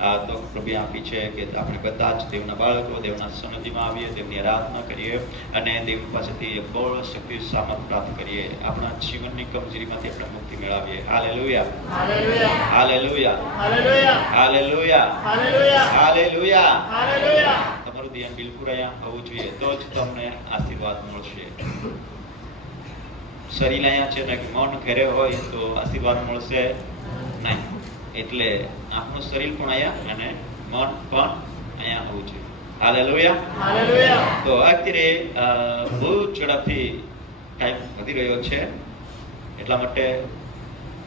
તો પ્રભુ આપી છે કે આપણે બધા જ દેવના બાળકો દેવના સન્નિધિમાં આવીએ, તેમની આરાધના કરીએ અને દેવ પાસેથી બળ શક્તિ સામર્થ પ્રાપ્ત કરીએ, આપણા જીવનની કમજોરીમાંથી આપણે મુક્તિ મેળવીએ. Hallelujah, hallelujah, hallelujah, hallelujah, hallelujah, hallelujah. તમારું ધ્યાન બિલકુલ અહીંયા હોવું જોઈએ, તો જ તમને આશીર્વાદ મળશે. શરીર અહીંયા છે ને મન ઘરે હોય તો આશીર્વાદ મળશે નહીં. એટલે આપણું શરીર પણ અહીંયા અને મન પણ અહીંયા હોવું જોઈએ. Hallelujah, hallelujah. તો અત્યારે બહુ ઝડપથી ટાઈમ વધી રહ્યો છે, એટલા માટે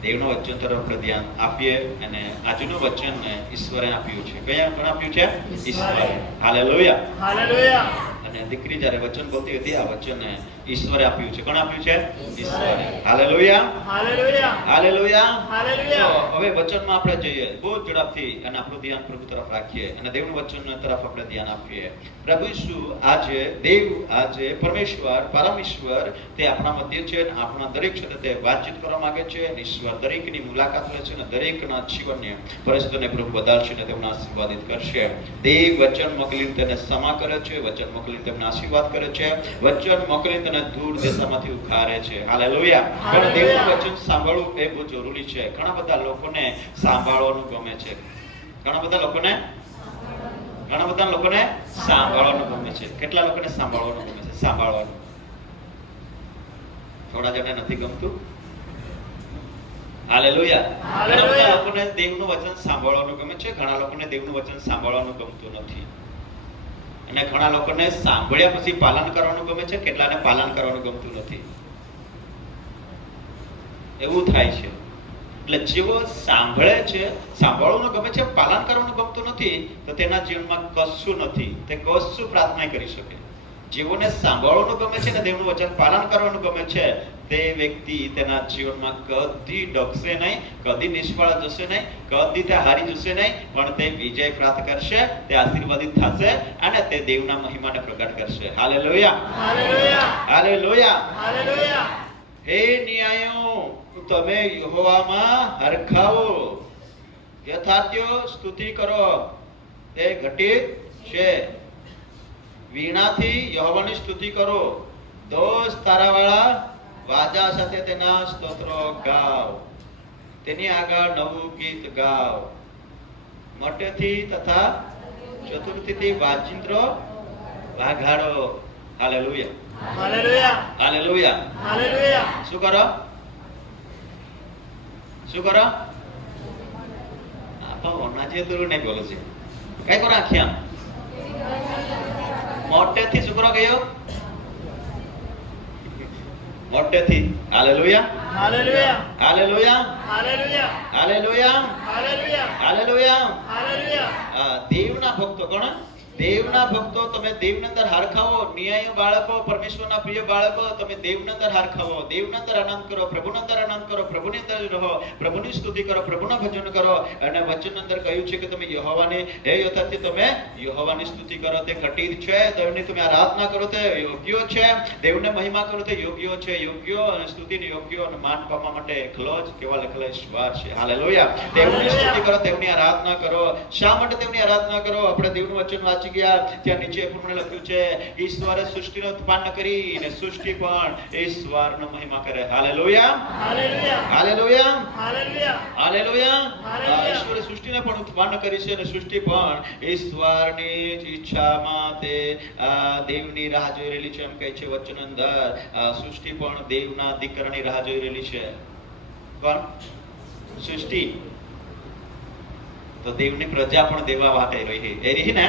દેવનું વચન તરફ આપણે ધ્યાન આપીએ. અને આજનું વચન ઈશ્વરે આપ્યું છે. કયા કોણ આપ્યું છે? ઈશ્વરે. Hallelujah, hallelujah. અને દીકરી જ્યારે વચન બોલતી હતી, આ વચન ઈશ્વરે આપ્યું છે. કોણ આપ્યું છે? ઈશ્વરે. Hallelujah, hallelujah, hallelujah, hallelujah. હવે વચનમાં આપણે જઈએ બહુ ઝડપથી અને આપણું ધ્યાન પ્રભુ તરફ રાખીએ અને દેવનું વચન તરફ આપણે ધ્યાન આપીએ. પ્રભુ ઈસુ આજે દેવ, આજે પરમેશ્વર, પરમેશ્વર તે આપણા મધ્ય છે અને આપણા દરેક સાથે તે વાતચીત કરવા માંગે છે અને ઈશ્વર દરેકની મુલાકાત લે છે અને દરેકના જીવનને પરિસ્થિતિને પ્રભુ વધારશે અને તેમને આશીર્વાદિત કરશે. દેવ વચન મોકલીને તેને ક્ષમા કરે છે, વચન મોકલીને તેમને આશીર્વાદ કરે છે, વચન મોકલીને તેને દૂર દેશમાંથી ઉખારે છે. હાલેલુયા. પણ દેવનું વચન સાંભળવું એ બહુ જરૂરી છે. ઘણા બધા લોકોને સાંભળવાનું ગમે છે, ઘણા બધા લોકોને સાંભળવાનું ગમે છે. કેટલા લોકોને સાંભળવાનું ગમે છે? સાંભળવાનું. થોડા જણને નથી ગમતું. હાલેલુયા. ઘણા બધા લોકોને દેવનું વચન સાંભળવાનું ગમે છે, ઘણા લોકોને દેવનું વચન સાંભળવાનું ગમતું નથી. અને ઘણા લોકોને સાંભળ્યા પછી પાલન કરવાનું ગમે છે, કેટલાને પાલન કરવાનું ગમતું નથી. એવું થાય છે. એટલે જેવો સાંભળે છે, સાંભળવાનું ગમે છે, પાલન કરવાનું ગમતું નથી, તો તેના જીવનમાં કશું નથી, તે કશું પ્રાર્થના કરી શકે. જેઓને સાંભળવાનું ગમે છે ને દેવનું વચન પાલન કરવાનું ગમે છે, તે વ્યક્તિ તેના જીવનમાં કદી ડગશે નહીં, કદી નિષ્ફળ જશે નહીં, કદી તે હારી જશે નહીં, પણ તે વિજય પ્રાપ્ત કરશે, તે આશીર્વાદિત થશે અને તે દેવના મહિમાને પ્રગટ કરશે. Hallelujah, hallelujah, hallelujah, hallelujah. હે ન્યાયો, તમે યહોવામાં હરખાવો, યથાર્થ્ય સ્તુતિ કરો, તે ઘટિત છે. વીણાથી યહોવાની સ્તુતિ કરો, દોષ તારાવાળા વાજા સાથે તેના સ્તોત્રો ગાઓ, તેની આગળ નવું ગીત ગાઓ. મોટેથી તથા ચતુર્થીથી વાજિંત્રો વાઘાડો. Hallelujah, hallelujah, hallelujah, hallelujah. શું કરો? શું કરો? આપા ઓના જે દૂર નહીં બોલો છે. કઈ કરો આખ્યા? મોટેથી શું કરો ગયો? મોટેથી. Hallelujah, hallelujah, hallelujah, hallelujah, hallelujah, hallelujah, hallelujah, hallelujah. દેવના ભક્તો કોણ? દેવના ભક્તો, તમે દેવની અંદર હરખાવો. ન્યાય બાળકો, પરમેશ્વરના પ્રિય બાળકો, તમે દેવની અંદર હરખાવો, દેવની અંદર આનંદ કરો, પ્રભુની અંદર આનંદ કરો, પ્રભુની અંદર રહો, પ્રભુની સ્તુતિ કરો, પ્રભુના ભજન કરો. અને વચન અંદર કહ્યું છે કે તમે યહોવાની, હે યથાર્થી તમે યહોવાની સ્તુતિ કરો, તે ઘટિત છે. દેવની તમે આરાધના કરો, તે યોગ્ય છે. દેવને મહિમા કરો, તે યોગ્ય છે. યોગ્ય અને સ્તુતિને યોગ્ય અને માન પામવા માટે એકલો જ કેવા લખેલા ઈશ્વર છે. હાલેલુયા. દેવની સ્તુતિ કરો, દેવની આરાધના કરો. શા માટે દેવની આરાધના કરો? આપણે દેવનું વચન વાંચી ગયા, ત્યાં નીચે પૂર્ણ લખ્યું છે, ઈશ્વરે સૃષ્ટિને ઉત્પન્ન કરી અને સૃષ્ટિ પણ ઈશ્વરનો મહિમા કરે. Hallelujah, hallelujah, hallelujah, hallelujah, hallelujah. ઈશ્વરે સૃષ્ટિને પણ ઉત્પન્ન કરી છે અને સૃષ્ટિ પણ ઈશ્વરની જ ઈચ્છામાં તે દેવની રાહ જોઈ રહેલી છે. એમ કહે છે વચન અંદર, સૃષ્ટિ પણ દેવના દીકરાની રાહ જોઈ રહેલી છે. કોણ? સૃષ્ટિ. તો દેવની પ્રજા પણ દેવા માટે રહી એ રહી ને.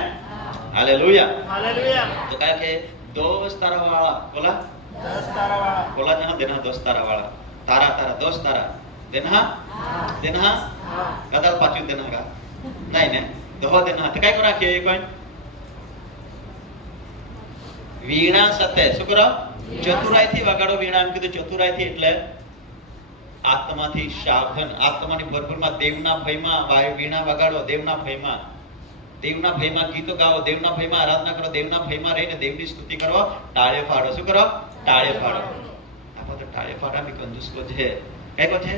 Hallelujah, hallelujah. તો કહે કે દોસ્તારા વાળા, બોલા દોસ્તારા વાળા, બોલા જના દેના દોસ્તારા વાળા, તારા તારા દોસ્તારા દેના દેના કદાલ પાછું દેના કા નહીં ને દો દેના. તો કઈ કરો રાખીએ? કોઈ વીણા સાથે શું કરો? ચતુરાઈથી વગાડો વીણા. એમ કીધું ચતુરાઈથી એટલે આત્માથી સાવધાન, આત્માની ભરપૂરમાં દેવના ભયમાં વીણા વગાડો, દેવના ભયમાં, દેવના ભયમાં ગીતો ગાઓ, દેવના ભયમાં આરાધના કરો, દેવના ભયમાં રહીને દેવની સ્તુતિ કરો. ટાળે ફાડો. શું કરો? ટાળે ફાડો. આપણે તો ટાળે ફાડા બી કંજૂસકો છે. કઈ કો છે?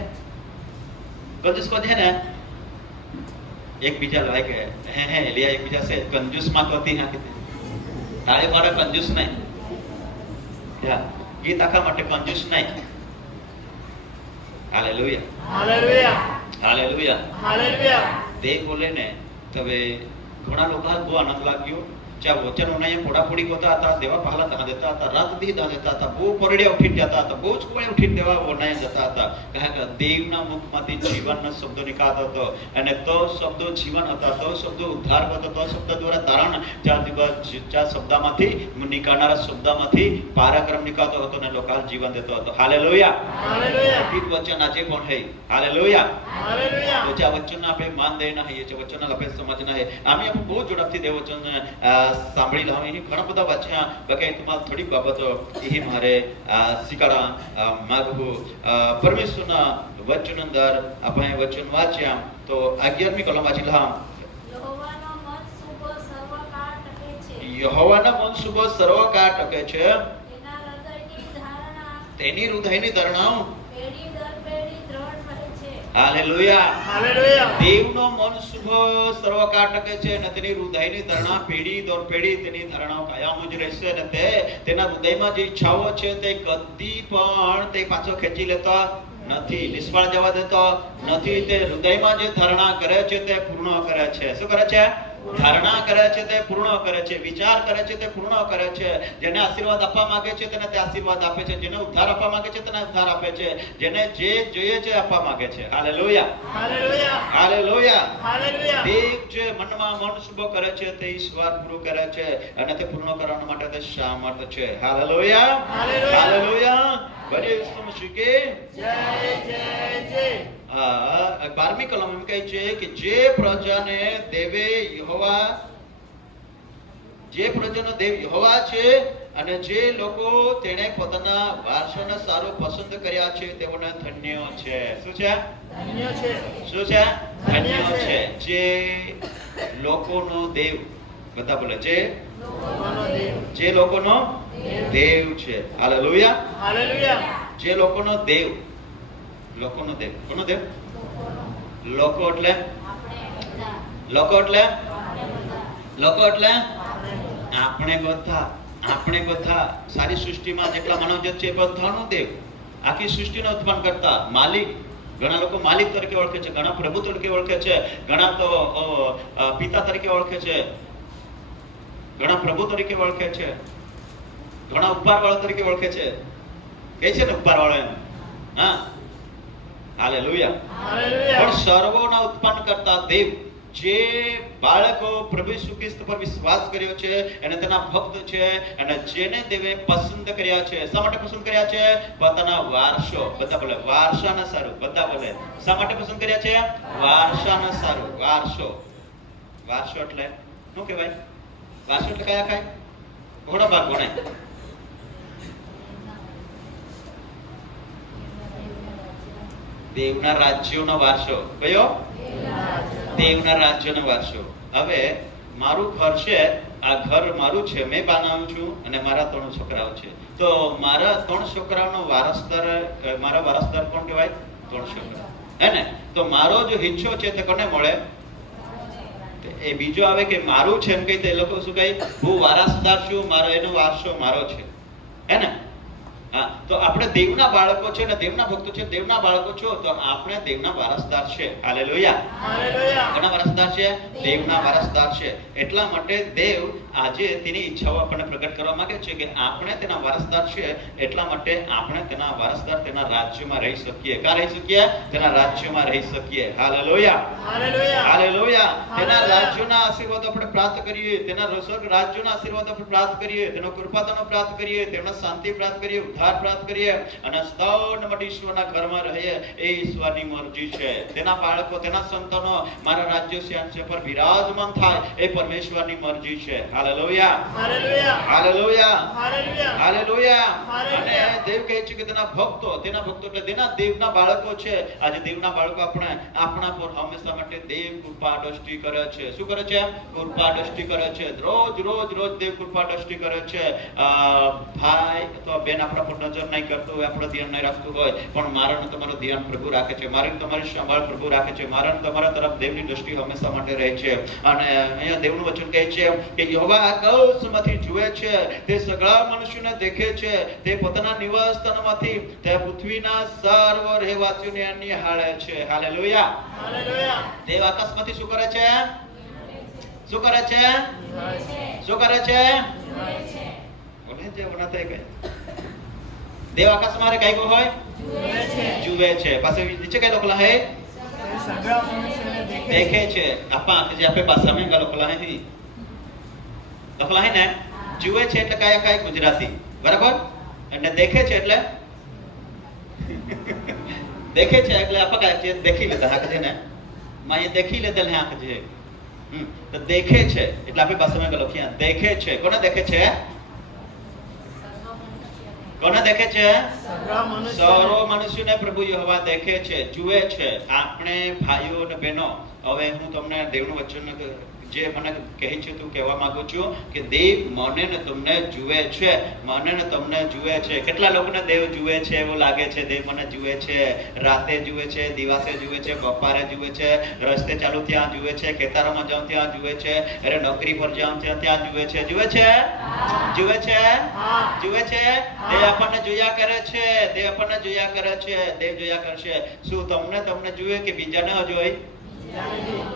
કંજૂસકો છે ને. એકબીજા લાગે હે એલિયા એકબીજા સે કંજૂસમાં કોતી હાકી તારે મારે કંજૂસ નહીં ગીત આખા માટે કંજૂસ નહીં હાલેલુયા હાલેલુયા હાલેલુયા હાલેલુયા તે બોલે ને તવે ઘણા લોકો બહુ આનંદ લાગ્યો જ્યાં વચનો નહીં પોડાપોડી હોતા હતા દેવા પહેલા તને દેતા હતા રાત દી દેતા હતા બહુ પરડ્યા ઉઠી જતા હતા બહુ જ કોઈ ઉઠી દેવા ઓનાય જતા હતા કારણ કે દેવના મુખમાંથી જીવનનો શબ્દો નીકળતો હતો અને તો શબ્દો જીવન હતા તો શબ્દો ઉદ્ધાર હતો તો શબ્દ દ્વારા તારણ જ્યાં શબ્દમાંથી નીકળનારા શબ્દમાંથી પારાક્રમ નીકળતો હતો અને લોકાલ જીવન દેતો હતો હાલેલુયા હાલેલુયા ગીત વચન આજે પણ હે હાલેલુયા હાલેલુયા તો જ્યાં વચનના આપણે માન દેના હૈ છે વચનના આપણે સમજના હૈ આમે આપણે બહુ ઝડપથી દેવ વચન સાંભળી લાવ એની ઘણા બધા વાંચ્યા બકે તમારે થોડી બાબતો એ મારે શીખવાડવા માંગુ પરમેશ્વરના વચન અંદર આપણે વચન વાંચ્યા તો 11મી કલમ વાંચી લાવ યહોવાના મન શુભ સર્વકાળ ટકે છે તેની હૃદયની ધારણા હાલેલુયા હાલેલુયા દેવનો મન શુભ સર્વકાળ ટકે છે અને તેની હૃદયની ધારણા પેઢી દર પેઢી તેની ધારણાઓ કાયમ જ રહેશે અને તેના હૃદયમાં જે ઈચ્છાઓ છે તે કદી પણ તે પાછો ખેંચી લેતો નથી નિષ્ફળ જવા દેતો નથી તે હૃદયમાં જે ધારણા કરે છે તે પૂર્ણ કરે છે શું કરે છે ધારણા કરે છે તે પૂર્ણ કરે છે વિચાર કરે છે તે પૂર્ણ કરે છે જેને આશીર્વાદ આપવા માંગે છે તેને તે આશીર્વાદ આપે છે જેને ઉદ્ધાર આપવા માંગે છે તેને ઉદ્ધાર આપે છે જેને જે જોઈએ છે આપવા માંગે છે હાલેલુયા હાલેલુયા હાલેલુયા હાલેલુયા દેવ જે મનમાં મન શુભ કરે છે તે ઈશ્વર પૂરું કરે છે અને તે પૂર્ણ કરવા માટે તે સામર્થ છે હાલેલુયા હાલેલુયા હાલેલુયા બરે ઈસુ મસીહ કે જય જય જય 12મી કલમ એમ કહે છે કે જે પ્રજાને દેવે યહોવા જે પ્રજાનો દેવ યહોવા છે અને જે લોકો તેણે પોતાના વારસાને સારો પસંદ કર્યા છે તેઓને ધન્ય છે શું છે ધન્ય છે શું છે ધન્ય છે જે લોકોનો દેવ બધા બોલે છે લોકોનો દેવ જે લોકોનો દેવ છે હાલેલુયા હાલેલુયા જે લોકોનો દેવ લોકોનો દેવ કોનો દેવ લોકો એટલે લોકો એટલે લોકો એટલે આપણે બધા સારી સૃષ્ટિમાં જેટલા માનવજાત છે બધાનો દેવ આખી સૃષ્ટિને ઉત્પન્ન કરતા માલિક ઘણા લોકો માલિક તરીકે ઓળખે છે ઘણા પ્રભુ તરીકે ઓળખે છે ઘણા તો પિતા તરીકે ઓળખે છે ઘણા પ્રભુ તરીકે ઓળખે છે ઘણા ઉપહારવાળા તરીકે ઓળખે છે કહે છે ને ઉપહારવાળો એમ હા હાલેલુયા હાલેલુયા પણ સર્વોના ઉત્પન્ન કરતા દેવ જે બાળકો પ્રભુ ઈસુ ખ્રિસ્ત પર વિશ્વાસ કર્યો છે અને તેના ભક્ત છે અને જેને દેવે પસંદ કર્યા છે શા માટે પસંદ કર્યા છે પોતાના વારસો બધા બોલે વારસાના સારું બધા બોલે શા માટે પસંદ કર્યા છે વારસાના સારું વારસો વારસો એટલે શું કહેવાય વારસો એટલે કયા ખાય ઘોડા ભાગ ગણાય દેવના રાજ્યોનો વારસો કયો દેવના રાજ્યનો વારસો હવે મારું ઘર છે આ ઘર મારું છે મેં બનાવ્યું છું અને મારા 3 છોકરાઓ છે તો મારા 3 છોકરાઓનો વારસદાર મારા વારસદાર કોણ કહેવાય 3 છોકરા હે ને તો મારો જો હિસ્સો છે તે કોને મળે એ બીજો આવે કે મારું છે એમ કહી તે લોકો શું કહે હું વારસદાર છું મારો એનો વારસો મારો છે હે ને હા તો આપણે દેવના બાળકો છે ને દેવના ભક્તો છે દેવના બાળકો છો તો આપણે દેવના વારસદાર છે હાલેલુયા હાલેલુયા કોના વારસદાર છે દેવના વારસદાર છે એટલા માટે દેવ આજે તેની ઈચ્છાઓ આપણને પ્રગટ કરવા માંગે છે કે આપણે તેના વારસદાર છે એટલા માટે આપણે તેના વારસદાર તેના રાજ્યમાં રહી શકીએ ક્યાં રહી શકીએ તેના રાજ્યમાં રહી શકીએ હાલેલુયા હાલેલુયા હાલેલુયા તેના રાજ્યના આશીર્વાદો આપણે પ્રાપ્ત કરીએ તેના સ્વર્ગ રાજ્યના આશીર્વાદો આપણે પ્રાપ્ત કરીએ તેનો કૃપાદાનો પ્રાપ્ત કરીએ તેના શાંતિ પ્રાપ્ત કરીએ ઉદ્ધાર પ્રાપ્ત કરીએ અને સૌને માટે ઈશ્વરના ઘરમાં રહીએ એ ઈશ્વરની મરજી છે તેના બાળકો તેના સંતાનો મારા રાજ્ય સિંહાસન પર બિરાજમાન થાય એ પરમેશ્વરની મરજી છે hallelujah hallelujah hallelujah hallelujah hallelujah અને હાલેલુયા. દેવ કહે છે કે તેના ભક્તો એટલે તેના દેવના બાળકો છે આજે દેવના બાળકો આપણા પર હંમેશા માટે દેવ કૃપા દ્રષ્ટિ કરે છે. શું કરે છે? કૃપા દ્રષ્ટિ કરે છે. રોજ રોજ રોજ દેવ કૃપા દ્રષ્ટિ કરે છે. ભાઈ અથવા બેન આપણા પર નજર નહીં કરતું હોય, આપણું ધ્યાન નહીં રાખતું હોય, પણ મારા ને તમારું ધ્યાન પ્રભુ રાખે છે. મારી તમારી સંભાળ પ્રભુ રાખે છે. મારા ને તમારા તરફ દેવની દ્રષ્ટિ હંમેશા માટે રહે છે. અને અહીંયા દેવનું વચન કહે છે કે યહોવા આકાશમાંથી જુએ છે, તે સગળા મનુષ્યોને દેખે છે, તે પોતાના નિવાસ સ્થાનમાંથી તે પૃથ્વીના સર્વ રહેવાસીઓને નિહાળે છે. હાલેલુયા. હાલેલુયા. દેવ આકાશમાંથી શું કરે છે? શું કરે છે? શું કરે છે? બોલે છે વના થઈ ગઈ. દેવ આકાશમાં રે કઈ હોય? જુએ છે. પાસે નીચે કઈ લખલા હે? સગળા મનુષ્યોને દેખે છે. આપા જે આપે ભાષામાં કઈ લખલા હે? લખલા હે ને? જુએ છે એટલે કયા કઈ ગુજરાતી, બરાબર? અને દેખે છે એટલે દેખે છે એટલે આપા કઈ દેખી લેતા હા છે ને? માં એ દેખી લેતા હે આ છે. તો દેખે છે એટલે આપણી ભાષામાં કઈ લખ્યા દેખે છે. કોને દેખે છે? કોને દેખે છે? સર્વ મનુષ્યને પ્રભુ યહોવા દેખે છે, જુએ છે. આપણે ભાઈઓ અને બહેનો, હવે હું તમને દેવનું વચન જે મને કહે છે તું કહેવા માંગુ છું કે દેવ મને ને તમને જુએ છે. મને ને તમને જુએ છે. કેટલા લોકોને દેવ જુએ છે એવું લાગે છે? દેવ મને જુએ છે. રાતે જુએ છે, દિવસે જુએ છે, બપોરે જુએ છે, રસ્તે ચાલુ ત્યાં જુએ છે, ખેતરોમાં જાઉં ત્યાં જુએ છે, અરે નોકરી પર જાઉં ત્યાં જુએ છે. જુએ છે? જુએ છે? જુએ છે? દેવ આપણને જોયા કરે છે. દેવ આપણને જોયા કરે છે. દેવ જોયા કરશે. શું તમને જુએ કે બીજાને જોઈ?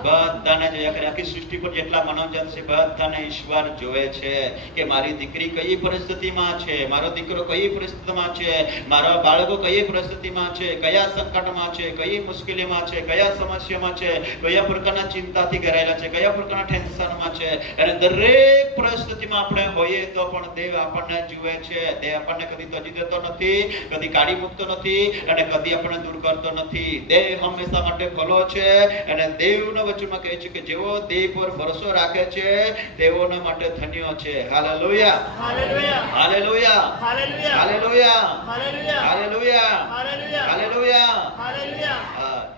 બધાને જોયા કરે. આખી સૃષ્ટિ પર જેટલા માનવજાત છે બધાને ઈશ્વર જોવે છે કે મારી દીકરી કઈ પરિસ્થિતિમાં છે, મારો દીકરો કઈ પરિસ્થિતિમાં છે, મારા બાળકો કઈ પરિસ્થિતિમાં છે, કયા સંકટમાં છે, કઈ મુશ્કેલીમાં છે, કયા સમસ્યામાં છે, કયા પ્રકારના ચિંતાથી ઘેરાયેલા છે, કયા પ્રકારના ટેન્શનમાં છે. અને દરેક પરિસ્થિતિમાં આપણે હોઈએ તો પણ દેવ આપણને જુએ છે. દેવ આપણને કદી ત્યજી દેતો નથી, કદી કાઢી મૂકતો નથી અને કદી આપણને દૂર કરતો નથી. દેવ હંમેશા માટે ખુલ્લો છે. અને દેવના વચનમાં કહે છે કે જેઓ દેવ પર ભરોસો રાખે છે તેઓના માટે ધન્ય છે. Hallelujah. Hallelujah. Hallelujah. Hallelujah. Hallelujah. Hallelujah. Hallelujah. Hallelujah. Hallelujah. Hallelujah.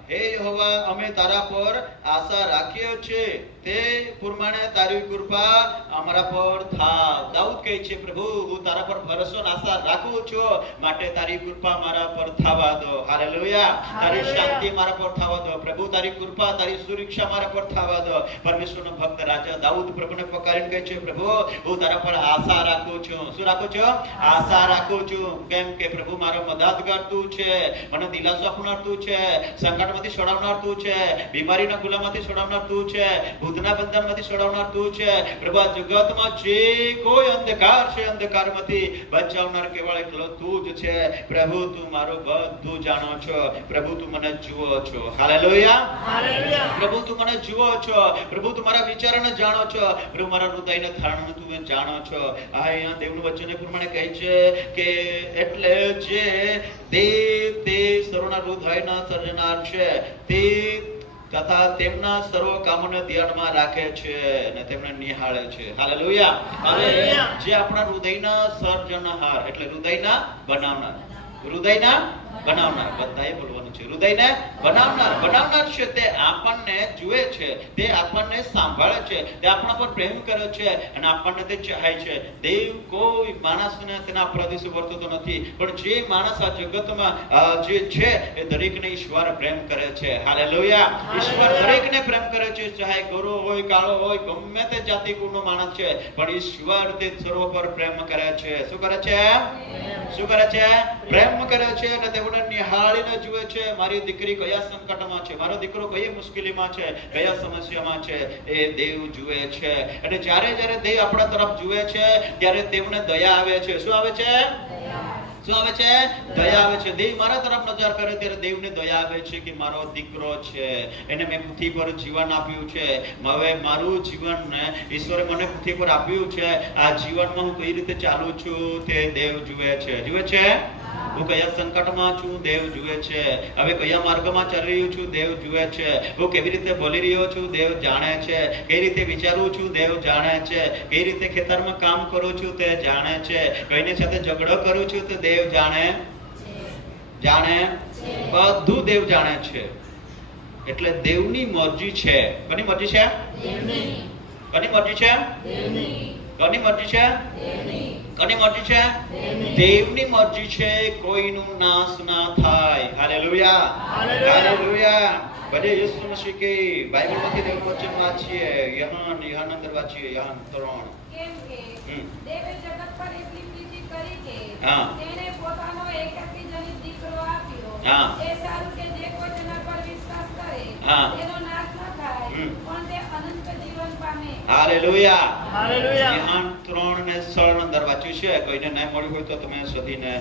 હે યહોવા, અમે તારા પર આશા રાખીએ છીએ, તે પ્રમાણે તારી કૃપા અમારા પર થાવ. દાઉદ કહે છે પ્રભુ હું તારા પર ભરોસો અને આશા રાખું છું, માટે તારી કૃપા મારા પર થવા દો. હાલેલુયા. તારી શાંતિ મારા પર થવા દો પ્રભુ. તારી કૃપા, તારી સુરક્ષા મારા પર થવા દો. પરમેશ્વરનો ભક્ત રાજા દાઉદ પ્રભુને પકારીને કહે છે પ્રભુ હું તારા પર આશા રાખું છું. શું રાખું છું? આશા રાખું છું. કેમ કે પ્રભુ મારો મદદગાર તું છે, મને દિલાસો આપનાર તું છે, સંકટમાંથી છોડાવનાર તું છે, બીમારીના ગુલામમાંથી છોડાવનાર તું છે, ભૂતના બંધનમાંથી છોડાવનાર તું છે. પ્રભુ આ જગતમાં જે કોઈ અંધકાર છે અંધકારમાંથી બચાવનાર કેવળ એકલો તું જ છે. પ્રભુ તું મારું બધું જાણો છો. પ્રભુ તું મને જુઓ છો. હાલેલુયા. હાલેલુયા. પ્રભુ તું મને જુઓ છો. પ્રભુ તું મારા વિચારોને જાણો છો. પ્રભુ મારા હૃદયના ધારણને તું જાણો છો. અહીંયા દેવનું વચન એ પ્રમાણે કહે છે કે એટલે જે દેવ તે સર્વના હૃદયના સર્જનાર છે તે તથા તેમના સર્વ કામોને ધ્યાનમાં રાખે છે અને તેમને નિહાળે છે. હાલેલુયા. હવે જે આપણા હૃદયના સર્જનહાર એટલે હૃદયના બનાવનાર, હૃદયના બનાવનાર, બધાએ બોલવાનું છે. હૃદયને બનાવનાર છે તે આપણને જુએ છે, તે આપણને સાંભળે છે, તે આપણા પર પ્રેમ કરે છે અને આપણને તે ચાહે છે. દેવ કોઈ માણસને તેના પ્રદેશ વર્તતો નથી, પણ જે માણસ આ જગતમાં જે છે એ દરેકને ઈશ્વર પ્રેમ કરે છે. હાલેલુયા. ઈશ્વર દરેકને પ્રેમ કરે છે, ચાહે ગોરો હોય, કાળો હોય, ગમે તે જાતિ કુળનો માણસ છે, પણ ઈશ્વર તે સર્વ પર પ્રેમ કરે છે. શું કરે છે? શું કરે છે? પ્રેમ કરે છે અને તેઓને નિહાળીને જુએ છે. મારી દીકરી કયા સંકટમાં છે, મારો દીકરો કઈ મુશ્કેલીમાં છે, કયા સમસ્યામાં છે, એ દેવ જુએ છે. અને જ્યારે જ્યારે દેવ આપણા તરફ જુએ છે ત્યારે તેમને દયા આવે છે. શું આવે છે? શું આવે છે? દયા આવે છે. દેવ મારા તરફ નજર કરે ત્યારે દેવને દયા આવે છે કે મારો દીકરો છે, એને મેં પૃથ્વી પર જીવન આપ્યું છે. હવે મારું જીવન ઈશ્વરે મને પૃથ્વી પર આપ્યું છે. આ જીવનમાં હું કઈ રીતે ચાલું છું તે દેવ જુએ છે. જુએ છે. હું કયા સંકટમાં છું દેવ જુએ છે. હવે કયા માર્ગમાં ચાલી રહ્યો છું દેવ જુએ છે. હું કેવી રીતે બોલી રહ્યો છું દેવ જાણે છે. કઈ રીતે વિચારું છું દેવ જાણે છે. કઈ રીતે ખેતરમાં કામ કરું છું તે જાણે છે. કોઈની સાથે ઝઘડો કરું છું તે દેવ જાણે બધું દેવ જાણે છે. એટલે દેવની મરજી છે. કોની મરજી છે? દેવની. કોની મરજી છે? દેવની. કોની મરજી છે? દેવની. કોની મરજી છે? દેવની. દેવની મરજી છે કોઈનું નાશ ના થાય. Hallelujah, hallelujah. હાલેલુયા. ભલે યીશુ મસીહ કે બાઇબલમાંથી દેવનું વચન વાંચીએ, યહાન અંદર વાંચીએ, યહાન 3. કેમ કે હમ. દેવે જગત પર એટલી પ્રીતિ કરી કે હા. તેણે પોતાનો એકાકી જનિત દીકરો આપ્યો. હા. એ સારું કે જે કોઈ તેના પર વિશ્વાસ કરે હા. તેનો નાશ ન થાય હમ. પણ તે અનંત જીવન પામે. હાલેલુયા. હાલેલુયા. યહાન 3 ને 16 અંદર વાંચ્યું છે. કોઈને ના મળ્યું હોય તો તમે શોધીને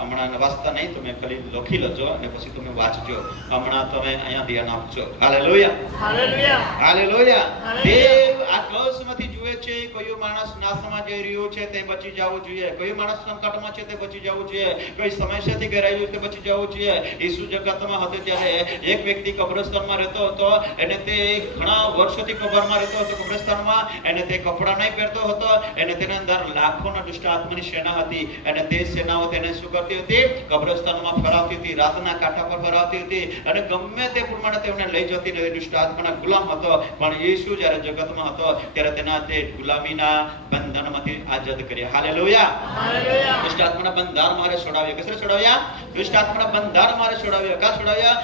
હમણાં વાંચતા નહીં, તમે ખાલી લખી લેજો અને પછી તમે વાંચજો. હમણાં તમે અહીંયા ધ્યાન આપજો. Hallelujah, hallelujah. હાલેલુયા. હાલેલુયા. દેવ આકાશમાંથી જુએ છે કયો માણસ નાશમાં જઈ રહ્યો છે તે બચી જવું જોઈએ, કયો માણસ સંકટમાં છે તે બચી જવું જોઈએ, કોઈ સમસ્યાથી ઘેરાયું તે બચી જવું જોઈએ. ઈસુ જગતમાં હતો ત્યારે એક વ્યક્તિ કબ્રસ્તાનમાં રહેતો હતો અને તે ઘણા વર્ષોથી કબરમાં રહેતો હતો. કબ્રસ્તાનમાં એને તે કપડાં નહીં પહેરતો હતો અને તેના અંદર લાખોના દુષ્ટ આત્માની સેના હતી અને તે સેનાઓ તેને શું કરતી હતી? કબ્રસ્તાનમાં ફરાવતી હતી, રાતના કાંઠા પર ફરાવતી હતી અને ગમે તે પ્રમાણે તેમને લઈ જતી નથી. દુષ્ટ આત્માના ગુલામ હતો. પણ યેસુ જ્યારે જગતમાં હતો ત્યારે તેના તે ગુલામીના બંધનમાંથી આઝાદ કર્યા. હાલેલુયા. હાલેલુયા. દુષ્ટ આત્માના બંધાર મારે છોડાવ્યા. કસે છોડાવ્યા? દુષ્ટ આત્માના બંધાર મારે છોડાવ્યા. કા છોડાવ્યા?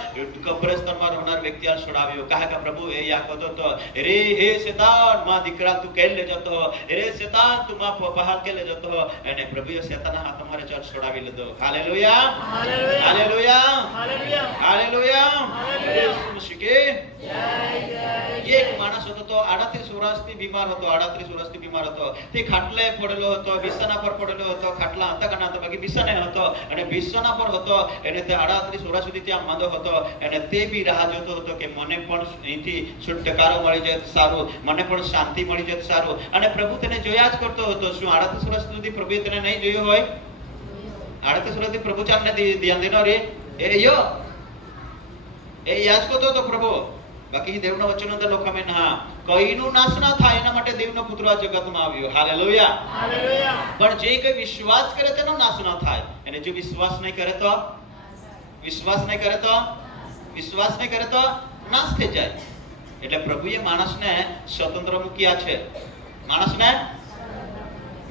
કબ્રસ્તાનમાં રહેનાર વ્યક્તિને છોડાવ્યો. કહે કે પ્રભુ એ યા કહેતો તો, રે હે શેતાન, માં દીકરા તું કેલ લે જતો, રે શેતાન તું માં બહાર કે લે જતો. અને પ્રભુએ શેતાનના હાથ મારે ચાર છોડાવી લીધો. Hallelujah, hallelujah. Hallelujah, hallelujah. Hallelujah. Hallelujah. Yesu Masih કે જય જય. એક માણસ હતો તો 38 વર્ષથી બીમાર હતો. 38 વર્ષથી બીમાર હતો. તે ખાટલે પડેલો હતો, બિછાના પર પડેલો હતો. ખાટલા હતા કે ના હતા, બાકી બિછાને હતો અને બિછાના પર હતો. એને તે 38 વર્ષ સુધી ત્યાં માંદો હતો અને તે બી રાહ જોતો હતો કે મને પણ અહીંથી છુટકારો મળી જાય તો સારું, મને પણ શાંતિ મળી જાય તો સારું. અને પ્રભુ તેને જોયા જ કરતો હતો. શું 38 વર્ષ સુધી પ્રભુએ તેને નહીં જોયો હોય? 38 વર્ષથી પ્રભુ ચાલને ધ્યાન દેનો રે એ યાદ કરતો હતો પ્રભુ. બાકી દેવના વચનો અંદર લોકામે ના કઈનું નાશ ના થાય એના માટે દેવનો પુત્ર આ જગતમાં આવ્યો. હાલેલુયા. હાલેલુયા. પણ જે કોઈ વિશ્વાસ કરે તેનો નાશ ના થાય. અને જો વિશ્વાસ નહીં કરે તો વિશ્વાસ નહીં કરે તો વિશ્વાસ નહીં કરે તો નાશ થઈ જાય. એટલે પ્રભુએ માણસને સ્વતંત્ર મૂક્યા છે.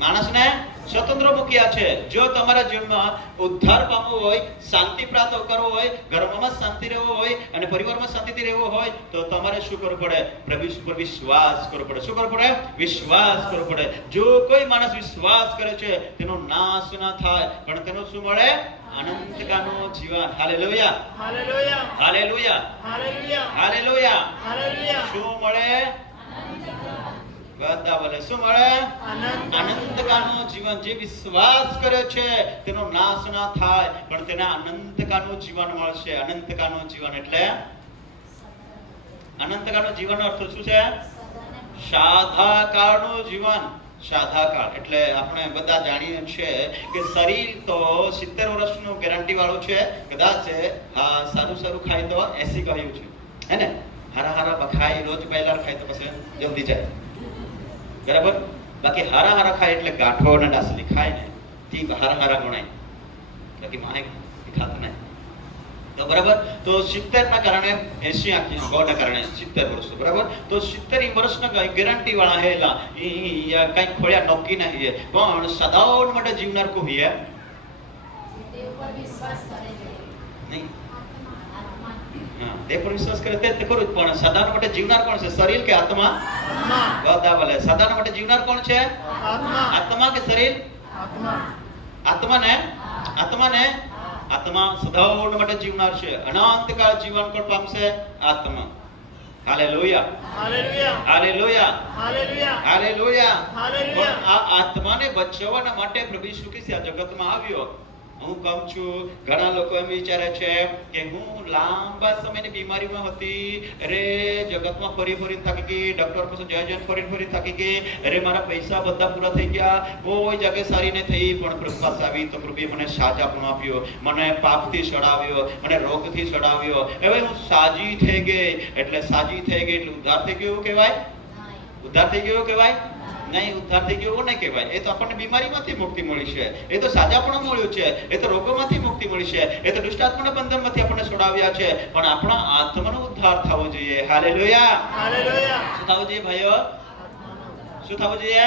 માણસને સ્વતંત્ર મૂક્યા છે. જો તમારા જીવનમાં ઉદ્ધાર પામવો હોય, શાંતિ પ્રાપ્ત કરવો હોય, ઘરમાં શાંતિ રહેવો હોય અને પરિવારમાં શાંતિથી રહેવો હોય તો તમારે શું કરવું પડે? પ્રભુ ઉપર વિશ્વાસ કરવો પડે. શું કરવું પડે? વિશ્વાસ કરવો પડે. જો કોઈ માણસ વિશ્વાસ કરે છે તેનો નાશ ના થાય પણ તેનો શું મળે? અનંતકાળનું જીવન. Hallelujah, hallelujah. Hallelujah, hallelujah. Hallelujah. Hallelujah. શું મળે? બધા બોલે શું મળે? અનંત. અનંતકાળનું જીવન. જે વિશ્વાસ કરે છે તેનો નાશ ના થાય પણ તેને અનંતકાળનું જીવન મળશે. અનંતકાળનું જીવન એટલે અનંતકાળનું જીવનનો અર્થ શું છે? સાધાકાળનું જીવન. સાધાકાળ એટલે આપણે બધા જાણીએ છીએ કે શરીર તો 70 વર્ષનું ગેરંટી વાળું છે. કદાચ સારું ખાય તો 80 કહ્યું છે હે ને. હારા બખાય રોજ પહેલા ખાય તો પછી જલ્દી જાય, બરાબર. બાકી હારા ખાય એટલે ગાંઠો અને ડાસલી ખાય ને તે હારા ગણાય, બાકી માય ખાતા નહીં. તો બરાબર. તો 70 ના કારણે 80 ના કારણે 70 વર્ષ, બરાબર. તો 70 વર્ષના ગેરંટી વાળા હેલા કઈ ખોળ્યા નોકી નહીં પણ સદાઓ માટે જીવનાર કો હે તે ઉપર વિશ્વાસ કરે છે. નહીં. તે પર વિશ્વાસ કરે તે ખરું જ પણ સદાનો માટે જીવનાર કોણ છે? શરીર કે આત્મા? આત્મા. બધા બોલે સદાનો માટે જીવનાર કોણ છે? આત્મા. આત્મા કે શરીર? આત્મા. આત્મા સદાઓ માટે જીવનાર છે. અનંતકાળ જીવન પણ પામશે આત્મા. Hallelujah, hallelujah. Hallelujah, hallelujah. Hallelujah. Hallelujah. પણ આ આત્માને બચાવવા માટે પ્રભુ ઈસુ ખ્રિસ્ત આ જગતમાં આવ્યો. હું કહું છું ઘણા લોકો એમ વિચારે છે કે હું લાંબા સમયની બીમારીમાં હતી, અરે જગતમાં ફરી થાકી ગઈ, ડોક્ટર પાસે જય ફરી થાકી ગઈ, અરે મારા પૈસા બધા પૂરા થઈ ગયા, કોઈ જગ્યાએ સારી નહીં થઈ. પણ પ્રભુ પાસે આવી તો પ્રભુએ મને સાજાપણું આપ્યો, મને પાપથી છડાવ્યો, મને રોગથી છડાવ્યો. હવે હું સાજી થઈ ગઈ એટલે ઉદ્ધાર થઈ ગયો કહેવાય? ઉદ્ધાર થઈ ગયો કહેવાય? નહીં ઉદ્ધાર થઈ ગયો એવું નહીં કહેવાય. એ તો આપણને બીમારીમાંથી મુક્તિ મળી છે, એ તો સાજાપણું મળ્યું છે, એ તો રોગોમાંથી મુક્તિ મળી છે, એ તો દુષ્ટ આત્માના બંધનમાંથી આપણને છોડાવ્યા છે. પણ આપણા આત્માનો ઉદ્ધાર થવો જોઈએ. હાલેલુયા. હાલેલુયા. શું થવું જોઈએ ભાઈઓ? શું થવું જોઈએ?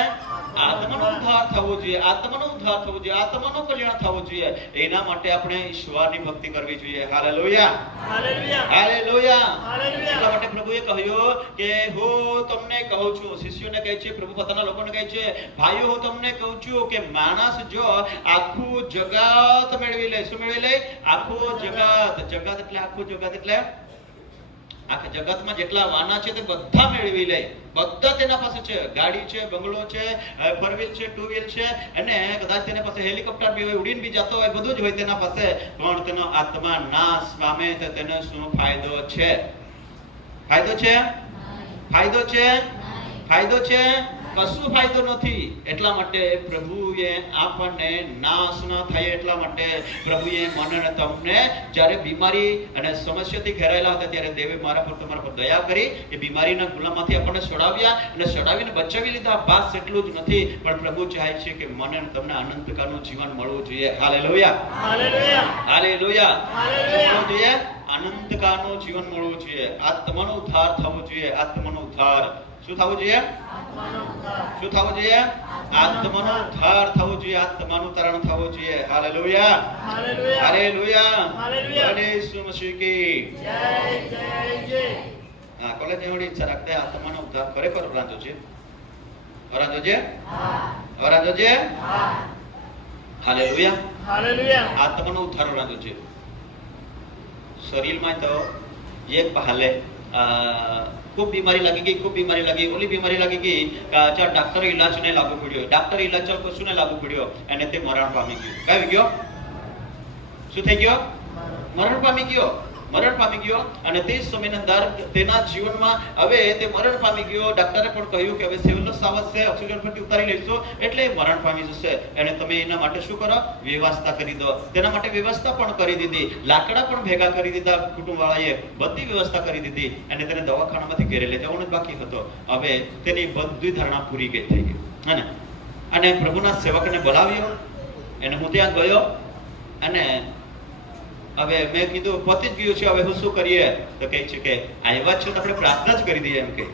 આત્માનો ઉદ્ધાર થવો જોઈએ, આત્માનો ઉદ્ધાર થવો જોઈએ, આત્માનું કલ્યાણ થવું જોઈએ. એના માટે આપણે ઈશ્વરની ભક્તિ કરવી જોઈએ. હાલેલુયા. હાલેલુયા. હાલેલુયા. હાલેલુયા. એટલા માટે પ્રભુએ કહ્યું કે હું તમને કહું છું, શિષ્યોને કહે છે, પ્રભુ પોતાના લોકોને કહે છે, ભાઈઓ હું તમને કહું છું કે માણસ જો આખું જગત મેળવી લે, શું મેળવી લે? આખું જગત. જગત એટલે આખું જગત એટલે આખા જગતમાં જેટલા વાના છે તે બધા મેળવી લે. બધા તેના પાસે છે. ગાડી છે, બંગલો છે, ફોર વ્હીલ છે, ટુ વ્હીલ છે, અને કદાચ તેના પાસે હેલિકોપ્ટર બી હોય, ઉડીને બી જતો હોય, બધું જ હોય તેના પાસે. પણ તેનો આત્મા નાશ પામે તો તેને શું ફાયદો છે? ફાયદો છે? ફાયદો છે? ફાયદો છે? કશું ફાયદો નથી. એટલા માટે પ્રભુએ આપણને નાશ ન થાય એટલા માટે પ્રભુએ મને અને તમને જ્યારે બીમારી અને સમસ્યાથી ઘેરાયેલા હતા ત્યારે દેવે મારા પર તમારા પર દયા કરી એ બીમારીના ગુલામમાંથી આપણને છોડાવ્યા અને છોડાવીને બચાવી લીધા. બસ એટલું જ નથી, પણ પ્રભુ ચાહે છે કે મને અને તમને અનંતકાળનું જીવન મળવું જોઈએ. હાલેલુયા. હાલેલુયા. હાલેલુયા. હાલેલુયા. મળવું જોઈએ. અનંતકાળનું જીવન મળવું જોઈએ. આત્માનો ઉદ્ધાર થવો જોઈએ. આત્માનો ઉદ્ધાર શું થવું જોઈએ? શું થવું જોઈએ? આત્માનો ઉદ્ધાર થવો જોઈએ. આત્માનું તરણ થવું જોઈએ. હાલેલુયા. હાલેલુયા. હાલેલુયા. હાલેલુયા. બને ઈસુ મસીહ કી જય જય જય. હા, કોલેજ એવડી ઈચ્છા રાખતે આત્માનો ઉદ્ધાર ખરેખર રાંધો છે. રાંધો છે? રાંધો છે? હાલેલુયા. હાલેલુયા. આત્માનો ઉદ્ધાર રાંધો છે. શરીરમાં તો એક હાલે खूब बीमारी लगी गई, खूब बीमारी लगी, ओली बीमारी लगी गई, चार डॉक्टर इलाज ने लागू पड़्यो, डॉक्टर इलाज चाल कશું ને લાગુ પડ્યો અને તે મરણ પામી ગયો. કઈ ગયો? શું થઈ ગયો? મરણ પામી ગયો. મરણ પામી ગયો અને તે સમયની અંદર તેના જીવનમાં હવે તે મરણ પામી ગયો. ડોક્ટરે પણ કહ્યું કે હવે સેવલો સાવત છે, ઓક્સિજન પરથી ઉતારી લઈશું એટલે મરણ પામી જશે અને તમે એના માટે શું કરો? વ્યવસ્થા કરી દો. તેના માટે વ્યવસ્થા પણ કરી દીધી. લાકડા પણ ભેગા કરી દીધા કુટુંબવાળાએ. બધી વ્યવસ્થા કરી દીધી અને તેને દવાખાનામાંથી ઘરે લઈ જવાનો જ બાકી હતો. હવે તેની બધી ધારણા પૂરી થઈ ગઈ અને પ્રભુના સેવકને બોલાવ્યો અને હું ત્યાં ગયો અને હવે મેં કીધું પતી જ ગયું છે, હવે હું શું કરીએ? તો કહે છે કે આવ્યા છે તો આપણે પ્રાર્થના જ કરી દઈએ. એમ કે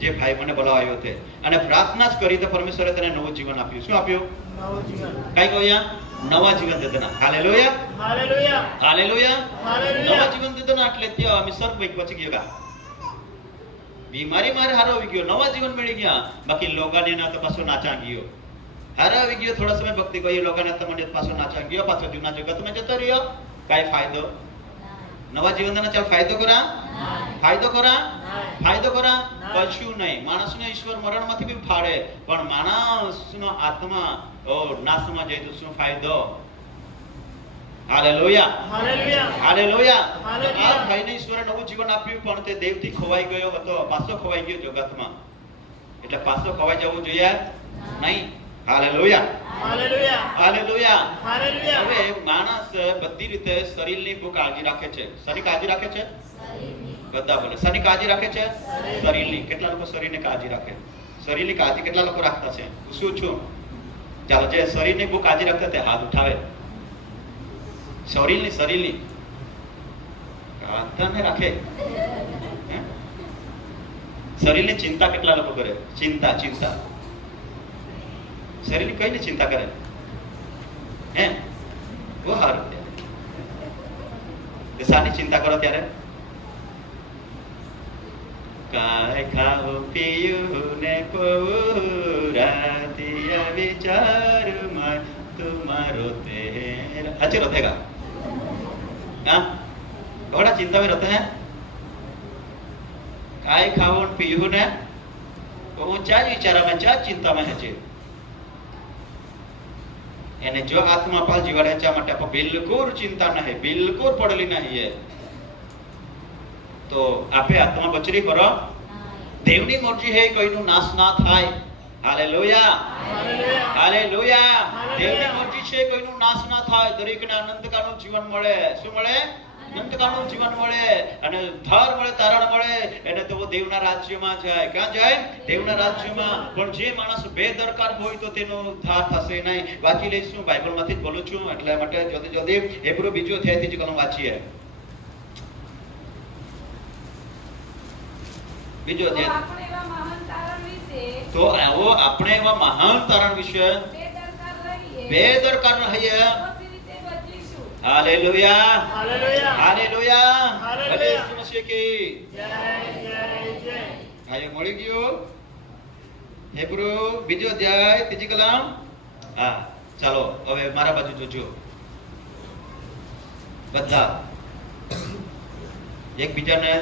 જે ભાઈ મને બોલાવ્યો તે અને પ્રાર્થના જ કરી તો પરમેશ્વરે તેને નવું જીવન આપ્યું. શું આપ્યું? નવું જીવન. કઈ કહ્યું? નવા જીવન દીધા. હાલેલુયા. હાલેલુયા. હાલેલુયા. હાલેલુયા. નવા જીવન દીધા એટલે ત્યાં અમે સ્વર્ગ પહોંચી ગયા. બીમારી મારે હારો આવી ગયો, નવા જીવન મળી ગયા. બાકી લોગાને ના તો પાછો નાચા ગયો. હારો આવી ગયો. થોડા સમય ભક્તિ કરી, લોગાને તો મને પાછો નાચા ગયો, પાછો જૂના જગતમાં જતો રહ્યો. કઈ ફાયદો? નવા જીવનનો ચાલ ફાયદો કરા? ફાયદો કરા? ફાયદો કરા? કશું નહીં. માણસને ઈશ્વર મરણમાંથી બી ફાડે, પણ માણસનો આત્મા નાશમાં જાય તો શું ફાયદો? હાલેલુયા. હાલેલુયા. હાલેલુયા. હાલેલુયા. આ ભાઈને ઈશ્વરે નવું જીવન આપ્યું, પણ તે દેવથી ખોવાઈ ગયો હતો, પાછો ખોવાઈ ગયો જગતમાં. એટલે પાછો ખોવાઈ જવું જોઈએ નહીં. હાલેલુયા. હાલેલુયા. હાલેલુયા. હાલેલુયા. હવે માણસ બધી રીતે શરીરની બહુ કાળજી રાખે છે. શરીર કાળજી રાખે છે? બધા બોલે શરીરની કાળજી રાખે છે? શરીરની. કેટલા લોકો શરીરની કાળજી રાખે? શરીરની કાળજી કેટલા લોકો રાખતા છે? શું છું? ચાલો, જે શરીરની બહુ કાળજી રાખતા તે હાથ ઉઠાવે. શરીરની કાળજી રાખે. શરીરની ચિંતા કેટલા લોકો કરે? ચિંતા શરીરની કઈ ની ચિંતા કરે? હે બહુ સારું. શાની ચિંતા કરો ત્યારે? કાય ખાવું પીયું ને પૂરાતિયા વિચારમાં तुम्हारो तेरा अच्छे रहते का हाँ बड़ा चिंता में रहते हैं. काय खाओ पीओ ने वो क्या विचारा में क्या चिंता में है जी એને જો આત્મા પાલ જીવાડે છે માટે આપણે બિલકુલ ચિંતા નહીં, બિલકુલ પડેલી નહીં. તો આપે આત્મા બચરી કરો. દેવની મરજી હે કોઈનું નાશ ના થાય. હાલેલુયા. હાલેલુયા. દેવની મરજી છે કોઈનું નાશ ના થાય, દરેકને અનંતકાળનું જીવન મળે. શું મળે? અંતકાળનું જીવન મળે અને ધાર મળે, તારણ મળે, એને તો દેવના રાજ્યમાં જાય. ક્યાં જાય? દેવના રાજ્યમાં. પણ જે માણસ બેદરકાર હોય તો તેનો ધાર થશે નહીં. વાંચી લઈશું, બાઇબલમાંથી જ બોલું છું એટલે માટે જલ્દી જલ્દી હેબ્રુ 2 અધ્યાય 3 કલમ વાંચીએ. 2 તો અધ્યાય. આપણે એવા મહાન તારણ વિશે તો આવો આપણે એવા મહાન તારણ વિશે બેદરકાર બેદરકાર રહીએ રહીએ. તો સી રીતે બચીશું. Hallelujah, hallelujah. હાલેલુયા. હાલેલુયા. ભલે ઈસુ મસીહ કી જય જય જય. આ મળી ગયું. હેબ્રુ 2 અધ્યાય 3 કલમ. હા, ચાલો હવે મારા બાજુ જોજો બધા. એકબીજાને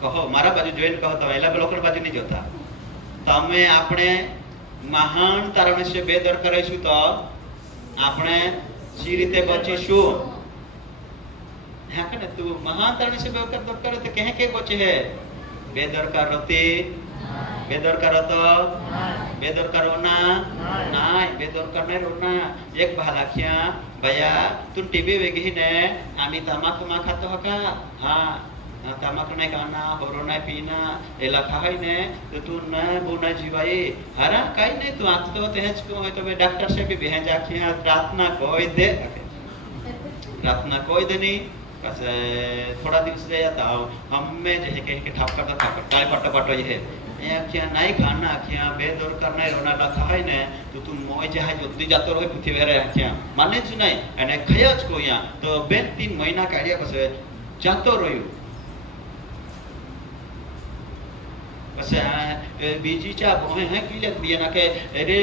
કહો, મારા બાજુ જોઈને કહો. તમે એલા લોકો બાજુ નહીં જોતા. તમે આપણે મહાન તારણ વિશે બેદરકાર રહીશું તો આપણે સી રીતે બચીશું? હા કે ને, તું મહાન તારણ વિશે બેદરકાર કરે તો કહે કે બચે હે? બેદરકાર હતી, બેદરકાર હતો, બેદરકાર હોના નાય, બેદરકાર નહીં રોના. એક ભાલાખ્યા ભયા તું ટીવી વેગી ને આમી તમાકુ માં ખાતો હકા. હા, તમાકુ નહીં ખાના, હોરો નહીં પીના, એલા ખાય ને તો તું ના બહુ ના જીવાય. હરા કઈ નહીં, તું આખતો તે જ કહો હોય તો ડॉक्टर से भी भेज आखिया प्रार्थना कोई दे, प्रार्थना कोई दे नहीं. बस थोड़ा दिन से जाता हूँ हमें जो है कहीं के ठाप करता था काले पट्टो पट्टो ये है आखिया नहीं खाना, आखिया बेदरकार नहीं रोना खाय ने तो तुम मोय जहाँ जल्दी जातो रहो पृथ्वी वेरे आखिया माने ज नहीं અને ખયા જ કો यहाँ तो 2-3 મહિના કાઢ્યા પછી જાતો રહ્યો. પછી બીજી ચા ભોય હે કી લેતી એના કે અરે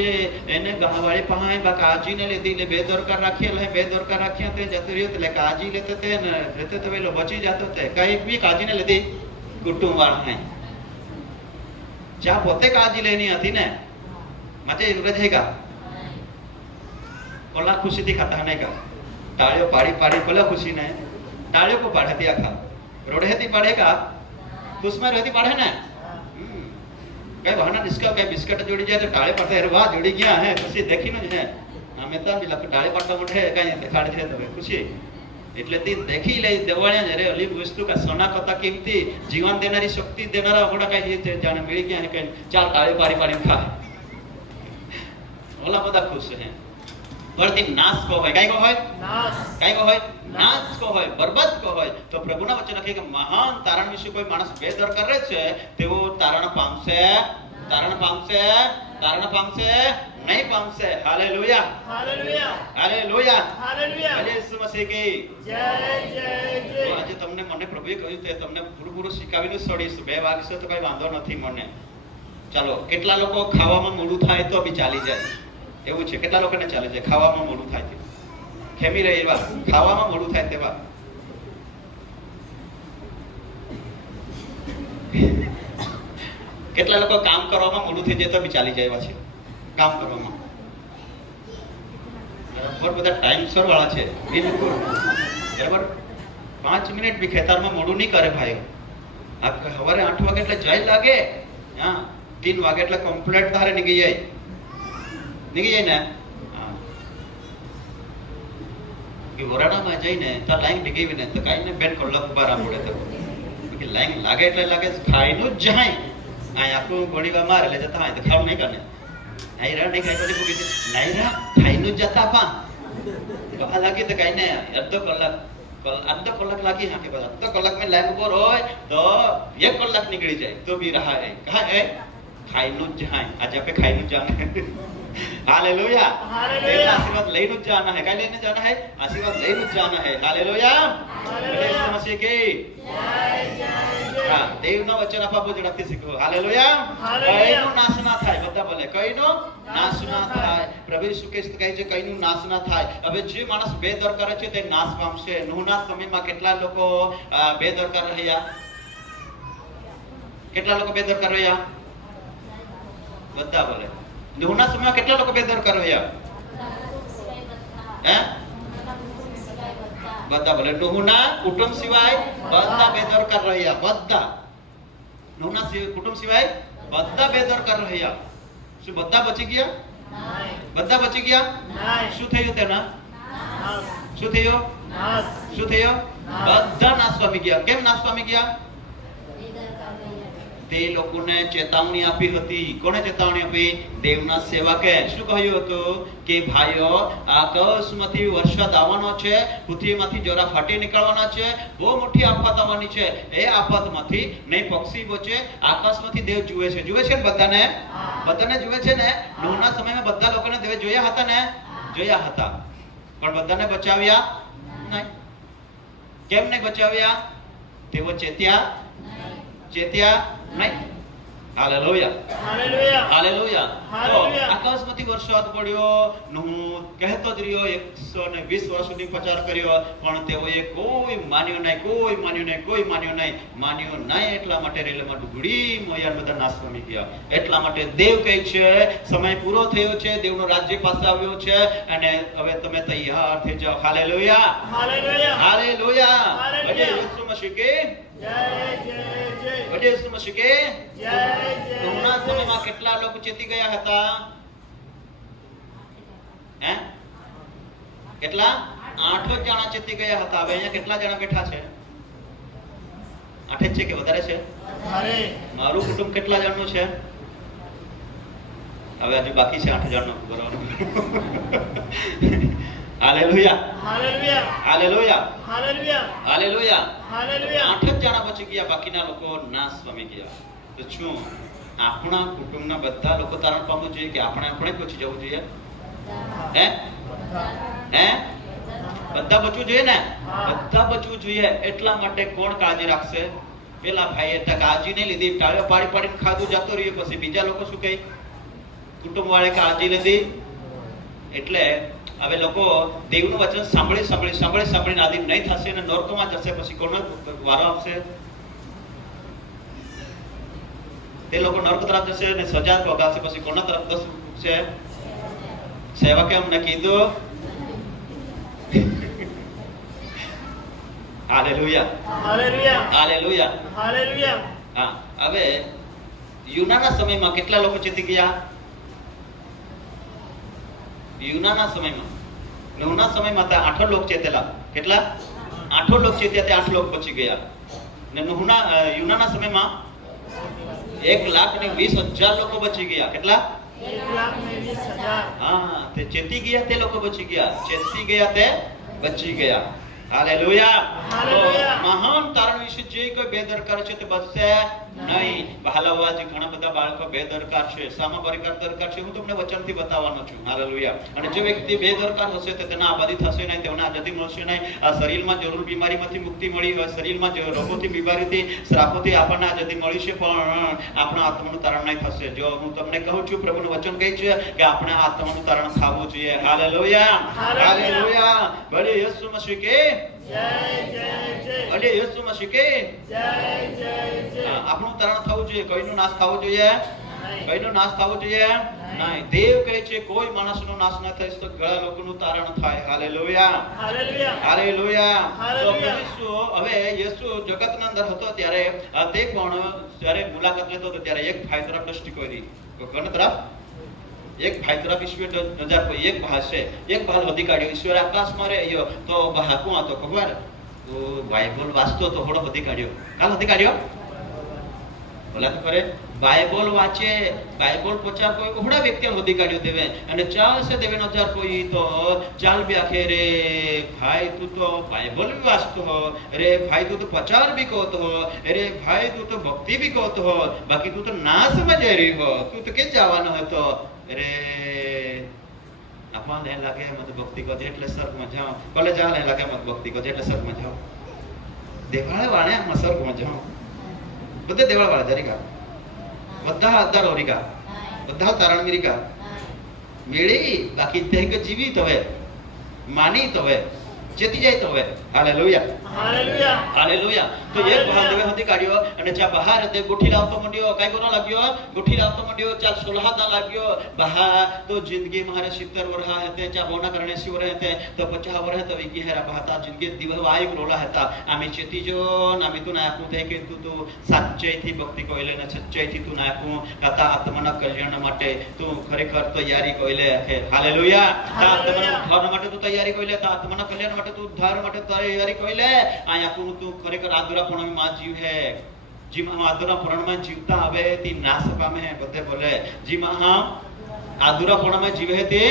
એને ગામવાળી પાસે બા કાજી ને લેતી એટલે બેદરકાર રાખ્યા લે, બેદરકાર રાખ્યા તે જતો રહ્યો એટલે કાજી લેતે તે ને રહેતે તો વેલો બચી જાતો તે કઈ બી કાજી ને લેતી કુટુંબ વાળા હે ચા પોતે કાજી લેની હતી ને માટે रहेगा कोला खुशी दिखाता है का तालियों पाड़ी पाड़ी कोला खुशी ने तालियों को पढ़ती आखा रोड़ेती पढ़ेगा तो उसमें रहती पढ़े ना कई बहाना इसका कई बिस्किट जोड़ी जाए तो टाळे पड़ता है वाह जोड़ी गया है खुशी देखी न है हमें तो भी लग टाळे पड़ता मोटे कई दिखाड़ दे तो खुशी એટલે તે देखी ले देवाळ्या जरे अली वस्तु का सोना कथा कीमती जीवन देनारी शक्ति देनारा होड़ा कई जाने मिली क्या है कई चार टाळे पाड़ी पाड़ी खा ओला बदा खुश है वर्ती नाश को होय काई को होय नाश काई को होय नाश को होय बर्बाद को होय तो प्रभुना वचन કહે કે મહાન તારણ વિશે કોઈ માણસ બેદરકાર રહે છે તેઓ તારણ પામશે નહીં પામશે. Hallelujah, hallelujah, hallelujah, hallelujah. ભલે ઈસુ મસીહ કી જય જય જય. આજે તમને મને પ્રભુએ કહ્યું તે તમને પૂરું શીખવીને છોડીશું. 2 વાગશે તો કઈ વાંધો નથી મને. ચાલો, કેટલા લોકો ખાવામાં મોડું થાય તો બી ચાલી જાય એવું છે? કેટલા લોકોને ચાલે છે ખાવામાં મોડું થાય તે? ખેમી રહે એવા ખાવામાં મોડું થાય તેવા. કેટલા લોકો કામ કરવામાં મોડું થઈ જાય તો બી ચાલી જાય એવા છે કામ કરવામાં. બરાબર, બધા ટાઈમસર વાળા છે બિલકુલ. બરાબર, 5 મિનિટ બી ખેતરમાં મોડું નહીં કરે ભાઈઓ. આ સવારે 8 વાગે એટલે જાય લાગે, હા 3 વાગે એટલે કમ્પ્લીટ તારે નીકળી જાય ને. હા, કે વરાડામાં જઈને તો લાઈન નીકળી ને તો કાઈ ને બેન કલાક ઉભા રાહ પડે તો કે લાઈન લાગે એટલે લાગે ખાઈનું જ જાય. આ આખું ગોળીવા મારે એટલે જતા હોય તો ખાવ નહીં કરે નહીં રા નહીં ખાઈ પછી પૂકી નહીં રા ખાઈનું જ જતા પા તો આ લાગી તો કાઈ ને અડધો કલાક લાગી હા કે બસ અડધો કલાક મેં લાઈન ઉપર હોય તો 1 કલાક નીકળી જાય તો બી રહા હે કહા હે ખાઈનું જ જાય. આજે આપણે ખાઈનું જ જાને. Hallelujah, hallelujah. आशीर्वाद लेने जाना है. क्या लेने जाना है? आशीर्वाद लेने जाना है. Hallelujah, hallelujah. मसीह की જય જય જય. હા, દેવના વચન આપવા બહુ ઝડપથી શીખો. હાલેલુયા. હાલેલુયા. કઈનો નાશ ના થાય. બધા બોલે કઈનો નાશ ના થાય. પ્રભુ ઈસુ ખ્રિસ્ત કહે છે કઈનો નાશ ના થાય. હવે જે માણસ બેદરકાર છે તે નાશ પામશે. નૂહના સમયમાં કેટલા લોકો બેદરકાર રહ્યા? કેટલા લોકો બેદરકાર રહ્યા? બધા બોલે. નૂહના સમયમાં કેટલા લોકો બેદરકાર રહ્યા? હે? બધા બોલે. નૂહના કુટુંબ સિવાય બધા બેદરકાર રહ્યા. બધા નૂહના કુટુંબ સિવાય બધા બેદરકાર રહ્યા. શું બધા બચી ગયા? નહીં. બધા બચી ગયા? નહીં. શું થયું તેના? નાશ. શું થયું? નાશ. શું થયો? બધા નાશ પામી ગયા. કેમ નાશ પામી ગયા? તે લોકોને ચેતવણી આપી હતી. કોને ચેતવણી આપી? દેવના સેવકે. શું કહ્યું હતું? કે ભાઈઓ, આકાશમાંથી વરસાદ આવવાનો છે, પૃથ્વીમાંથી જરા ફાટી નીકળવાના છે, બહુ મોટી આફત આવવાની છે. એ આફતમાંથી નહીં પક્ષી બચે, આકાશમાંથી દેવ જુએ છે. જુએ છે ને બધાને? બધાને જુએ છે ને? નૂહના સમયમાં બધા લોકોને દેવે જોયા હતા ને? જોયા હતા. પણ બધાને બચાવ્યા નહીં. કેમ નહીં બચાવ્યા? તેઓ ચેત્યા નહીં. Hallelujah, hallelujah. હાલેલુયા. તો હાલેલુયા. આકાશમાંથી વરસાદ પડ્યો. નૂહ કહેતો જ રહ્યો, 120 વર્ષ સુધી પ્રચાર કર્યો, પણ તેઓએ કોઈ માન્યું નહીં. માન્યું નહીં એટલા માટે રેલમાં ડૂબડી મોયા બધા નાશ પામી ગયા. એટલા માટે દેવ કહે છે સમય પૂરો થયો છે, દેવનો રાજ્ય પાસે આવ્યો છે, અને હવે તમે તૈયાર થઈ જાઓ. Hallelujah, hallelujah. હાલેલુયા. હાલેલુયા. વડે યેસુ મસીહ કે જય જય જય. વડે યેસુ મસીહ કે જય જય નૂહના જય. સમયમાં કેટલા લોકો ચેતી ગયા હતા? હે? કેટલા? 8 જ જણા ચેતી ગયા હતા. હવે અહીંયા કેટલા જણા બેઠા છે? 8 જ છે કે વધારે છે? અરે મારું કુટુંબ કેટલા જણનું છે? હવે હજુ બાકી છે 8 જણનું કરવાનું. Hallelujah, hallelujah. Hallelujah, hallelujah. Hallelujah. Hallelujah. 8 જ જણા બચી ગયા, બાકીના લોકો નાશ પામી ગયા. તો શું આપણા કુટુંબના બધા લોકો તારણ પામવું જોઈએ કે આપણે જ બચી જવું જોઈએ? હે? હે? બધા બચવું જોઈએ ને? બધા બચવું જોઈએ. એટલા માટે કોણ કાળજી રાખશે? પેલા ભાઈએ તો કાળજી નહીં લીધી, ટાળીઓ પાડીને ખાધું જતો રહ્યો. પછી બીજા લોકો શું કહે? કુટુંબ વાળે કાળજી લીધી. એટલે હવે લોકો દેવનું વચન સાંભળીને આધીન નહીં થશે અને નરકમાં જશે. પછી કોનો વારો આપશે? તે લોકો નરક તરફ જશે અને સજા ભોગવશે. પછી કોના તરફ જશે? સેવકે અમને કીધું. Hallelujah, hallelujah. હાલેલુયા. હાલેલુયા. હા, હવે યુનાના સમયમાં કેટલા લોકો ચેતી ગયા? યુનાના સમયમાં, નૂહના સમયમાં તો 8 લોકો ચેતેલા. કેટલા? 8 લોકો ચેત્યા, તે 8 લોકો બચી ગયા. ને યુનાના સમયમાં 1,20,000 લોકો બચી ગયા. કેટલા? 1,20,000. હા, તે ચેતી ગયા તે લોકો બચી ગયા. ચેતી ગયા તે બચી ગયા. હાલેલુયા. હાલેલુયા. તો મહાન તારણ વિશે જે કોઈ બેદરકાર છે તે બચશે નહીં. બહાલાવાજી ઘણા બધા બાળકો બેદરકાર છે. શામાં બેદરકાર છે? હું તમને વચનથી બતાવવાનો છું. હાલેલુયા. અને જે વ્યક્તિ બેદરકાર હશે તે તેને આબાદી થશે નહીં, તેઓને આઝાદી મળશે નહીં. આ શરીરમાં જરૂર બીમારીમાંથી મુક્તિ મળી હોય, શરીરમાં જે રોગોથી, બીમારીથી, શ્રાપોથી આપણને આઝાદી મળી છે, પણ આપણા આત્માનું તારણ નહીં થશે. જો હું તમને કહું છું, પ્રભુનું વચન કહે છે કે આપણે આત્માનું તારણ થવું જોઈએ. Hallelujah, hallelujah. ભલે યેસુ મસીહ કે જય જય જય. ભલે યેસુ મસીહ કે જય જય જય. આપણું તારણ થવું જોઈએ. કોઈનું નાશ થવો જોઈએ? કોઈનો નાશ થવો જોઈએ નહીં. દેવ કહે છે કોઈ માણસનો નાશ ન થાય તો ઘણા લોકોનું તારણ થાય. Hallelujah, hallelujah. હાલેલુયા. તો હાલેલુયા. ઈસુ, હવે યેસુ જગતના અંદર હતો ત્યારે તે પણ જ્યારે મુલાકાત લેતો હતો ત્યારે એક ભાઈ તરફ દ્રષ્ટિ કરી. કોના તરફ? એક ભાઈ તરફ ઈશ્વર નજર કોઈ એક ભાઈ છે, એક ભાઈ વધી કાઢ્યો. ઈશ્વર આકાશમાં રહ્યો તો ભાઈ કોણ હતો ખબર? તો બાઇબલ વાંચતો તો થોડો વધી કાઢ્યો. કાલ વધી કાઢ્યો બોલા તો કરે. બાઇબલ વાંચે, બાઇબલ પ્રચાર કોઈ ઘણા વ્યક્તિ વધી કાઢ્યો દેવે અને ચાલશે દેવે નજર કોઈ તો ચાલ બી આખે રે ભાઈ તું તો બાઇબલ બી વાંચતો હો, રે ભાઈ તું તો પ્રચાર બી કરતો હો, રે ભાઈ તું તો ભક્તિ બી કરતો હો, બાકી તું તો ના સમજાઈ રહી હો, તું તો કે જવાનો હતો રે. આપણને એમ લાગે મત ભક્તિ કરજે એટલે સ્વર્ગમાં જાઓ, કોલેજ આવે એમ લાગે મત ભક્તિ કરજે એટલે સ્વર્ગમાં જાઓ. દેવાળે વાળે આમાં સ્વર્ગમાં જાઓ. બધે દેવાળ વાળા જરીકા, બધા અદ્દાર ઓરીકા, બધા તારણ મીરીકા મેળી, બાકી તે કે જીવિત હવે માની તો હવે ચેતી જાય તો હવે. Hallelujah, hallelujah. હાલેલુયા. તો એક ભાગ દેવે હતી કાઢ્યો અને જ્યાં બહાર તે ગોઠી લાવતો માંડ્યો. કઈ કોનો લાગ્યો? ગોઠી લાવતો માંડ્યો. ચાલ સોલહાતા લાગ્યો બહાર તો જિંદગી મારે 70 વર્ષ હતા, ચા બોના કરણે 80 વર્ષ હતા, તો 50 વર્ષ તો વિકી હેરા બહાતા જિંદગી દિવસ આયુ રોલા હતા. આમે ચેતી જો નામે તું નાખું થાય કે તું તો સાચેથી ભક્તિ કોઈલે ને સચ્ચાઈથી તું નાખું કથા આત્માના કલ્યાણ માટે તું ખરેખર તૈયારી કોઈલે. હાલેલુયા. આત્માના ઉદ્ધાર માટે તું તૈયારી કોઈલે, આત્માના કલ્યાણ માટે તું ઉદ્ધાર માટે તૈયારી કરી લે અહીંયા કોણ તું ખરેખર આદુરાપણામાં જીવ હે જીમાં આદુરાપણામાં જીવતા હવે તે નાશ પામે હે બધે બોલે જીમાં આદુરાપણામાં જીવે હે તે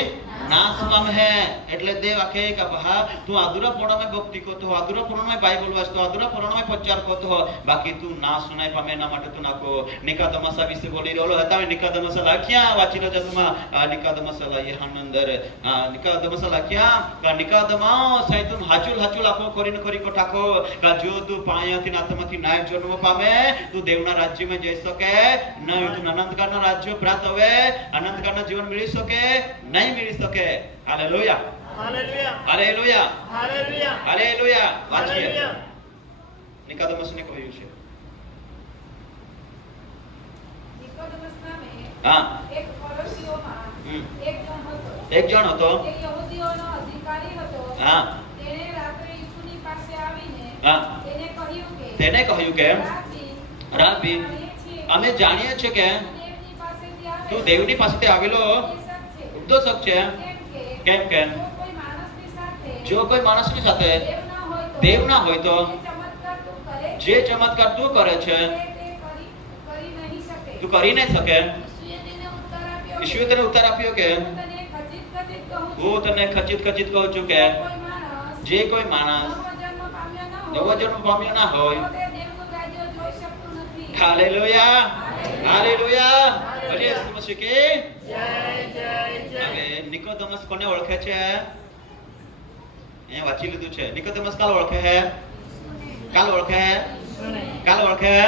નાશ પામે હે એટલે દેવ આખે કે બહા તું આદુરાપણામાં ભક્તિ કરતો હો આદુરાપણામાં બાઇબલ વાંચતો આદુરાપણામાં પ્રચાર કરતો હો બાકી તું નાશ સુનાય પામે એના માટે તું નાખો નિકાદમસા વિશે બોલી રહ્યો હતા નિકાદમસા લખ્યા વાંચી લો જસમાં નિકાદમસા લાયા અંદર નિકાદમસા લખ્યા નિકાદમસ સાઈ તું હાચુલ આપો કરીને કરી કોઠાકો કા જો તું પાયાથી નાથમાંથી નાય જન્મ પામે તું દેવના રાજ્યમાં જઈ શકે નહીં તું અનંતકાળના રાજ્ય પ્રાપ્ત હવે અનંતકાળના જીવન મેળવી શકે નહીં મેળવી શકે hallelujah hallelujah hallelujah hallelujah hallelujah વાંચીએ હાલેલુયા નિકાદમસને કહ્યું છે નિકોદેમસ નામે હા એક ફરીસીઓમાં હમ. એક જણ હતો. એક જણ હતો તે યહૂદીઓનો અધિકારી હતો. હા તેણે રાત્રે ઈસુની પાસે આવીને હા તેને કહ્યું કે રાબી અમે જાણીએ છીએ કે તું દેવની પાસેથી આવેલો ઉપદેશક છે કેમ કે જો કોઈ માણસની સાથે દેવ ના હોય તો જે ચમત્કાર તું કરે છે તું કરી નહીં શકે ઈશ્વરે તેને ઉત્તર આપ્યો કે હું તને ખચિત કહું છું કે જે કોઈ માણસ નવો જન્મ પામ્યો ના હોય હાલેલુયા હાલેલુયા બોલીએ ઈસુ મસીહ કી જય જય જય હવે નિકોદેમસ કોને ઓળખે છે અહીંયા વાંચી લીધું છે નિકોદેમસ કાલ ઓળખે હે કાલ ઓળખે હે કાલ ઓળખે હે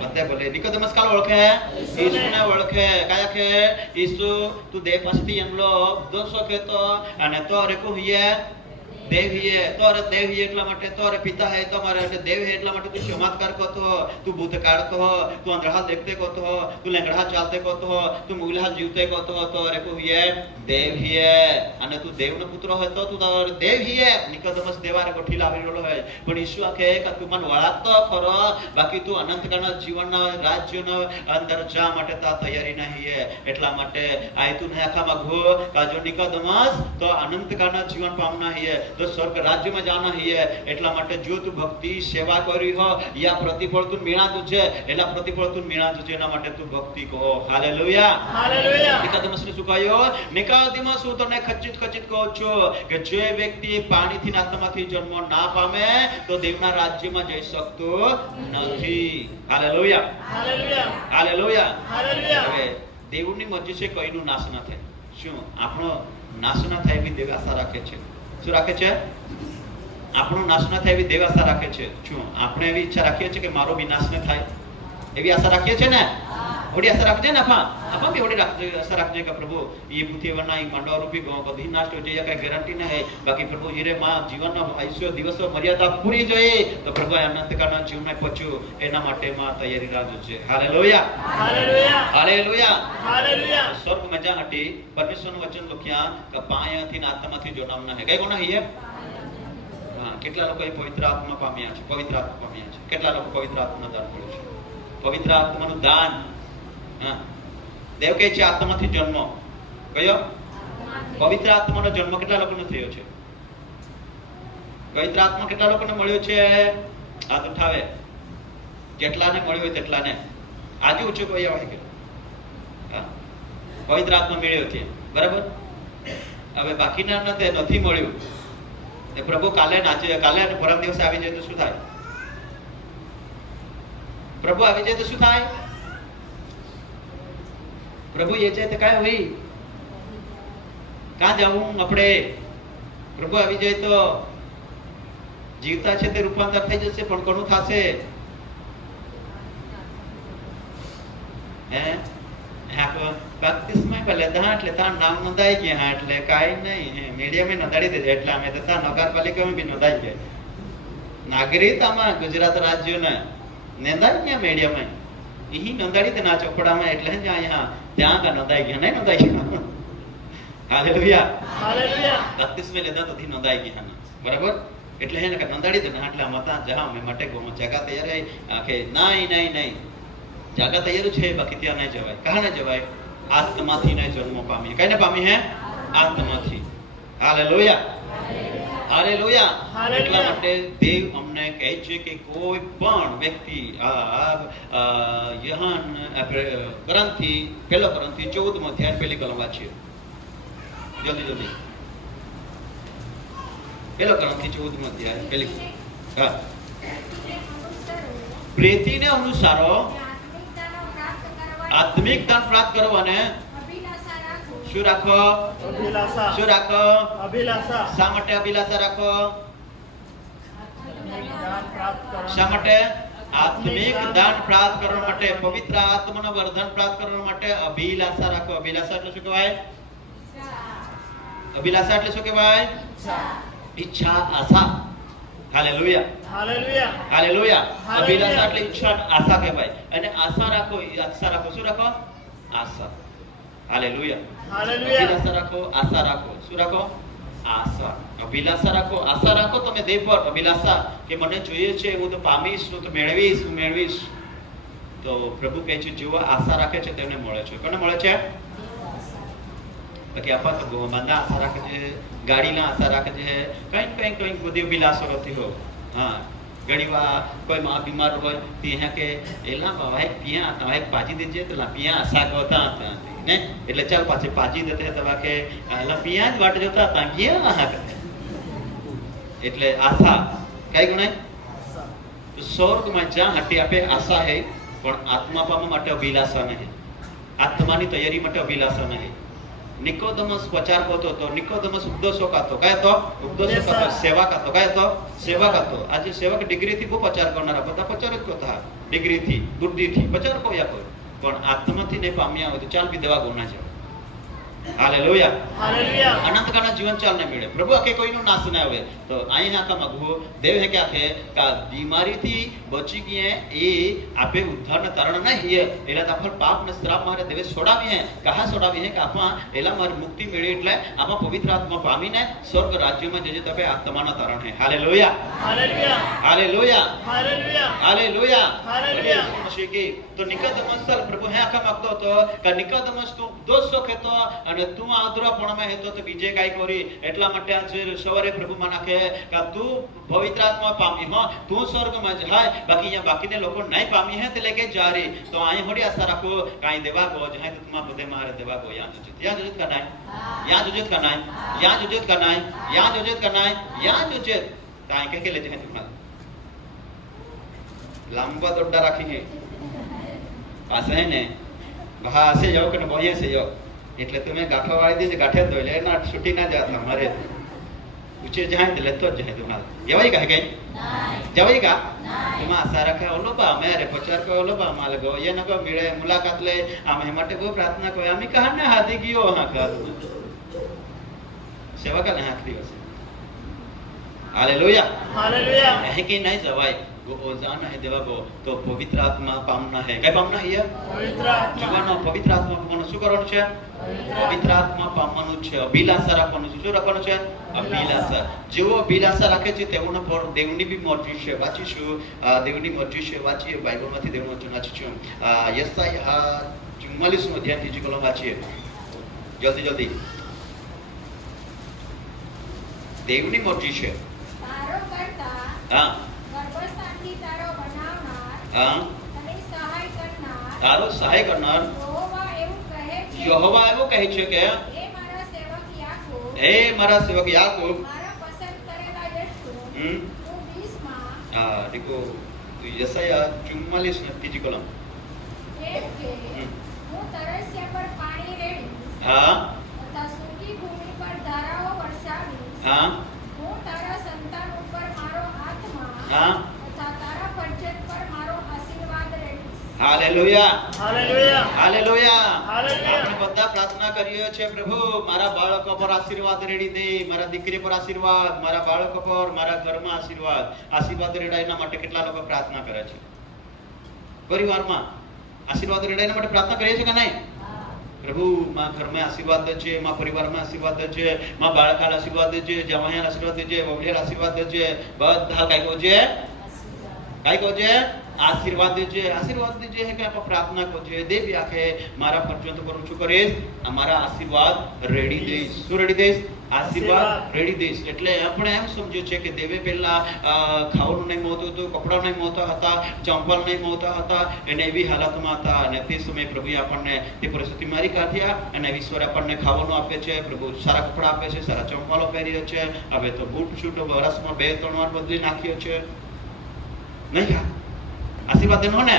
બધે બોલે નિકોદેમસ કાલ ઓળખે હે ઈસુને ઓળખે કાયા કે ઈસુ તું દેવ પાસેથી એમલો દોષો કહેતો અને તો રેકુ હિયે દેવ હિયે તોરે દેવ હિયે એટલા માટે તોરે પિતા હે તમારે એટલે દેવ હે એટલા માટે તું ચમત્કાર કરતો હો તું ભૂત કાઢતો હો તું અંધળા દેખતે કરતો હો તું લેંગડા ચાલતે કરતો હો તું મૂલા જીવતે કરતો હો તો રેકુ હિયે દેવ હિયે અને તું દેવનો પુત્ર હોય તો તું તારે દેવ હિયે નિકોદેમસ દેવારે કોઠી લાવી રહ્યો હોય પણ ઈસુ કહે કે તું મને વળાતો ખરો બાકી તું અનંતકાળના જીવનના રાજ્યનો અંદર જા માટે તા તૈયારી નહીં હે એટલા માટે આ તું ને આખામાં ઘો કાજો નિકોદેમસ તો અનંતકાળના જીવન પામના હે તો સ્વર્ગ રાજ્યમાં જાના હે એટલા માટે જો તું ભક્તિ સેવા કરી હો યા પ્રતિફળ તું મેળાતું છે એટલા પ્રતિફળ તું મેળાતું છે એના માટે તું ભક્તિ કહો હાલેલુયા હાલેલુયા નિકોદેમસને શું કહ્યું નિકોદેમસ હું તને ખચિત કહું છું કે જે વ્યક્તિ પાણીથી ને આત્માથી જન્મ ના પામે તો દેવના રાજ્યમાં જઈ શકતો નથી હાલેલુયા હાલેલુયા હાલેલુયા હાલેલુયા હવે દેવની મરજી છે કોઈનું નાશ ના થાય શું આપણો નાશ ના થાય એવી દેવ આશા રાખે છે શું રાખે છે આપણો નાશ ના થાય એવી દેવ આશા રાખે છે શું આપણે એવી ઈચ્છા રાખીએ છીએ કે મારો વિનાશ ન થાય એવી આશા રાખીએ છીએ ને ઓડી આશા રાખજે ને આપા બી ઓડી આશા રાખજે કે પ્રભુ ये પૃથ્વીના ઈ મંડળ રૂપી કદી નાશ हो जाए કઈ ગેરંટી ન હે બાકી પ્રભુ ઈરે માં જીવનનો આયુષ્ય દિવસો મર્યાદા પૂરી જોઈએ તો પ્રભુ અનંતકાળના જીવનમાં પહોંચ્યું એના માટે માં તૈયારી રાખજો છે હાલેલુયા હાલેલુયા હાલેલુયા હાલેલુયા સ્વર્ગ મજા હટી પરમેશ્વરનું વચન લખ્યા કે પાયાથી ને આત્માથી જો નામ ના હે કઈ કોણ હે હા કેટલા લોકો પવિત્ર આત્મા પામ્યા છે કેટલા લોકો પવિત્ર આત્માનું દાન કર્યું છે પવિત્ર આત્માનું દાન હા દેવ કહે છે આત્માથી જન્મ કયો પવિત્ર આત્માનો જન્મ કેટલા લોકોને થયો છે પવિત્ર આત્મા કેટલા લોકોને મળ્યો છે હાથ ઉઠાવે જેટલાને મળ્યો હોય તેટલાને આજે ઊંચો કોઈ આવે કે પવિત્ર આત્મા મળ્યો છે બરાબર હવે બાકીના નથી મળ્યું તે પ્રભુ કાલે અને પરમ દિવસે આવી જાય તો શું થાય પ્રભુ આવી જાય તો શું થાય પ્રભુ એ જાય તો કાંઈ હોય ક્યાં જવું આપણે પ્રભુ આવી જાય તો જીવતા છે તે રૂપાંતર થઈ જશે પણ કોનું થશે હે બાપ્તિસ્મા ભલે દા એટલે તાર નામ નોંધાઈ ગયા હા એટલે કાંઈ નહીં મીડિયામાં નોંધાડી દેજે એટલે અમે તો તાર નગરપાલિકામાં બી નોંધાઈ ગયા નાગરિકતામાં ગુજરાત રાજ્યના નોંધાઈ ગયા મીડિયામાં ઈ નોંધાડી દે ના ચોપડામાં એટલે જ અહીંયા ત્યાં કા નોંધાઈ ગયા નહીં નોંધાઈ ગયા હાલેલુયા હાલેલુયા બાપ્તિસ્મા લેતા તોથી નોંધાઈ ગયા બરાબર એટલે હે ને કે નોંધાડી દે એટલે મતા જા મે માટે ગો જગા તૈયાર હે કે નહીં જગા તૈયાર છે બાકી ત્યાં નહીં જવાય કહા ન જવાય આત્માથી ને જન્મ પામી કઈને પામી હે આત્માથી હાલેલુયા હાલેલુયા. હાલેલુયા. એટલા માટે દેવ અમને કહે છે કે કોઈ પણ વ્યક્તિ યહાન કરંથી પહેલો કરંથી 14મો અધ્યાય પહેલી કલમ વાંચીએ જલ્દી. પહેલો કરંથી 14મો અધ્યાય પહેલી હા. પ્રીતિને અનુસારો આત્મિક દાન પ્રાપ્ત કરવાને શું રાખો? અભિલાષા. શું રાખો? અભિલાષા. શા માટે અભિલાષા રાખો? જ્ઞાન પ્રાપ્ત કરવા. શા માટે? આત્મિક દાન પ્રાપ્ત કરવા માટે, પવિત્ર આત્માનું વરદાન પ્રાપ્ત કરવા માટે અભિલાષા રાખો. અભિલાષા એટલે શું કહેવાય? અભિલાષા એટલે શું કહેવાય? ઈચ્છા, આશા. હાલેલુયા. હાલેલુયા. હાલેલુયા. હાલેલુયા. અભિલાષા એટલે ઈચ્છા, આશા કહેવાય. અને આશા રાખો, આશા રાખો. શું રાખો? આશા. હાલેલુયા. હાલેલુયા. અભિલાષા રાખો, આશા રાખો. શું રાખો? આશા. અભિલાષા રાખો, આશા રાખો તમે દેવ પર. અભિલાષા કે મને જોઈએ છે, હું તો પામીશ, હું તો મેળવીશ. તો પ્રભુ કહે છે જેઓ આશા રાખે છે તેમને મળે છે. કોને મળે છે? બાકી આપા તો ગોમાંદા આશા રાખે છે, ગાડીના આશા રાખે છે, કંઈક બધી અભિલાષો રહેતી હોય. હા, ઘણીવાર કોઈ માં બીમાર હોય તે હે કે એલા ભાઈ પિયા તમારે પાજી દેજે તો લા પિયા આશા કરતા હતા ને, એટલે ચાલ પાછી પાજી દેતે તવા કે એલા પિયા જ વાટ જોતા હતા ગયા આશા કરે. એટલે આશા કઈ ગુણાય? સ્વર્ગમાં જ્યાં હટી આપે આશા હે, પણ આત્મા પામવા માટે અભિલાષા નહીં. આત્માની તૈયારી માટે અભિલાષા નહીં. નિકોદેમસ પ્રચાર કરતો હતો. નિકોદેમસ ઉપદેશક હતો. કયો હતો? ઉપદેશક હતો. સેવક હતો. કયો હતો? સેવક હતો. આજે સેવક ડિગ્રીથી બહુ પ્રચાર કરનારા બધા પ્રચાર જ કરતા. ડિગ્રીથી, બુદ્ધિથી પ્રચાર કર્યા કોઈ, પણ આત્માથી નહીં પામ્યા હોય તો ચાલ બી દવા ગુના છે. હાલેલુયા. હાલેલુયા. અનંતકાળના જીવન ચાલને મળે. પ્રભુ આકે કોઈનો નાશ ના આવે. તો અહીં આકા માંગવો દેવ હે ક્યાં કે કા બીમારીથી બચી ગયે એ આપે ઉદ્ધારને તારણ નહીં એલા તાપર પાપ ને શ્રાપ મારે દેવે છોડાવી હે. કહા છોડાવી હે કે આપા એલા મારી મુક્તિ મેળવી એટલે આપા પવિત્ર આત્મા પામીને સ્વર્ગ રાજ્યમાં જજે તપે આત્માના તારણ હે. Hallelujah. Hallelujah. Hallelujah. Hallelujah. Hallelujah. Hallelujah. Masih કી તો નિકોદેમસ પ્રભુ હે આકા માંગતો હતો કે નિકોદેમસ તું દોષો ખેતો અને તું આદરાપણમાં હેતો તો બીજે કાઈ કરી. એટલા માટે આજે સવારે પ્રભુમાં નાખે કે તું પવિત્ર આત્મા પામી હો, તું સ્વર્ગમાં જાય, બાકી અહીંયા બાકીને લોકો નહીં પામી હે તે લેકે જા રહી. તો અહીં હોડી આશા રાખો કાઈ દેવા કો જહાં તો તમા બધે મારે દેવા કો યાદ જુજત કરना है, याद जुजत करना है, याद जुजत करना है, याद जुजत करना है, याद जुजत કાઈ કે લે જહાં તમા લાંબા દોડા રાખીને પાસે ને ભાસે જાવ કે બોયે સે જાવ એટલે તમે ગાંઠો વાળી દેજે. ગાંઠે તો એટલે ના છૂટી ના જાતા મારે ઊંચે જાય તો લેતો જ જાય. તમારે જવાય કા કઈ જવાય કા તમા આશા રાખે ઓલો બા મેરે પ્રચાર કો ઓલો બા માલ ગો ये नको मिले मुलाकात ले आमे માટે બહુ પ્રાર્થના કોઈ આમી કહાને હાથી ગયો હા કા સેવા કા હાથ દિવસ. હાલેલુયા. હાલેલુયા. है कि नहीं जवाय वो जाना है देवा को तो पवित्र आत्मा पामना है. कई पामना है? પવિત્ર આત્મા. જીવનનો પવિત્ર આત્મા પામવાનું શું કરવાનું છે? પવિત્ર આત્મા પામવાનું છે. અભિલાષા રાખવાનું છે. શું રાખવાનું છે? અભિલાષા. જેવો અભિલાષા રાખે છે તેઓનો પર દેવની બી મરજી છે. વાંચીશું દેવની મરજી છે. વાંચીએ બાઇબલમાંથી દેવનું વચન વાંચીશું. યસાયા 44નો અધ્યાય ત્રીજી કલમ વાંચીએ જલ્દી. દેવની મરજી છે. તારો કરતા હા ગર્ભસ્થાનથી તારો બનાવનાર હા અને સહાય કરનાર તારો સહાય કરનાર યહોવા એવું કહે છે, યહોવા એવું કહે છે કે હે મારા સેવક યાકૂબ, હે મારા સેવક યાકૂબ, મારા પસંદ કરેલા યશૂ, હમ તું બીસમાં હા देखो યસાયા 44 ની ત્રીજી કલમ એમ કે હું તરસ્યા પર પાણી રેડીશ હા તથા સૂકી ભૂમિ પર ધારાઓ વરસાવીશ. હા હું તારા સંતાન ઉપર મારો આત્મા હા તથા તારા ફરજત પર મારો આશીર્વાદ રેડીશ. હાલેલુયા. હાલેલુયા. હાલેલુયા. હાલેલુયા. આપણે બધા પ્રાર્થના કરીએ છીએ પ્રભુ મારા બાળકો પર આશીર્વાદ રેડી દે, મારા દીકરી પર આશીર્વાદ, મારા બાળકો પર, મારા ઘરમાં આશીર્વાદ રેડાય. એના માટે કેટલા લોકો પ્રાર્થના કરે છે? પરિવારમાં આશીર્વાદ રેડાય એના માટે પ્રાર્થના કરીએ છીએ કે નહીં? પ્રભુ માં ઘરમાં આશીર્વાદ દેજે, માં પરિવારમાં આશીર્વાદ દેજે, માં બાળકાને આશીર્વાદ દેજે, જમાઈયાને આશીર્વાદ દેજે, વહુને આશીર્વાદ દેજે. બધા કાઈ કહો છે? કાઈ કહો છે? આશીર્વાદ દેજે હે કે આપણે પ્રાર્થના કરજે દેવી આખે મારા પર્યંત પર શું કરીશ અમારા આશીર્વાદ રેડી દઈશ શું રેડી દઈશ આશીર્વાદ રેડી દઈશ એટલે આપણે એમ સમજ્યું છે કે દેવે પહેલા ખાવાનું નહીં મળતું હતું કપડાં નહીં મળતા હતા ચંપલ નહીં મળતા હતા એને એવી હાલતમાં હતા અને તે સમયે પ્રભુએ આપણને તે પરિસ્થિતિ મારી કાઢ્યા અને ઈશ્વર આપણને ખાવાનું આપે છે પ્રભુ સારા કપડાં આપે છે સારા ચંપલો પહેરીએ છે હવે તો બૂટ છૂટ વર્ષમાં 2-3 વાર બદલી નાખ્યો છે નહીં ખા આશીર્વાદ દેનો ને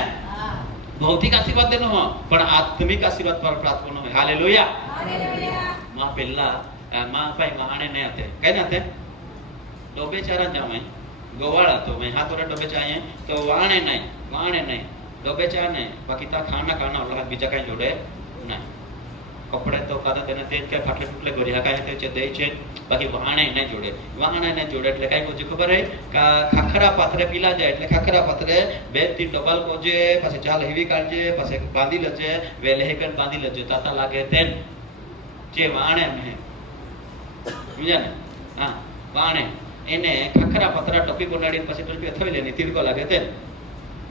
ભૌતિક આશીર્વાદ દેનો હો પણ આત્મિક આશીર્વાદ પર પ્રાપ્ત કરવાનો હોય હાલેલુયા માં પહેલા માં ભાઈ માણે ને આતે કઈ ના આતે ડોબે ચારા જામે ગોવાળા તો મેં હાથ ઓરા ડોબે ચાએ તો વાણે નહીં ડોબે ચા નહીં બાકી તા ખાના ઓલા બીજા કઈ જોડે ના કપડે તો કાદા તેને તેજ કે ફાટલે ફૂટલે ગોરિયા કાય તે છે દે છે બાકી વાણે નહીં જોડે એટલે કઈ કોજી ખબર હે કા ખાખરા પાથરે પીલા જાય એટલે ખાખરા પાથરે 2-3 ડબલ કોજે પછી ચાલ હેવી કાઢજે પછી બાંધી લેજે વેલે હેકન બાંધી લેજે તાતા લાગે તેન જે વાણે મે સમજ્યા ને હા વાણે એને ખાખરા પાથરા ટોપી બનાડીને પછી ટોપી થવી લેની તીરકો લાગે તેન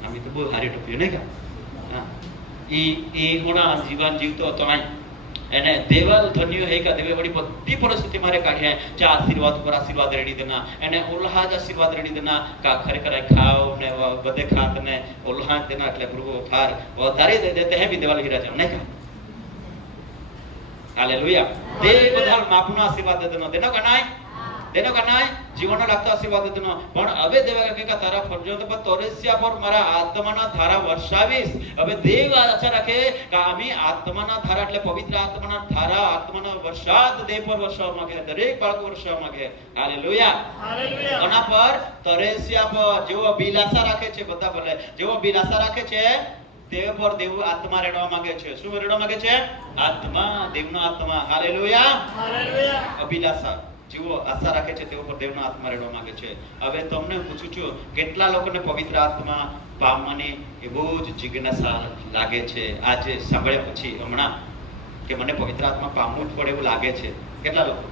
આમી તો બહુ સારી ટોપી નહીં કા હા ઈ ગુણા જીવન જીવતો હતો નહીં એને દેવલ ધન્યો હે કે દેવે બડી બધી પરિસ્થિતિ મારે કાઢ્યા છે આશીર્વાદ ઉપર આશીર્વાદ રેડી દેના એને ઉલ્લાહ આશીર્વાદ રેડી દેના કા ખરેખર ખાવ ને બધે ખાત ને ઉલ્લાહ દેના એટલે પ્રભુ ફાર વધારે દે દેતે હે બી દેવલ હીરા છે નહીં કા હાલેલુયા દે બધા માપનો આશીર્વાદ દેનો કનાય જીવનનો લાગતો આશીર્વાદ દેનો પણ હવે દેવા કે તારા ફરજો પર તોરેસિયા પર મારા આત્માના ધારા વર્ષાવીશ હવે દેવ આશા રાખે કે આમી આત્માના ધારા એટલે પવિત્ર આત્માના ધારા આત્માનો વરસાદ દેવ પર વર્ષાવ માંગે દરેક બાળકો વર્ષાવ માંગે હાલેલુયા આના પર તોરેસિયા પર જેવો અભિલાષા રાખે છે બધા બોલે જેવો અભિલાષા રાખે છે તે પર દેવ આત્મા રેડવા માંગે છે શું રેડવા માંગે છે આત્મા દેવનો આત્મા હાલેલુયા અભિલાષા જીવો આશા રાખે છે તેઓ પર દેવનો આત્મા રેડવા માંગે છે હવે તમને પૂછું છું કેટલા લોકોને પવિત્ર આત્મા પામવાની એ બહુ જ જિજ્ઞાસા લાગે છે આજે સાંભળ્યા પછી હમણાં કે મને પવિત્ર આત્મા પામવું જ પડે એવું લાગે છે કેટલા લોકો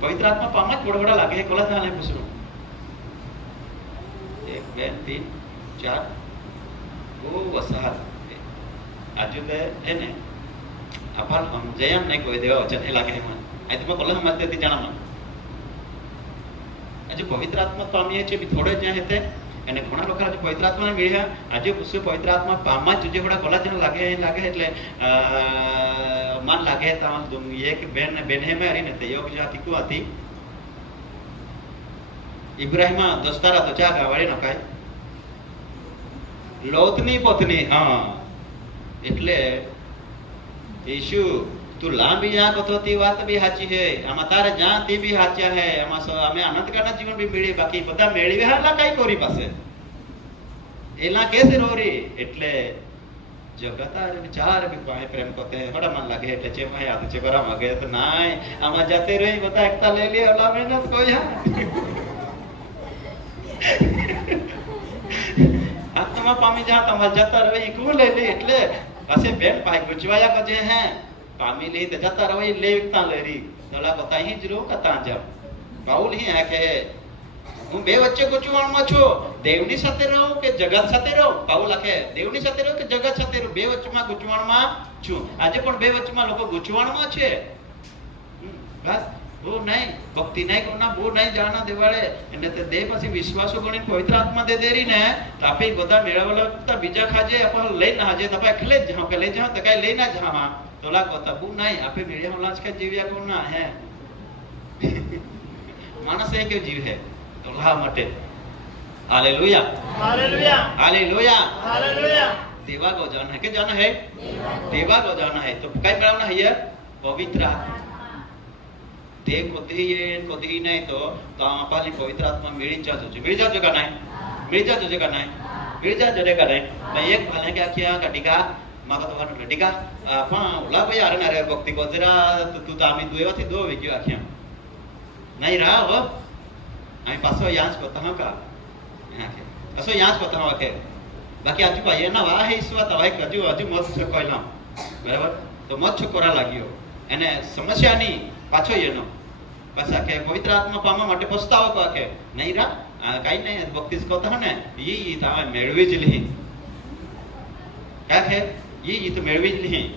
પવિત્ર આત્મા પામવા જ પડે લાગે કોલા થાય પૂછવું 1 2 3 4 બહુ વસાહત આજુ બે એને આપણ સમજાય નહીં કોઈ દેવા વચન એ લાગે એમાં આ તમે કોલે સમજતી જાણમાં આજે પવિત્ર આત્મા પામીએ છે બી થોડે જ્યાં હતે અને ઘણા લોકો આજે પવિત્ર આત્માને મળ્યા આજે પૂછે પવિત્ર આત્મા પામવા જ જે થોડા કોલા જણ લાગે એટલે મન લાગે તો એક બેન હે મારીને તે યોગ જાતિ કો હતી ઇબ્રાહિમ દસ્તારા તો ચા ગાવાડી નખાય લોતની પત્ની હા એટલે ઈશુ તું લાંબી આંખ હતો તે વાત બી સાચી છે આમાં તારે જ્યાં તે બી સાચા છે આમાં અમે અનંતકાળના જીવન બી મેળવી બાકી બધા મેળવી હાલા કઈ કોરી પાસે એલા કેસે રોરી એટલે જગતા વિચાર બી પાહે પ્રેમ કોતે બડા મન લાગે એટલે છે ભાઈ આ છે બરા મગે તો નાય આમાં જતે રહી બધા એકતા લઈ લે ઓલા મહેનત કોઈ હા આત્મા પામી જા તમાર જતા રહી કોણ લઈ લે એટલે પાસે બેન પાઈ ગુચવાયા કજે હે પામી લે જતા રહી લેતા લેરી દલા બતા હી જ રો કતા જા બાઉલ હી હે કે હું બે વચ્ચે ગુચવાણમાં છું દેવની સાથે રહું કે જગત સાથે રહું બાઉલ લખે દેવની સાથે રહું કે જગત સાથે રહું બે વચ્ચેમાં ગુચવાણમાં છું આજે પણ બે વચ્ચેમાં લોકો ગુચવાણમાં છે બસ वो नहीं भक्ति नहीं करना वो नहीं जाना देवाड़े એટલે તે દે પછી વિશ્વાસો ગણી પવિત્ર આત્મા દે દેરી ને તો આપે બધા મેળવલા તો બીજા ખાજે આપણ લઈ ના જે તપા ખલે જ જાઓ કે લઈ જાઓ તો કઈ લઈ ના જાવા તો લા કોતા બુ નહીં આપે મેળ્યા લાજ કે જીવ્યા કોણ ના હે માણસ એ કે જીવ હે તો લા માટે हालेलुया हालेलुया हालेलुया हालेलुया देवा को जाना है क्या जाना है देवा को जाना है तो कई मेळवना है ये पवित्र आत्मा देव कोदी नहीं तो आपली पवित्र आत्मा मिळी जातो का नाही मिळी जातो का नाही मिळी जातो का नाही मैं एक भाले क्या किया कटिका मागा तो वन कटिका पण उला भाई अरे अरे भक्ति को जरा तू तो आम्ही दुएवा थी दो वेग्यो आख्या नहीं रहा हो आम्ही पासो यांच होता हा का असो यांच होता हा के बाकी आजू भाई ना वा है ईश्वर तो भाई कजू अजू मत छकोयला बराबर तो मत छकोरा लाग्यो એને સમસ્યા ની પાછો એનો પાછા કે પવિત્ર આત્મા પામવા માટે પસ્તાવો કહે કે નહીં રા काही नाही बघतीस का होता ને ઈ તમે મેળવી જ લી काय है ઈ તો મેળવી જ લી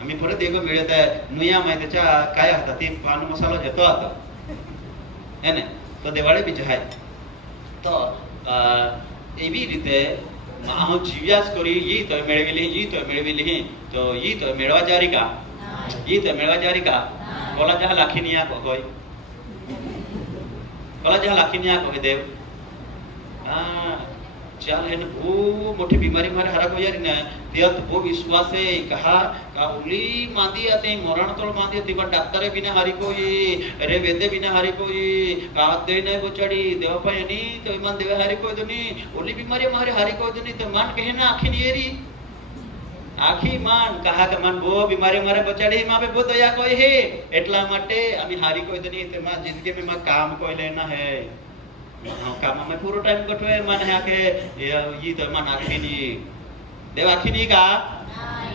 आम्ही परत एक मिळत आहे नुयामाय त्याच्या काय होता ते पान मसाला घेतो आता है ને તો દેવાળે બી જાય તો એવી રીતે હું જીવ્યા જ કરી ઈ તો મેળવી લી તો ઈ તો મેળવા જારી કા ઈ તો મેળવા જારી કા કોલા જहा લાખીની આ કોઈ કોલા જहा લાખીની આ કોઈ દેવ ચાલ એને બહુ મોટી બીમારી મારે હરા કોઈ યાર ને ત્યાં તો બહુ વિશ્વાસે કहा का उली मांदी आते मोरण तोड़ मांदी आती पण डॉक्टरे बिना हारी कोई अरे वेदे बिना हारी कोई का दे नहीं गोचड़ी देवा पाए नहीं तो ईमान देवा हारी कोई तो नहीं उली बीमारी मारे हारी कोई तो नहीं तो मान कहे ना आखी नहीं एरी आखी मान कहा કે મન બહુ બીમારી મારે બચાડી માં पे બહુ દયા કોઈ હે એટલા માટે અમે હારી કોઈ તો નહીં તે માં જિંદગી में માં કામ કોઈ લેना है काम में पूरा टाइम कटवे मन है के ये तो मन आखी नहीं देव आखी नहीं का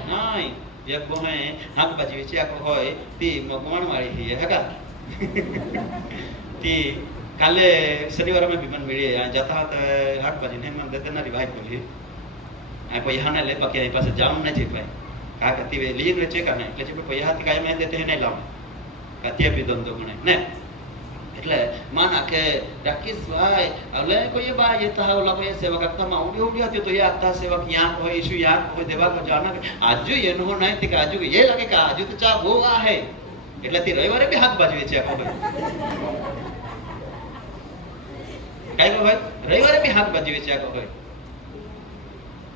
नहीं एक को है हाथ बाजी विचे को होय ती मगवान वाली ही है का ती काले शनिवार में विमान मिले जाता था हाथ बाजी नहीं मन देते ना रिवाइव बोली आ कोई यहाँ ले बाकी आई पास जाम नहीं जी पाए का कहती वे लीन वे चेक करना એટલે જે પૈસા થી કાય મેં દેતે હે નહીં લાવ કાતે બી ધંધો ગણે ને એટલે માં નાખે રાકેશ ભાઈ હવે કોઈ બા ये था ओला कोई सेवा करता मां उड़ी आती तो ये आता सेवा यहां कोई इशू यहां कोई देवा को जाना आज ये नो नहीं ती आज ये लगे का आज तो चा वो आ है એટલે તી રવિવારે બી હાથ બાજવે છે આખો ભાઈ કાઈ કો ભાઈ રવિવારે બી હાથ બાજવે છે આખો ભાઈ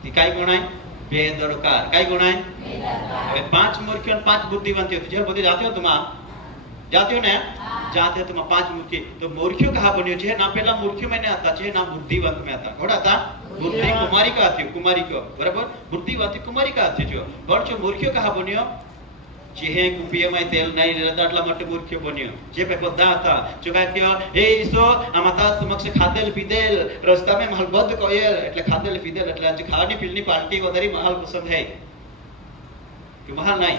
તી કાઈ ગણાય બેદરકાર કાઈ ગણાય બેદરકાર હવે પાંચ મૂર્ખો પાંચ બુદ્ધિવાન થયો જે બધી જાતે हो तुम जाते हो ना जाते तुम पांच मूर्खी तो मूर्खियों कहा बन्यो छे ना पेला मूर्खियों में आता छे ना बुद्धिवंत में आता कोड़ा था बुद्धि कुमारी का थी कुमारी को बराबर बुद्धिवंती कुमारी का थी जो पर जो मूर्खियों कहा बन्यो जे हे कुंपिया में तेल नहीं रहता એટલા માટે મૂર્ખિયો બન્યો જે પે બધા હતા જો કહે કે એ ઈસો અમાતા સમક્ષ ખાધેલ પીધેલ રસ્તા में महल बंद कोयल એટલે ખાધેલ પીધેલ એટલે આજે ખાવાની પીલની પાર્ટી વધારે महल પસંદ है कि महल नहीं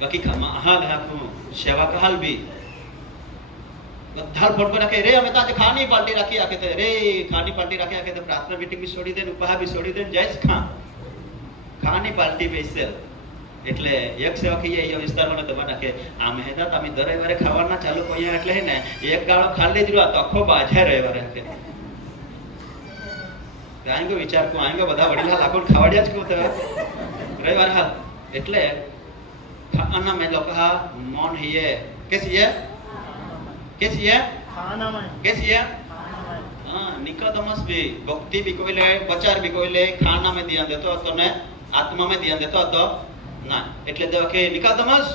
बाकी हाल है आपको सेवा का हाल भी बधाल फोन पर रखे रे हमें तो आज खानी पार्टी रखी आके थे रे खानी पार्टी रखी आके तो प्रार्थना मीटिंग भी छोड़ी देन उपहार भी छोड़ी देन जैस खानी पार्टी पे इससे એટલે એક સેવા કહીએ એ વિસ્તારમાં તમે નાખે આ મહેનત અમે દર રવિવારે ખાવાના ચાલુ કોયા એટલે હે ને એક ગાળો ખાલી જ રહ્યો તો આખો બાજા રવિવારે છે આંગો વિચાર કો આંગો બધા વડીલા લાખો ખાવાડ્યા જ કો રવિવાર હાલ એટલે खाना में लोग कहा मौन ही है कैसी है खाना में कैसी है हाँ निकोदेमस भी भक्ति भी कोई ले बचार भी कोई ले खाना में ध्यान देतो तो ने आत्मा में ध्यान देतो तो ना એટલે દેવ કે નિકોદેમસ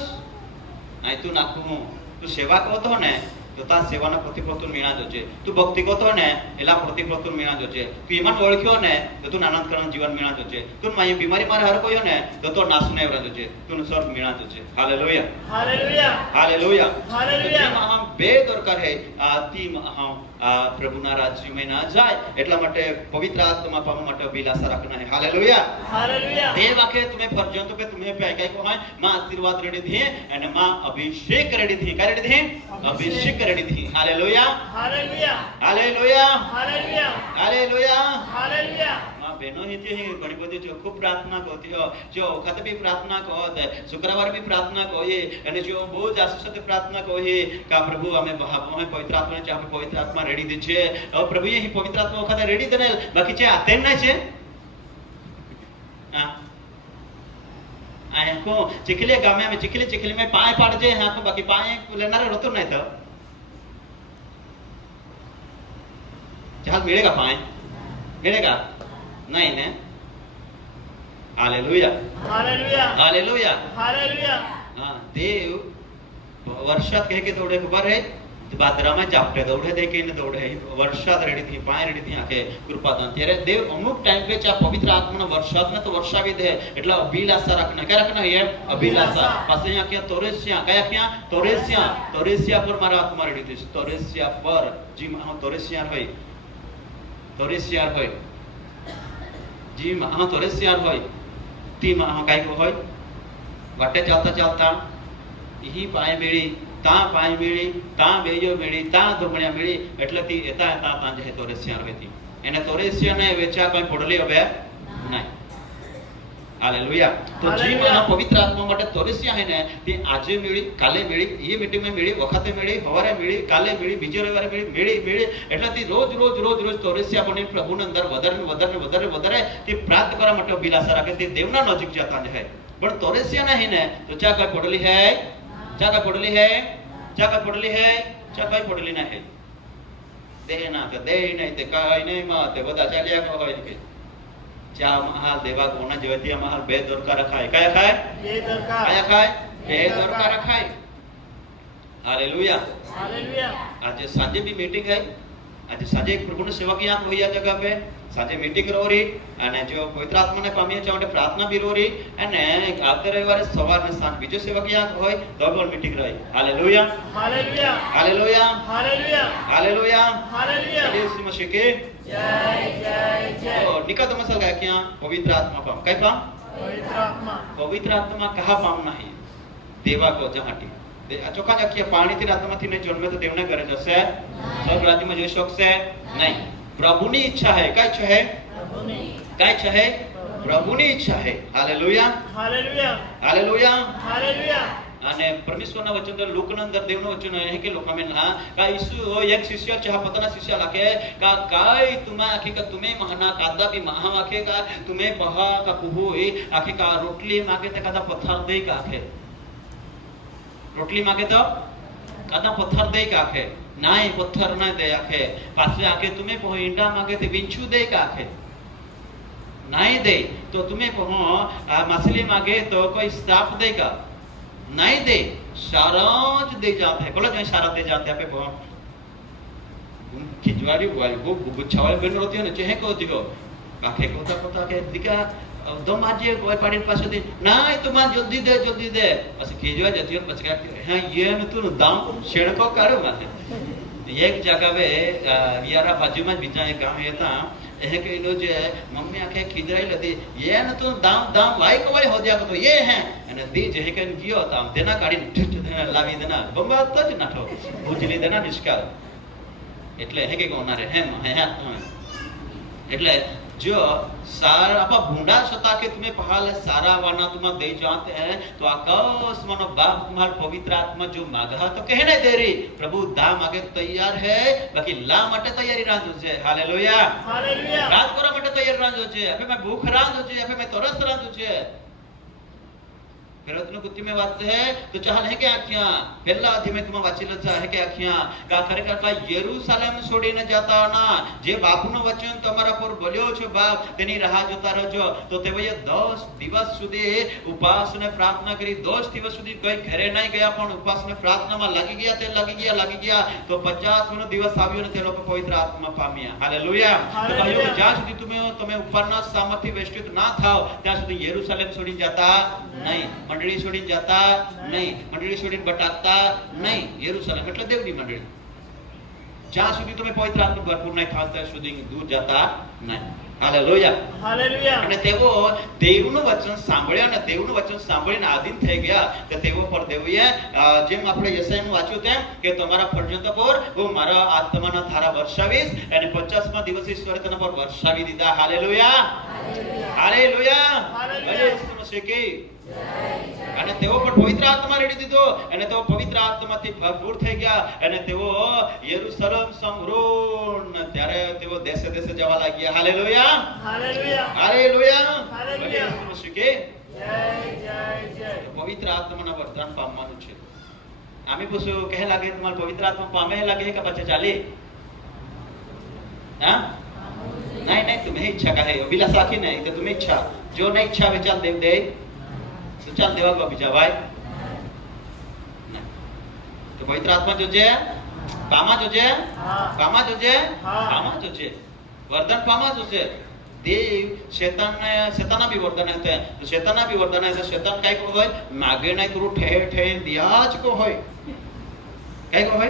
આ તું નાખું તું સેવા કરતો ને તો તા સેવાના પ્રતિફળ મેળા જોજે તું ભક્તિ કરતો ને એલા પ્રતિફળ મેળા જોજે તું ઈમાન ઓળખ્યો ને તો તું આનંદકરણ જીવન મેળા જોજે તું માય બીમારી મારે હર કોયો ને તો તો નાશ ને એવરા જોજે તું સ્વર્ગ મેળા જોજે હાલેલુયા हालेलुया हालेलुया हालेलुया हम बेदरकार है आती हम प्रभुना राज्य में ना जाए એટલા માટે પવિત્ર આત્મા પામવા માટે અભિલાષા રાખના है हालेलुया हालेलुया એ વાકે तुम्हें फर्जंत पे तुम्हें पे काय को है मां आशीर्वाद रेडी थी અને मां अभिषेक रेडी थी काय रेडी थी अभिषेक रेडी थी hallelujah hallelujah hallelujah hallelujah hallelujah hallelujah मां बहनों ही थी घणी बધી जो खूब प्रार्थना करती हो जो वखत भी प्रार्थना कहत शुक्रवार भी प्रार्थना कहे અને जो बहुत आशीष से प्रार्थना कहे का प्रभु हमें हमें पवित्र आत्मा ने चाहे पवित्र आत्मा रेडी दे छे और प्रभु ये पवित्र आत्मा वखत रेडी देने बाकी छे आते न छे हां आया को चिखले गामे में चिखले में पाए पाड़ जे हां को बाकी पाए लेनारे रहतो नहीं तो चाल मिलेगा पाए मिलेगा नहीं ने हालेलुया हालेलुया हालेलुया हालेलुया हां देव वर्षात कहे के दौड़े खबर है भाद्रा में जापटे दौड़े दे के ने दौड़े वर्षात रेडी थी पाए रेडी थी आके कृपा दान तेरे देव अमुक टाइम पे चा पवित्र आत्मा वर्षात में तो वर्षाविद है એટલે અભિલાષા રાખના क्या रखना है अभिलाषा पासे यहाँ क्या तोरेसिया क्या क्या तोरेसिया पर मारा आत्मा रेडी थी तोरेसिया पर जी हां तोरेसिया होय जी हां तोरेसिया होय ती हां काय को होय वाटे चालता चालता यही पाए बेड़ी તા પાઈ મેળી તા બેજો મેળી તા ધોમણ્યા મેળી એટલેથી એતા એતા તા જે તોરેસિયા રહેતી એને તોરેસિયા ને વેચા કઈ પડલી હવે નહીં હાલેલુયા તો જીવના પવિત્ર આત્મા માટે તોરેસિયા હે ને તે આજે મેળી કાલે મેળી એ મીટિંગમાં મેળી વખતે મેળી હવારે મેળી કાલે મેળી બીજે રવિવારે મેળી એટલેથી રોજ તોરેસિયા બની પ્રભુની અંદર વધારે તે પ્રાપ્ત કરવા માટે અભિલાષા રાખે તે દેવના નજીક જતા હે પણ તોરેસિયા નહીં ને તો ચા કઈ પડલી હે ચા કઈ પડલી હે ચા કઈ પડલી ના હે દે ના કે દે નહીં તે કઈ નહીં માં તે બધા ચાલ્યા કરો હોય કે ચા મહાલ દેવા કોના જેવતિયા મહાલ બે દોરકા રખાય કયા ખાય બે દરકાર કયા ખાય બે દોરકા રખાય હાલેલુયા હાલેલુયા આજે સાંજે भी मीटिंग है આજે સાંજે એક પ્રભુની સેવા की यहाँ हुई है जगह पे સાંજે मीटिंग रो रही અને જો પવિત્ર આત્માને પામીએ છે માટે પ્રાર્થના भी रो रही અને આવતે રવિવારે સવારને સાંજ બીજો સેવા की यहाँ હોય તો પણ मीटिंग રહી hallelujah hallelujah hallelujah hallelujah hallelujah hallelujah Yeshu Masih के જય तो निकोदेमस गया क्या पवित्र आत्मा पाम कई पाम पवित्र आत्मा कहा पामना है देवा को जहाटी ચોખા જખીએ પાણીથી આત્માથી નહીં જન્મે તો દેવને ઘરે જશે સ્વર્ગ રાજ્યમાં જઈ શકશે નહીં પ્રભુની ઈચ્છા है કઈ છે કઈ છે પ્રભુની ઈચ્છા है હાલેલુયા હાલેલુયા હાલેલુયા હાલેલુયા અને પરમેશ્વરના વચન તો લોકના અંદર દેવનું વચન है कि लोक में ना का यीशु एक शिष्य चाह पतना शिष्य लाके का काय तुम्हा आखी का तुम्हें महना कादा भी महा आखे का तुम्हें बहा का कुहू आखे का रोटली मागे ते कादा पत्थर दे का आखे रोटली मागे तो कादा पत्थर दे का आखे नहीं पत्थर ना दे आखे पाछे आके तुम्हें पहो ईंडा मागे ते बिंचू दे का आखे नहीं दे तो तुम्हें पहो मछली मागे तो कोई स्टाफ देगा नहीं दे सारांश दे जाते हैं बोला जो सारा दे जाते हैं पे बहुत खिजवाड़ी वो गुच्छा वाले बन होती है ना चेहे को दियो बाकी कोता कोता के दिखा दो माजे कोई पानी पास दे ना तो मान जल्दी दे बस खिजवा जाती है बच गया हां ये न तू दाम शेड़ को करो माथे एक जगह पे यारा बाजू में बीजा एक गांव है था है कि लो जो मम्मी आके खिजराई लदी ये न तो दाम वाई को वाई हो जाएगा तो ये है અને દી જે કે જીઓ તામ તેના કાઢીને લાવી દેના બંબા તો જ નાઠો ભૂજલી દેના નિષ્કાળ એટલે હે કે કોનારે હે એટલે जो सारा आपा भूंडा सता के तुम्हें पहाल सारा वाना तुम्हें दे जाते हैं तो आकाश मानो बाप तुम्हारे पवित्र आत्मा जो मांगा तो कहने दे रही प्रभु दा मांगे तो तैयार है बाकी ला माटे तैयारी रांधो छे हालेलुया हालेलुया रात करा माटे तैयार रांधो छे अबे मैं भूख रांधो छे अबे मैं तरस रांधो छे रत्न कुत्ती में वाचते है तो चाहल है के आखियां पहला अध्याय में तुम्हें वाचेल है के आखियां का खरेखर का यरूशलेम छोड़ीने जाता ना जे बापूનું वचन તમારા પર બોલ્યો છે બાપ તેની રાહ જોતા રહેજો તો તેઓએ 10 દિવસ સુધી ઉપવાસ અને પ્રાર્થના કરી 10 દિવસ સુધી કોઈ ઘરે નહીં ગયા પણ ઉપવાસ અને પ્રાર્થનામાં લાગી ગયા તો 50મો દિવસ આવ્યો ને તે લોકો પવિત્ર આત્મા પામ્યા હાલેલુયા તો ભાઈઓ જ્યાં સુધી તમે ઉપરના સામર્થ્ય વેષ્ટિત ના થાઓ ત્યાં સુધી યરૂશલેમ છોડીને જતા નહીં मंडली छोड़ी जाता नहीं मंडली छोड़ी बटाता नहीं यरूशलेम એટલે દેવની મંડળી જ્યાં સુધી તમે પવિત્ર આત્મા ભરપૂર નહીં થાવ ત્યાં સુધી દૂર જતા નહીં હાલેલુયા હાલેલુયા અને તેઓ દેવનું વચન સાંભળ્યા અને દેવનું વચન સાંભળીને આધીન થઈ ગયા કે તેઓ પર દેવએ જેમ આપણે યશાયાનું વાંચ્યું તેમ કે તમારા ફરજંદ પર હું મારા આત્માના ધારા વર્ષાવીશ અને 50મા દિવસે ઈશ્વરે તેના પર વર્ષાવી દીધા હાલેલુયા હાલેલુયા હાલેલુયા મસીહ की અને તેઓ પર પવિત્ર આત્મા રેડી દીધો અને તેઓ પવિત્ર આત્માથી ભરપૂર થઈ ગયા અને તેઓ યરૂશલેમ સંપૂર્ણ ત્યારે તેઓ દેશે દેશે જવા લાગ્યા હાલેલુયા હાલેલુયા હાલેલુયા હાલેલુયા મસીહ के જય પવિત્ર આત્માના વરદાન પામવાનું છે આમે પૂછો કહે લાગે તમાર પવિત્ર આત્મા પામે લાગે કે પછી ચાલે हां नहीं तुम्हें इच्छा का है अभिलाषा की नहीं तो तुम्हें इच्छा जो नहीं इच्छा वे चल देव दे तो चल देवा को बीजा भाई तो पवित्र आत्मा जो जे पामा जो जे पामा जो जे पामा जो जे वरदान पामा जो जे देव शैताना भी वरदान है तो शैताना भी वरदान है तो शैतान काय को होय मागे नहीं तो ठे ठे दियाज को होय काय को होय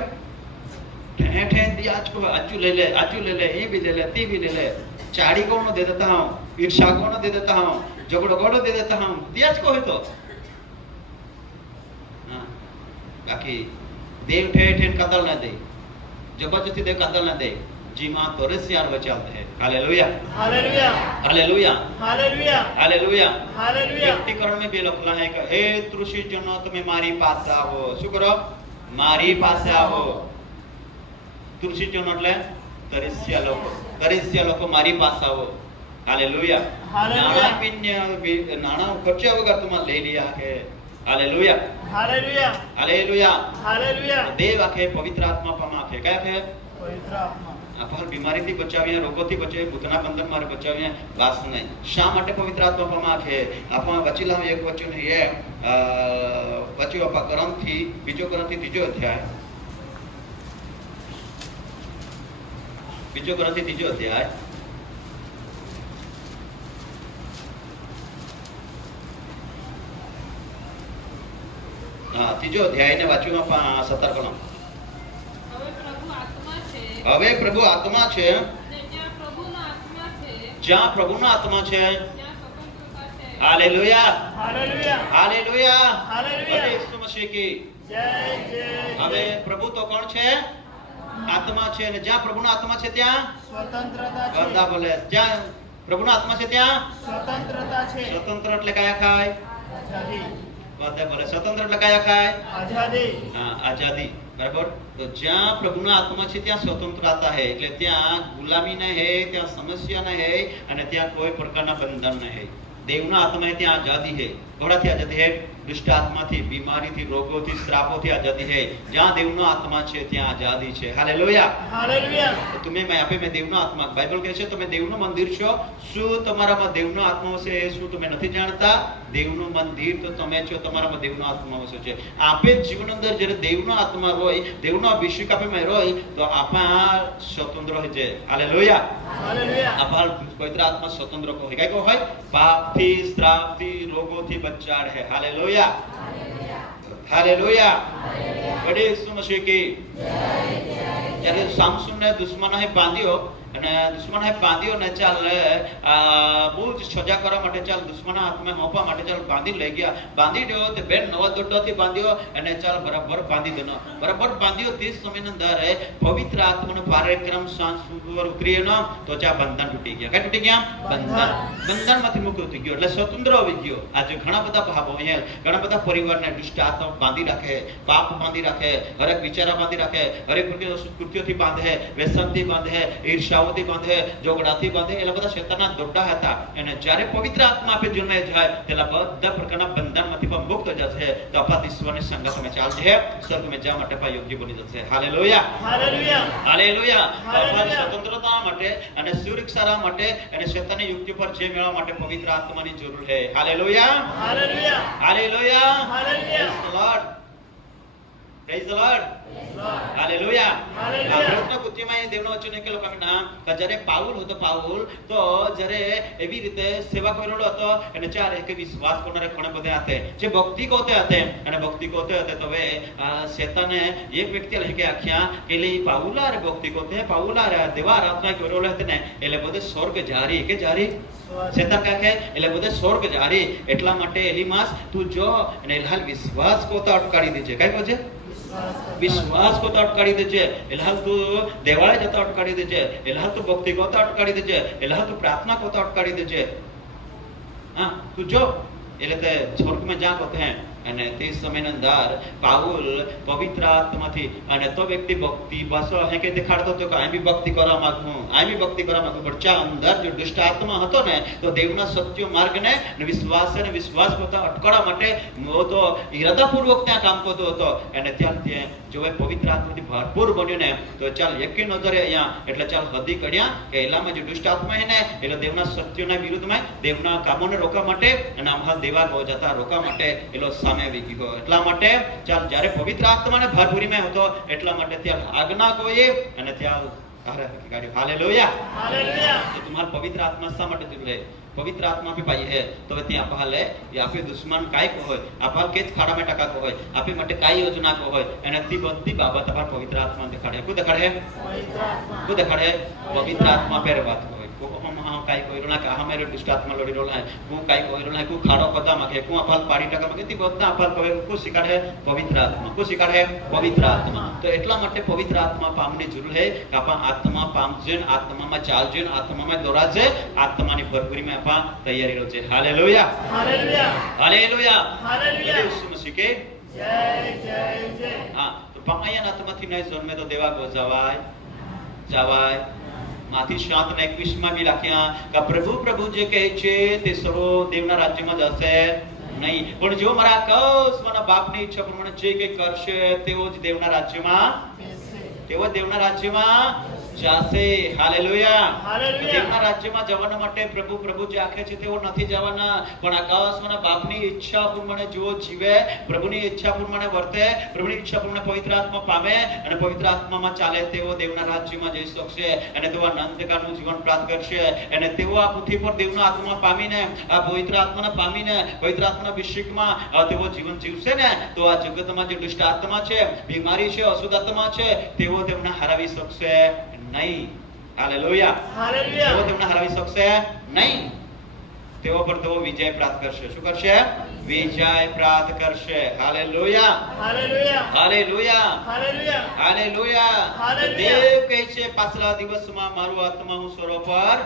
ठे ठे दियाज को आजू ले ले ये भी ले ले ती भी ले ले चाड़ी को दे देता हूं ईर्ष्या को दे देता हूं झगड़ो दे देता हूं दियाज को है तो हां बाकी देव ठे ठे कदल न दे जबरदस्ती देव कदल न दे जी मां तोरे से यार बचाते हैं hallelujah hallelujah hallelujah hallelujah hallelujah hallelujah व्यक्तिकरण में भी लखला है कि हे तृषि जनो તમે મારી પાસે આવો શું કરો મારી પાસે આવો તૃષિ જનો એટલે તરસ્યા લોકો મારી પાસે આવો હાલેલુયા હાલેલુયા નાણા ખર્ચા વગર तुम्हारे ले लिया है हालेलुया हालेलुया हालेलुया हालेलुया देव आखे पवित्र आत्मा पामा आखे क्या है पवित्र आत्मा આપણ બીમારીથી બચાવીએ રોગોથી બચાવીએ ભૂતના બંધન મારે બચાવીએ વાસ નહીં શા માટે પવિત્ર આત્મા પામા છે આપણ વચીલા એક વચન એ વચ્યું આપા કરમથી બીજો કરમથી ત્રીજો અધ્યાય બીજો કરમથી ત્રીજો અધ્યાય ત્રીજો અધ્યાય ને વાંચ્યું આપા 17 કલમ હવે પ્રભુ આત્મા છે જ્યાં પ્રભુનો આત્મા છે હાલેલુયા हालेलुया હાલેલુયા हालेलुया બોલે ઈસુ મસીહ की जय जय હવે પ્રભુ તો કોણ છે આત્મા છે અને જ્યાં પ્રભુનો આત્મા છે ત્યાં स्वतंत्रता બધા छे બોલે જ્યાં પ્રભુનો આત્મા છે ત્યાં स्वतंत्रता छे સ્વતંત્ર એટલે કયા ખાય आजादी બધા બોલે સ્વતંત્ર એટલે કયા ખાય आजादी હા આઝાદી બરાબર તો જ્યાં પ્રભુનો આત્મા છે ત્યાં સ્વતંત્રતા है એટલે ત્યાં ગુલામી ન है ત્યાં સમસ્યા ન है અને ત્યાં કોઈ પ્રકારના બંધન ન है દેવના આત્માએ ત્યાં આઝાદી है ઘોડાથી આઝાદી है દુષ્ટ આત્માથી બીમારીથી રોગોથી શ્રાપોથી આઝાદી है જ્યાં દેવનો આત્મા છે ત્યાં આઝાદી છે હાલેલુયા हालेलुया તમે મેં આપે મેં દેવનો આત્મા બાઇબલ કહે છે તમે દેવનું મંદિર છો શું તમારામાં દેવનો આત્મા છે એ શું તમે નથી જાણતા દેવનું મંદિર તો તમે છો તમારામાં દેવનો આત્મા વસે છે આપે જીવન અંદર જ્યારે દેવનો આત્મા હોય દેવનો અભિષેક આપે મેં હોય તો આપા સ્વતંત્ર હોય છે હાલેલુયા हालेलुया આપા પવિત્ર આત્મા સ્વતંત્ર હોય કઈ કો હોય પાપથી શ્રાપથી રોગોથી બચાડ है हालेलुया हालेलुया बड़े यीशु मसीह की જ્યારે સામસુનને દુશ્મનોએ બાંધ્યો અને દુશ્મનોએ બાંધ્યો ને ચાલ બહુ જ સજા કરવા માટે ચાલ દુશ્મનના હાથમાં હોપવા માટે ચાલ બાંધી લઈ ગયા બાંધી દો તે બેન નવા દોડાથી બાંધ્યો અને ચાલ બરાબર બાંધી દેનો બરાબર બાંધ્યો તે સમયની અંદર પવિત્ર આત્માનો કાર્યક્રમ સાંજ ઉપર ઉતરીએ ન તો ચા બંધન તૂટી ગયા કઈ તૂટી ગયા બંધન બંધનમાંથી મુક્ત થઈ ગયો એટલે સ્વતંત્ર આવી ગયો આજે ઘણા બધા ભાવો અહીંયા ઘણા બધા પરિવારને દુષ્ટ આત્મા બાંધી રાખે પાપ બાંધી રાખે હરેક વિચારા બાંધી રાખે હરેક કૃત્યોથી બાંધે વ્યસનથી બાંધે ઈર્ષાઓથી બાંધે ઝઘડાથી બાંધે એટલે બધા શેતાનના દોરડા હતા અને જ્યારે પવિત્ર આત્મા આપે જન્મે જાય તેલા બધા પ્રકારના બંધનમાંથી પણ મુક્ત જશે તો આપણા ઈશ્વરની સંગતમાં ચાલશે સ્વર્ગમાં જવા માટે પણ યોગ્ય બની જશે હાલેલુયા हालेलुया હાલેલુયા હાલેલુયા. સ્વતંત્રતા માટે અને સુરક્ષા માટે અને શેતાનની યુક્તિ પર જે મેળવવા માટે પવિત્ર આત્માની જરૂર છે hallelujah hallelujah hallelujah hallelujah Praise the Lord. Praise the Lord. Hallelujah hallelujah. પ્રયત્ન કૃત્યમાં એ દેવનો વચન કે લોકોના જ્યારે પાઉલ હતો પાઉલ તો જ્યારે એવી રીતે સેવા કરેલો હતો અને ચાર એક વિશ્વાસ કરનારે ઘણા બધા હતા જે ભક્તિ કોતે હતા અને ભક્તિ કોતે હતા તો હવે શેતાને એક વ્યક્તિ લઈ આખ્યા કે લે પાઉલા રે ભક્તિ કોતે પાઉલા રે દેવા આરાધના કરેલો હતો ને એટલે બધે સ્વર્ગ જારી કે જારી શેતાન કહે એટલે બધે સ્વર્ગ જારી એટલા માટે એલીમાસ તું જો અને હાલ વિશ્વાસ કોતા અટકાડી દેજે કઈ કહે વિશ્વાસ કોતા અટકાડી દેજે એટલે હાલ તું દેવાળે જતા અટકાડી દેજે એટલે હાલ તું ભક્તિ કોતા અટકાડી દેજે એટલે હાલ તું પ્રાર્થના કોતા અટકાડી દેજે હા તું જો એટલે તે સ્વર્ગમાં જા કોતે હે અને તે સમયની અંદર પાઉલ પવિત્ર આત્માથી અને તો વ્યક્તિ ભક્તિ બસ હે કે દેખાડતો હતો કે આ બી ભક્તિ કરવા માંગુ આ બી ભક્તિ કરવા માંગુ પણ ચા અંદર જો દુષ્ટ આત્મા હતો ને તો દેવના સત્ય માર્ગને અને વિશ્વાસ કરતા અટકાવવા માટે મો તો ઈરાદાપૂર્વક ત્યાં કામ કરતો હતો અને ત્યાં જો એ પવિત્ર આત્માથી ભરપૂર બન્યો ને તો ચાલ યકીન નજરે અહીંયા એટલે ચાલ હદી કડ્યા કે એલામાં જે દુષ્ટ આત્મા હે ને એટલે દેવના સત્યોના વિરુદ્ધમાં દેવના કામોને રોકવા માટે અને આમ દેવા જતા રોકવા માટે એલો સામે આવી ગયો એટલા માટે ચાલ જ્યારે પવિત્ર આત્માને ભરપૂરીમાં હતો એટલા માટે ત્યાં આજ્ઞા કોઈ અને ત્યાં हालेलुया हालेलुया तो तुम्हारा पवित्र आत्मा शा માટે જરૂર है पवित्र आत्मा पे पाई है तो ते आपले या पे दुश्मन काय को होय आपा केच खाड़ा में टका को होय आपे માટે काय योजना को होय અને તી બધી બાબત આપા પવિત્ર આત્મા દેખાડે को देखाड़े पवित्र आत्मा को देखाड़े पवित्र आत्मा पे बात होय को हम કાઈ કોઈરોના કાહ મેરે દુષ્ટાત્મા લોડી રોલા કુ કાઈ કોઈરોના કુ ખાડો પતા માકે કુ અફાલ પાડી ટકા માકે તી બધા અફાલ કહે કુ શીખાડે પવિત્ર આત્મા કુ શીખાડે પવિત્ર આત્મા તો એટલા માટે પવિત્ર આત્મા પામની જરૂર છે કે આપા આત્મા પામજે આત્મામાં ચાલજે આત્મામાં દોરાજે આત્માની ભરભરીમાં આપા તૈયારી રોજે હાલેલુયા હાલેલુયા હાલેલુયા હાલેલુયા ઈસુ મસીહ કે જય જય જય હા તો પામાયા આત્માથી નહીં જન્મે તો દેવા ગો જવાય માથી 7 ને 21 માં બી લખ્યા કે પ્રભુ પ્રભુ જે કહે છે તે સર્વો દેવના રાજ્યમાં જશે નહીં પણ જો મારા આકાશમાંના બાપની ઈચ્છા પ્રમાણે જે કંઈ કરશે તેઓ જ દેવના રાજ્યમાં જશે હાલેલુયા હાલેલુયા દેવના રાજ્યમાં જવાના માટે પ્રભુ પ્રભુ જે આખે છે તેઓ નથી જવાના પણ આકાશમાંના બાપની ઈચ્છા પ્રમાણે જો જીવે પ્રભુની ઈચ્છા પ્રમાણે વર્તે પ્રભુની ઈચ્છા પ્રમાણે પવિત્ર આત્મા પામે અને પવિત્ર આત્મામાં ચાલે તેઓ દેવના રાજ્યમાં જઈ શકશે અને તેઓ અનંતકાળનું જીવન પ્રાપ્ત કરશે અને તેઓ આ પૃથ્વી પર દેવનો આત્મા પામીને આ પવિત્ર આત્માને પામીને પવિત્ર આત્માના અભિષેકમાં તેઓ જીવન જીવશે ને તો આ જગતમાં જે દુષ્ટ આત્મા છે બીમારી છે અશુદ્ધ આત્મા છે તેઓ તેમને હરાવી શકશે નહીં હાલેલુયા હાલેલુયા તેઓ તેમને હરાવી શકશે નહીં તેઓ પર તેઓ વિજય પ્રાપ્ત કરશે શું કરશે વિજય પ્રાપ્ત કરશે hallelujah hallelujah hallelujah hallelujah hallelujah hallelujah. દેવ કહે છે પાછલા દિવસમાં મારું આત્મા હું સરોવર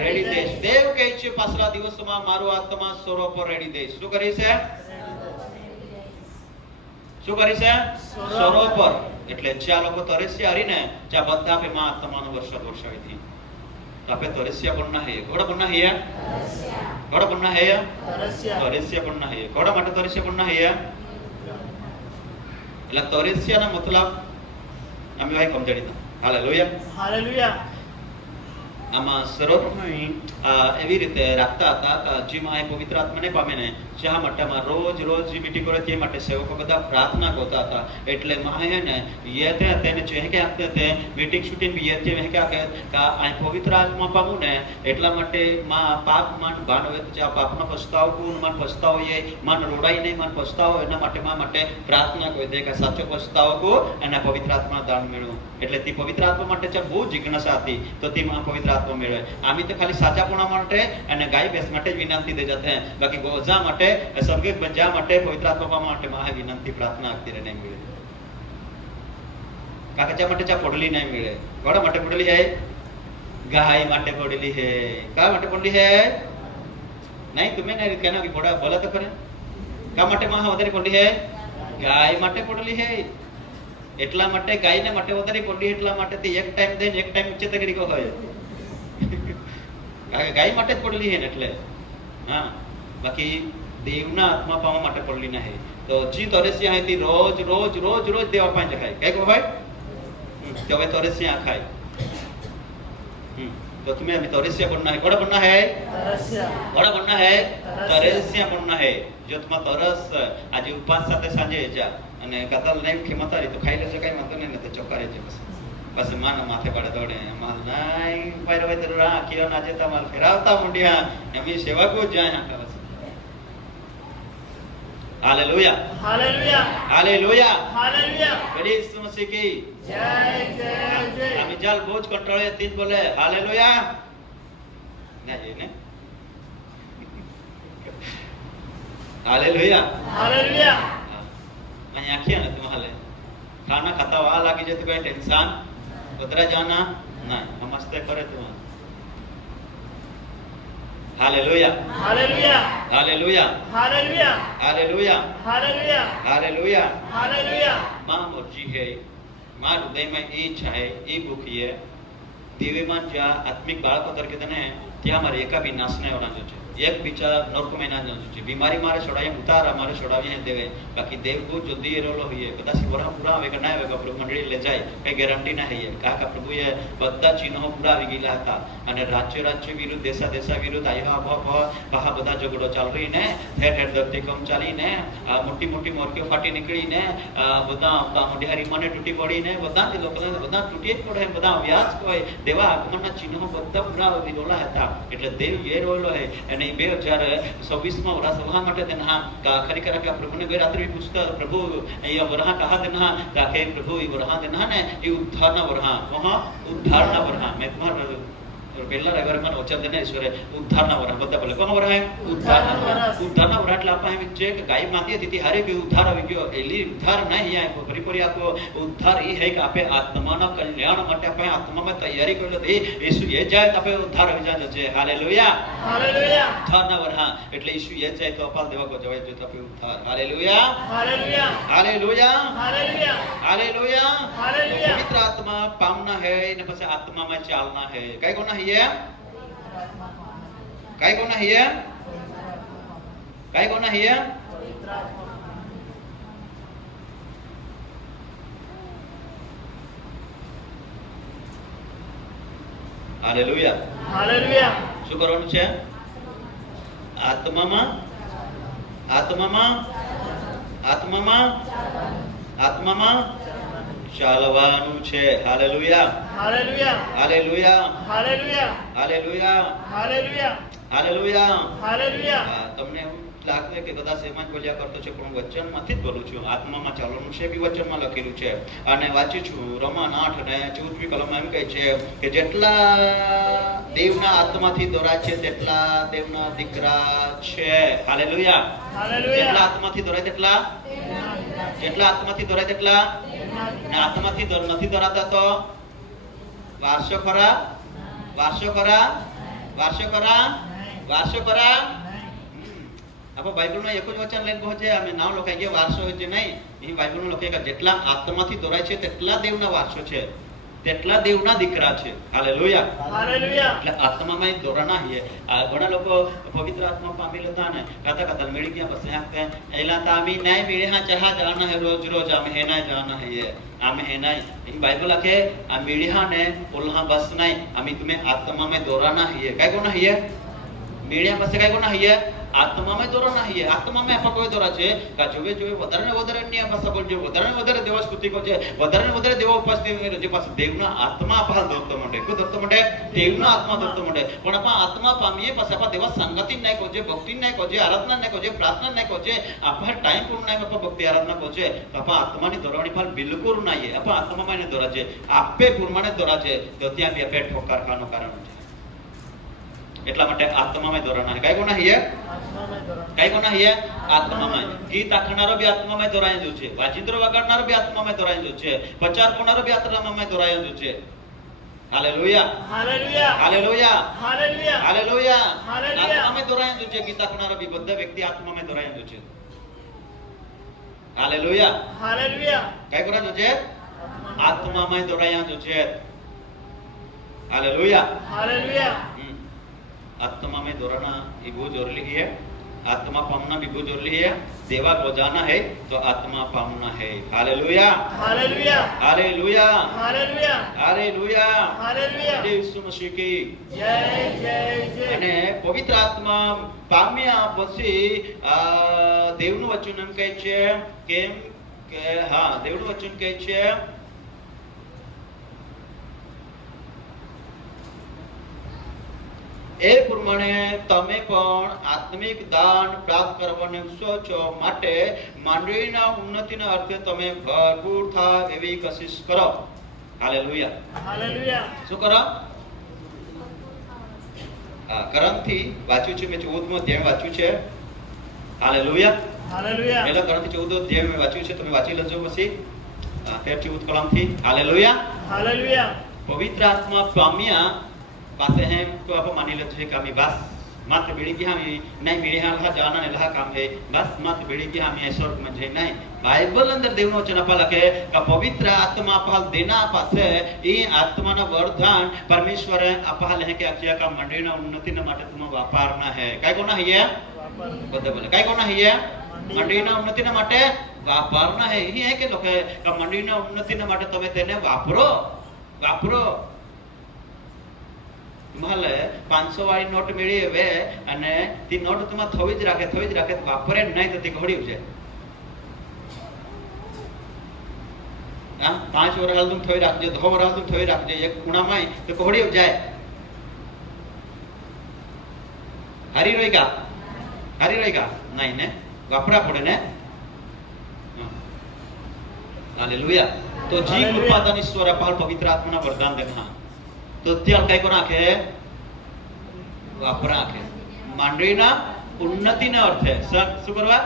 રેડી દઈશ દેવ કહે છે પાછલા દિવસમાં મારું આત્મા સરોવર રેડી દઈશ શું કરી છે શું કરી છે સરોવર એટલે જ્યાં લોકો તરસ્યા હરીને જ્યાં બધા પેમાં આત્માનો વરસાદ વરસાવી હતી તો આપણે તરસ્યા પણ ના હૈયે ઘોડા પણ ના હૈયે ઘોડા પણ ના હૈયે તરસ્યા પણ ના હૈયે ઘોડા માટે તરસ્યા પણ ના હૈયે એટલે તરસ્યાનો મતલબ અમે ભાઈ સમજાડી દો હાલેલુયા હાલેલુયા આમાં સરોવરની એવી રીતે રાખતા હતા કે જેમાં એ પવિત્ર આત્માને પામે ને શા માટે રોજ મીટિંગ કરે તે માટે સેવકો બધા પ્રાર્થના કરતા હતા એટલે માં હે ને યતે તેને જે કે આપતે તે મીટિંગ શૂટિંગ બી યતે હે કે આ પવિત્ર આત્મા પામું ને એટલા માટે માં પાપ માન ભાનવે જે પાપનો પસ્તાવ કોણ માન પસ્તાવ એ માન રોડાઈ નહીં માન પસ્તાવ એના માટે માં માટે પ્રાર્થના કોઈ દે કે સાચો પસ્તાવ કો અને પવિત્ર આત્મા દાન મેળવું એટલે તે પવિત્ર આત્મા માટે છે બહુ જિજ્ઞાસા હતી તો તે માં પવિત્ર આત્મા મેળવે આમી તો ખાલી સાચાપણા માટે અને ગાય ભેંસ માટે જ વિનંતી દે જતે हैं बाकी गोजा માટે સ્વર્ગિક બનજા માટે પવિત્ર આત્મા પામવા માટે માં વિનંતી પ્રાર્થના આપતી રહે નહીં મળે કાકા માટે ચા પડલી નહીં મળે કોડા માટે પડલી હે ગાય માટે પડલી હે કા માટે પડલી હે નહીં તમે નહીં कहना कि घोड़ा बोला तो करे કા માટે માં વધારે પડલી હે ગાય માટે પડલી હે એટલા માટે ગાયને માટે વધારે પડલી એટલા માટે તે એક ટાઈમ દે એક ટાઈમ ઉચ્ચ તગડી કો હોય ગાય માટે જ પડલી હે ને એટલે હા બાકી દેવના આત્મા પામવા માટે પડલી નહીં તો જી તરસ્યા હતી રોજ દેવા પાંચ ખાય કઈ કહો ભાઈ તો હવે તરસ્યા ખાય तो तुम्हें अभी तौरेसिया बनना है कोड़ा बनना है तौरेसिया बनना है जो तुम तरस आज उपवास साथे सांजे जा અને કતલ નહીં ખીમતારી તો ખાઈ લેજો કઈ મતો નહીં તો ચોકારે છે બસ માન માથે પડે દોડે માલ નહીં પાયરો ભાઈ તરરા કિયો ના જતા માલ ફેરાવતા મુંડિયા એમી સેવા કો જાય આ બસ હાલેલુયા હાલેલુયા હાલેલુયા હાલેલુયા બડી સમસી की જય જય જય અમે જાલ બોજ કંટાળે તીન બોલે હાલેલુયા ના ये ने हालेलुया हालेलुया मैं आखिया ना तुम्हारे खाना खाता हुआ लगी जाए तो कोई टेंशन उतरा जाना नहीं नमस्ते करे तुम hallelujah hallelujah hallelujah hallelujah hallelujah hallelujah hallelujah hallelujah मां मर्जी है मां हृदय में ये इच्छा है ये भूखी है देवीमान ज्या आत्मिक बाळको तरीके तने त्या मारे एका भी नाश नहीं होना चाहिए एक बीचा नरक में ना जाना चाहिए बीमारी मारे छोड़ाए उतार हमारे छोड़ावे हैं देवे बाकी देव को जल्दी रोलो हुई है कदा सी पूरा पूरा आवेगा ना आवेगा प्रभु मंडली ले जाए कई गारंटी ना है का प्रभु ये बद्दा चिन्ह पूरा આવી ગયેલા હતા અને રાજ્ય વિરુદ્ધ દેશા વિરુદ્ધ આયા બહા બધા ઝઘડો ચાલ રહી ને ઠેર ઠેર ધરતીકંપ ચાલી ને મોટી મોટી મોરકીઓ ફાટી નીકળી ને બધા મોઢિયારી મને તૂટી પડી ને બધા લોકોને બધા તૂટી જ પડે બધા વ્યાસ કોઈ દેવા આગમનના ચિહ્નો બધા પૂરા વિરોલા હતા એટલે દેવ એ રોલો હે અને 2026 માં વરા સભા માટે તેના ખરેખર કે પ્રભુને ગઈ રાત્રે પૂછતા પ્રભુ અહીંયા વરહા કહા દેના કે પ્રભુ એ વરહા દેના ને એ ઉદ્ધારના વરહા વહા ઉદ્ધારના વરહા મેં તમારા પહેલા રવિવારે મને વચન દેને ઈશ્વરે ઉદ્ધારના વરહ બધા બોલે કોનો વરહ ઉદ્ધારના વરહ એટલે આપણે એમ છે કે ગાય માતી હતી તે હારે બી ઉદ્ધાર આવી ગયો એલી ઉદ્ધાર નહીં આપ્યો પરિપરી આપો ઉદ્ધાર એ હે કે આપણે આત્માના કલ્યાણ માટે આપણે આત્મામાં તૈયારી કરી લીધી ઈસુ એ જાય તો આપણે ઉદ્ધાર આવી જાય છે હાલેલુયા હાલેલુયા ઉદ્ધારના વરહ એટલે ઈસુ એ જાય તો અપાલ દેવા કો જવાય જો તો આપણે ઉદ્ધાર hallelujah hallelujah hallelujah hallelujah hallelujah hallelujah पवित्र आत्मा पामना है ने પછી આત્મા માં ચાલના है કઈ કોના है કઈ કોના है કઈ કોના है हालेलुया હાલેલુયા શું કરવાનું છે આત્મામાં આત્મામાં આત્મામાં આત્મામાં ચાલવાનું છે hallelujah hallelujah hallelujah hallelujah hallelujah hallelujah hallelujah hallelujah હા, તમને એવું લાગતું હોય કે કદાચ એમાં જ બોલ્યા કરતો છે પણ હું વચનમાંથી જ બોલું છું આત્મામાં ચાલવાનું છે બી વચનમાં લખેલું છે અને વાંચું છું રોમન 8 અને 14મી કલમમાં એમ કહે છે કે જેટલા દેવના આત્માથી દોરાય છે તેટલા દેવના દીકરા છે હાલેલુયા હાલેલુયા જેટલા આત્માથી દોરાય તેટલા જેટલા આત્માથી દોરાય તેટલા ને આત્માથી નથી દોરાતા તો વારસો ખરા વારસો ખરા વારસો ખરા વારસો ખરા આપણે બાઇબલમાં એક જ વચન લઈને પહોંચે અમે નામ લખાઈ ગયા વારસો હોય છે નહીં એ બાઇબલમાં લખે કે જેટલા આત્માથી દોરાય છે તેટલા દેવના વારસો છે તેટલા દેવના દીકરા છે હાલેલુયા હાલેલુયા એટલે આત્મામાં દોરાના હે ઘણા લોકો પવિત્ર આત્મા પામી લેતા ને કથા મેળી ગયા પછી આખતે એલા તો આમી નહીં મેળે હા ચહા જાના હે રોજ રોજ આમે હે ના જાના હે આમે હે નહીં એ બાઇબલ લખે આ મેળી હા ને ઓલહા બસ નહીં આમી તમે આત્મામાં દોરાના હે કઈ કોના હે મેળ્યા પાસે કઈ કોના હે આત્મામાં દોરાના હે આત્મામાં આપા કોઈ દોરા છે કે જોવે જોવે વધારે ને વધારે ની ભાષા બોલજો વધારે ને વધારે દેવ સ્તુતિ કો છે વધારે ને વધારે દેવ ઉપસ્થિત જે પાસે દેવના આત્મા આપા દોરતો માટે કો દોરતો માટે દેવના આત્મા દોરતો માટે પણ આપા આત્મા પામીએ પાસે આપા દેવ સંગતિ નહીં કો છે ભક્તિ નહીં કો છે આરાધના નહીં કો છે પ્રાર્થના નહીં કો છે આપા ટાઈમ પૂર્ણ નહીં આપા ભક્તિ આરાધના કો છે આપા આત્માની દોરવાની ફળ બિલકુલ નહીં આપા આત્મામાં ને દોરા છે આપે પૂર્ણને દોરા છે તો ત્યાં બી આપે ઠોકર ખાવાનું કારણ છે એટલા માટે આત્મામાં દોરાના કઈ કોના હે કઈ કોના હે આત્મામાં ગીત આખનારો બી આત્મામાં દોરાયેલો છે વાજિંત્રો વગાડનારો બી આત્મામાં દોરાયેલો છે પ્રચાર કરનારો બી આત્મામાં દોરાયેલો છે hallelujah hallelujah hallelujah hallelujah hallelujah hallelujah આત્મામાં દોરાયેલો છે ગીત આખનારો બી બધા વ્યક્તિ આત્મામાં દોરાયેલો છે હાલેલુયા હાલેલુયા કઈ કોના છે આત્મામાં દોરાયેલો છે हालेलुया हालेलुया आत्मा में दौड़ना ये बहुत जरूरी है आत्मा पामना भी बहुत जरूरी है देवा को जाना है तो आत्मा पामना है hallelujah hallelujah hallelujah hallelujah hallelujah hallelujah जय यीशु मसीह की जय जय जय અને પવિત્ર આત્મા પામ્યા પછી દેવનું વચન એમ કહે છે કેમ કે હા દેવનું વચન કહે છે એ પ્રમાણે તમે પણ આત્મિક દાન પ્રાપ્ત કરવાને ઈચ્છો છો માટે મંડળીના ઉન્નતિના અર્થે તમે ભરપૂર થાય એવી કોશિશ કરો હાલેલુયા हालेलुया શું કરો કરંથી વાંચ્યું છે મેં 14મો અધ્યાય વાંચ્યું છે હાલેલુયા हालेलुया પહેલા કરંથી 14 અધ્યાય મેં વાંચ્યું છે તમે વાંચી લેજો પછી 13 કલમથી હાલેલુયા हालेलुया पवित्र आत्मा पामिया पाते हैं तो आप मान लेते हैं कि हमें बस मात्र बेड़ी की हम नहीं बेड़ी हाँ जाना नहीं लहा काम है बस मात्र बेड़ी की हम स्वर्ग में जाए नहीं बाइबल अंदर देवनो वचन आपा लखे का पवित्र आत्मा आपा देना पासे ई आत्माना वरदान परमेश्वर आपा ले के अक्षय का मंडळीना उन्नतीना માટે तुम वापरना है काय कोना है बदे बोले काय कोना है મંડળીના ઉન્નતિના માટે વાપરના है यही है કે લોકો का મંડળીના ઉન્નતિના માટે તમે તેને વાપરો વાપરો तुम्हाला 500 वाली नोट मिली હવે અને તી નોટ તમા થોઈ જ રાખે વાપરે નહીં તો તે ઘોડ્યું છે હા 5 વર્ષ હાલ तुम થોઈ રાખજો 10 વર્ષ હાલ तुम થોઈ રાખજો એક ખૂણામાં તો ઘોડ્યું જાય હરી રોઈગા નહીં ને વાપરા પડે ને હાલેલુયા તો જીવ ઉત્પાદન ઈશ્વર અપાર પવિત્ર આત્માના વરદાન દેના तो त्याग काय को नाखे વાપરા કે મંડળીના ઉન્નતિના અર્થે શું કરવા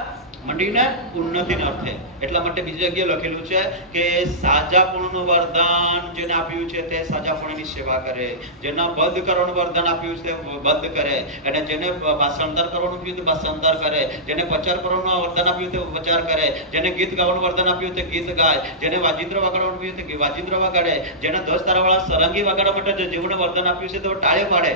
મંડળીના ઉન્નતિના અર્થે એટલા માટે બીજી જગ્યાએ લખેલું છે કે સાજાપણું વરદાન જેને આપ્યું છે તે સાજાપણની સેવા કરે, જેના બંધ કરવાનું વરદાન આપ્યું છે બંધ કરે, અને જેને ભાષાંતર કરવાનું આપ્યું તે ભાષાંતર કરે, જેને પ્રચાર કરવાનું વરદાન આપ્યું તે પ્રચાર કરે, જેને ગીત ગાવાનું વરદાન આપ્યું તે ગીત ગાય, જેને વાજિંત્ર વગાડવાનું આપ્યું તે વાજિંત્ર વગાડે, જેને 10 તારાવાળા સરંગી વગાડવા માટે જીવને વરદાન આપ્યું છે તો ટાળે પાડે.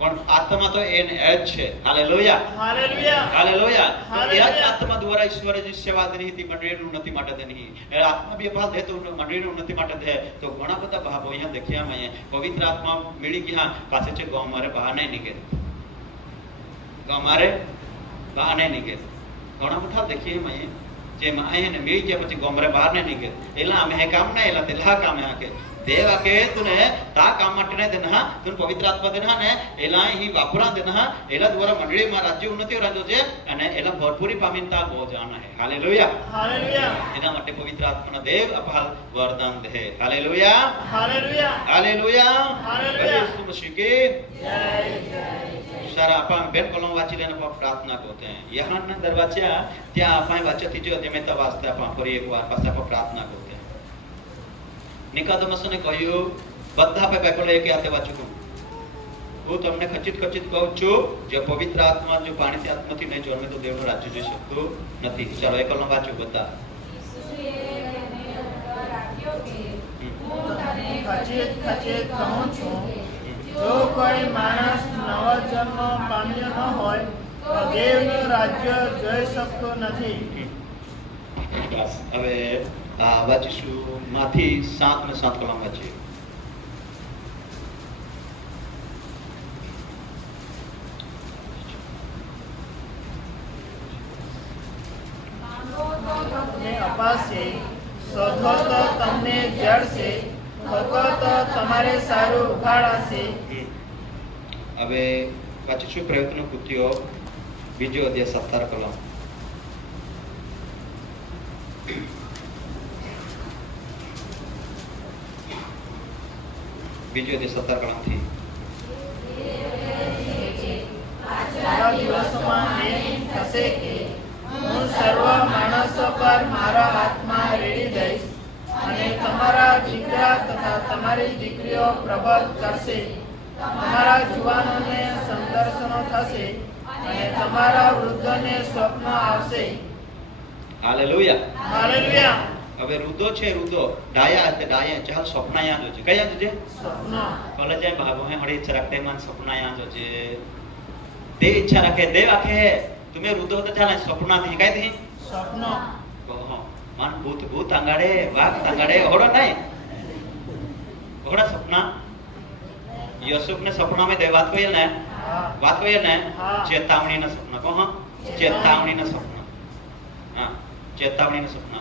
પણ આત્મા તો એ જ છે. Hallelujah hallelujah hallelujah. એ જ આત્મા દ્વારા ઈશ્વરે જે સેવા કરી હતી મંડળીની ઉન્નતિ માટે દેની એ આત્મા બે ભાગ દેતો મંડળીની ઉન્નતિ માટે દે તો ઘણા બધા ભાવો અહીંયા દેખ્યા મેં પવિત્ર આત્મા મિળી ગયા પાસે છે ગામ મારે બહાર નહીં નીકળે, ગામ મારે બહાર નહીં નીકળે. ઘણા બધા દેખીએ મેં જે અહીંયા મિળી ગયા પછી ગામ મારે બહાર નહીં નીકળે એલા અમે કામ ના એલા તેલા કામ આકે देव आके तूने ता काम माटे देना तूने पवित्र आत्मा देना ने एला ही वापरा देना एला द्वारा मंडળી માં રાજ્ય ઉન્નતિ રાજ્ય છે અને એલા ભરપૂરી પામીનતા બહુ જાના હે. Hallelujah hallelujah. એના માટે પવિત્ર આત્માનો દેવ અપાલ વરદાન દે. Hallelujah hallelujah hallelujah hallelujah. Yeshu Masih की जय. सारा अपन बेन कलम वाची लेने पर प्रार्थना करते हैं. यहाँ ना दरवाजा त्या अपन वाचती जो ते में तो वास्ते अपन फरी एक बार पास पर प्रार्थना करते हैं. નિકોદેમસને કહ્યું બધા પે પેકોલે એક હાથે વાંચું હું તમને ખચિત કહું છું જે પવિત્ર આત્મા જો પાણીથી આત્માથી નહીં જન્મે તો દેવનું રાજ્ય જોઈ શકતું નથી. ચાલો એક કલમ વાંચું બધા. ખચિત કહું છું જો કોઈ માણસ નવો જન્મ પામ્યો ન હોય તો દેવનું રાજ્ય જોઈ શકતો નથી. બસ હવે વાંચીશું માંથી 7 ને 7 કલમ વાંચીએ. તમને અપાશે, શોધો તો તમને જળશે, ઠોકો તો તમારે સારું ઉઘાડાશે. હવે વાંચીશું પ્રયત્ન કૃતિઓ 2 અધ્યાય 17 કલમ. બીજો તે 17 કલમથી આજના દિવસોમાં એમ થશે કે હું સર્વ માણસો પર મારા આત્મા રેડી દઈશ અને તમારા દીકરા તથા તમારી દીકરીઓ પ્રબળ કરશે, તમારા જુવાનોને સંદર્શનો થશે અને તમારા વૃદ્ધોને સ્વપ્ન આવશે. Hallelujah hallelujah. હવે રુદો છે રુદો ડાયા તે ડાયા ચાલ સ્વપ્નાયા જો છે કયા જો છે સ્વપ્ન બોલે જાય ભાગો હે હડી इच्छा रखते मन स्वप्नाया जो છે તે ઈચ્છા રાખે દેવ આખે તમે રુદો તો ચાલે સ્વપ્ના થી કાઈ થી સ્વપ્ન કહો મન ભૂત અંગાડે વાઘ અંગાડે હોડો નહીં હોડા સપના યુસુફ ને સપના में देव बात कोई ने चेतावनी ना सपना को हां चेतावनी ना सपना हां चेतावनी ना सपना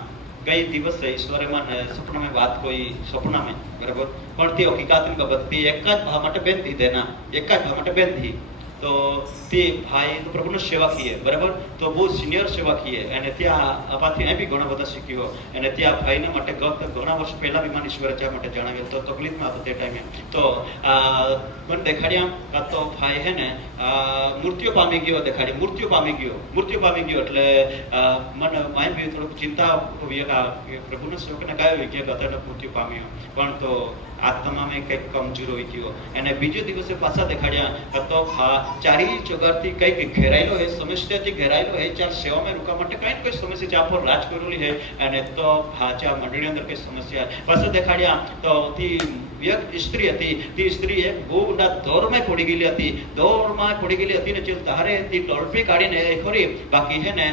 गई दिवस ईश्वरे મને સપનામાં વાત કોઈ સપનામાં બરાબર પણ તે હકીકતની બાબત તે એક જ ભાવ માટે બેન દી દેના એક જ ભાવ માટે બેન દી તો તે ભાઈ તો પ્રભુનો સેવકીય બરાબર તો બહુ સિનિયર સેવકીય અને ત્યાં અપાથી બી ઘણા બધા શીખ્યો અને ત્યાં ભાઈને માટે ગત ઘણા વર્ષ પહેલા વિમાન ઈશ્વરે ચા માટે જણાવ્યું તો તકલીફમાં હતો તે ટાઈમે તો મને દેખાડ્યા તો ભાઈ હે ને મૃત્યુ પામી ગયો દેખાડી મૃત્યુ પામી ગયો એટલે મને માય બી થોડુંક ચિંતા પ્રભુના સેવકને કયો કે ગતનો મૃત્યુ પામ્યો પણ તો આત્મામાં કંઈક કમજોર હોય ગયો અને બીજે દિવસે પાછા દેખાડ્યા તો ચારી ચોગારથી કંઈક ઘેરાયેલો હે સમસ્યાથી ઘેરાયેલો હે ચાર સેવામાં રૂકા માટે કંઈ કોઈ સમસ્યા જ્યાં પર રાજ કરેલી હે અને તો ચા મંડળી અંદર કઈ સમસ્યા પાછા દેખાડ્યા તો તે વ્યક્તિ સ્ત્રી હતી તે સ્ત્રી એક બહુ ઊંડા દોરમાં પડી ગયેલી હતી ને જે તારે તે ટોળપી કાઢીને એ ખરી બાકી હે ને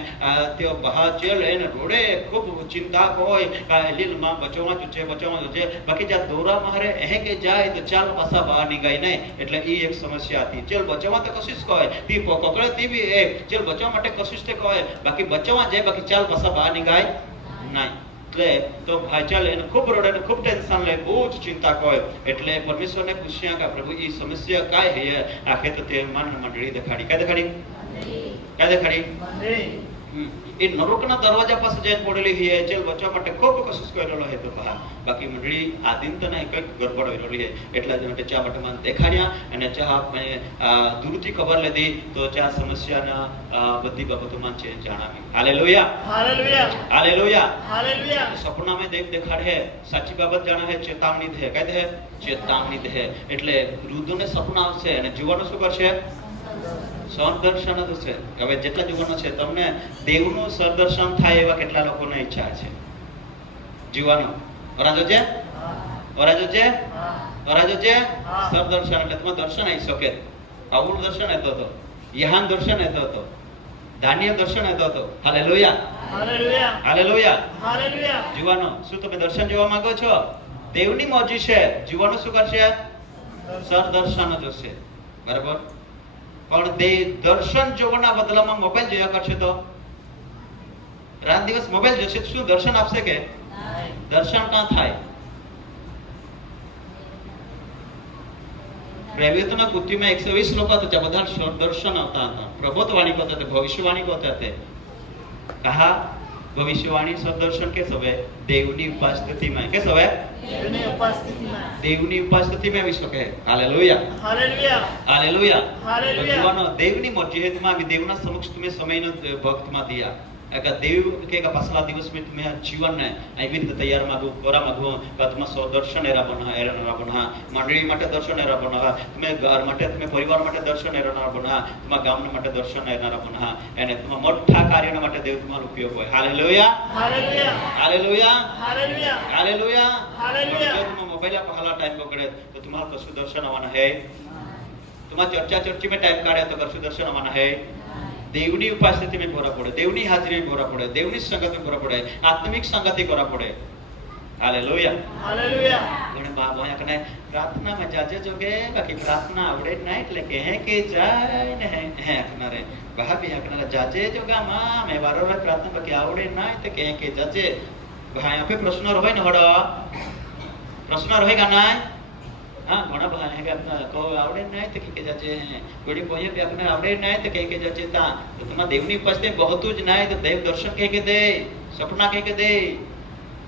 તેઓ બહાર જેલ એને રોડે ખૂબ ચિંતા હોય લીલમાં બચાવવા છે બાકી જ્યાં દોરા મારે એ કે જાય તો ચાલ પાછા બહાર નીકળાય નહીં એટલે એ એક સમસ્યા હતી જેલ બચાવવા તો કશિશ કહે તી પકડે તી બી એ જેલ બચાવવા માટે કશિશ તે કહે બાકી બચાવવા જાય બાકી ચાલ પાછા બહાર નીકળાય નહીં એટલે તો ભાઈ ચાલ એને ખૂબ રોડે ખૂબ ટેન્શન લે બહુ જ ચિંતા કહે એટલે પરમેશ્વરને પૂછ્યા કે પ્રભુ એ સમસ્યા કાંઈ હે આખે તો તે માન મંડળી દેખાડી કાંઈ દેખાડી એ નરકના દરવાજા પાસે જઈને પડેલી છે જેલ બચવા માટે ખૂબ કોશિશ કરેલો છે તો બાકી મંડળી આ દિન તો નહીં કંઈક ગરબડ રહેલી છે એટલા જ માટે ચા માટે મને દેખાડ્યા અને ચા દૂરથી ખબર લીધી તો ચા સમસ્યાના બધી બાબતોમાં છે જાણાવી. Hallelujah hallelujah hallelujah. हालेलुया સપના में દેખાડે है સાચી બાબત જાણે છે ચેતવણી દે કહે છે ચેતવણી દે એટલે વૃદ્ધોને સપના આવશે અને જીવાનો શું કરશે સદર્શન થશે. હવે જેટલા જીવનો છે તમને દેવનું સદર્શન થાય એવા કેટલા લોકોને ઈચ્છા છે જીવાનો ઓરાજો છે ઓરાજો છે ઓરાજો છે સદર્શન એટલે તમે દર્શન આવી શકે અવળ દર્શન હતો તો યહાન દર્શન હતો તો ધાન્ય દર્શન હતો તો હાલેલુયા हालेलुया હાલેલુયા. हालेलुया જીવાનો શું તમે દર્શન જોવા માંગો છો? દેવની મરજી છે. જીવાનો શું કરશે? સદર્શન જોશે. બરાબર. પણ દર્શન જોવાના બદલામાં મોબાઈલ જોયા કરશે તો રાત દિવસ મોબાઈલ જોશે શું દર્શન આપશે કે દર્શન ક્યાં થાય? પ્રેરિતોના કૃત્યુમાં 120 લોકો હતા બધા દર્શન આવતા હતા. પ્રબોધવાણી કરતા હતા, ભવિષ્યવાણી કરતા હતા. કહા ભવિષ્યવાણી સદર્શન કે સવે દેવની ઉપસ્થિતિમાં કે સવે देवनी उपस्थिति में દેવની ઉપસ્થિતિમાં આવી શકે. Hallelujah hallelujah hallelujah. हालेलुया જીવાનો દેવની મરજી है तुम्हारी देवना समक्ष तुम्हें समयનો ભક્તમાં દિયા. अगर देव के का पिछला दिवस में तुम्हें जीवन ने आई રીતે તૈયાર માંગો કોરા માંગો કતમાં સો દર્શન એરા બના એરા બના મંડળી માટે દર્શન એરા બના તમે ઘર માટે તમે પરિવાર માટે દર્શન એરા બના તમારા ગામ માટે દર્શન એરા બના અને તમારા મોટા કાર્યના માટે દેવ તમારો ઉપયોગ હોય. Hallelujah hallelujah hallelujah hallelujah hallelujah. Hallelujah જો तुम मोबाइल पर हला टाइम पकड़े तो तुम्हारा कसु दर्शन आवाना है. तुम्हारा चर्चा चर्ची में टाइम काढ़े तो कसु दर्शन आवाना है. देवनी उपस्थिति में गोरा पड़े, देवनी हाजिरी में गोरा पड़े, देवनी संगत में गोरा पड़े, आत्मिक संगति गोरा पड़े. हालेलुया हालेलुया घणे बाप होया कने प्रार्थना में जाजे जोगे बाकी प्रार्थना आवड़े ना એટલે કે હે કે જાય ને હે કનારે ભાભી કનારે જાજે જોગા માં મે વારંવાર प्रार्थना બાકી આવડે ના તો કે જાજે ભાઈ આપે પ્રશ્ન રહે ને હડો પ્રશ્ન રહે का ना हां घणा भाई है कि अपना को आवड़े ना तो के जाजे गोड़ी पोये पे अपने आवड़े ना तो के जाजे ता तो तुम्हारा देवनी उपस्थिति बहुत જ ના તો देव दर्शन के दे सपना के दे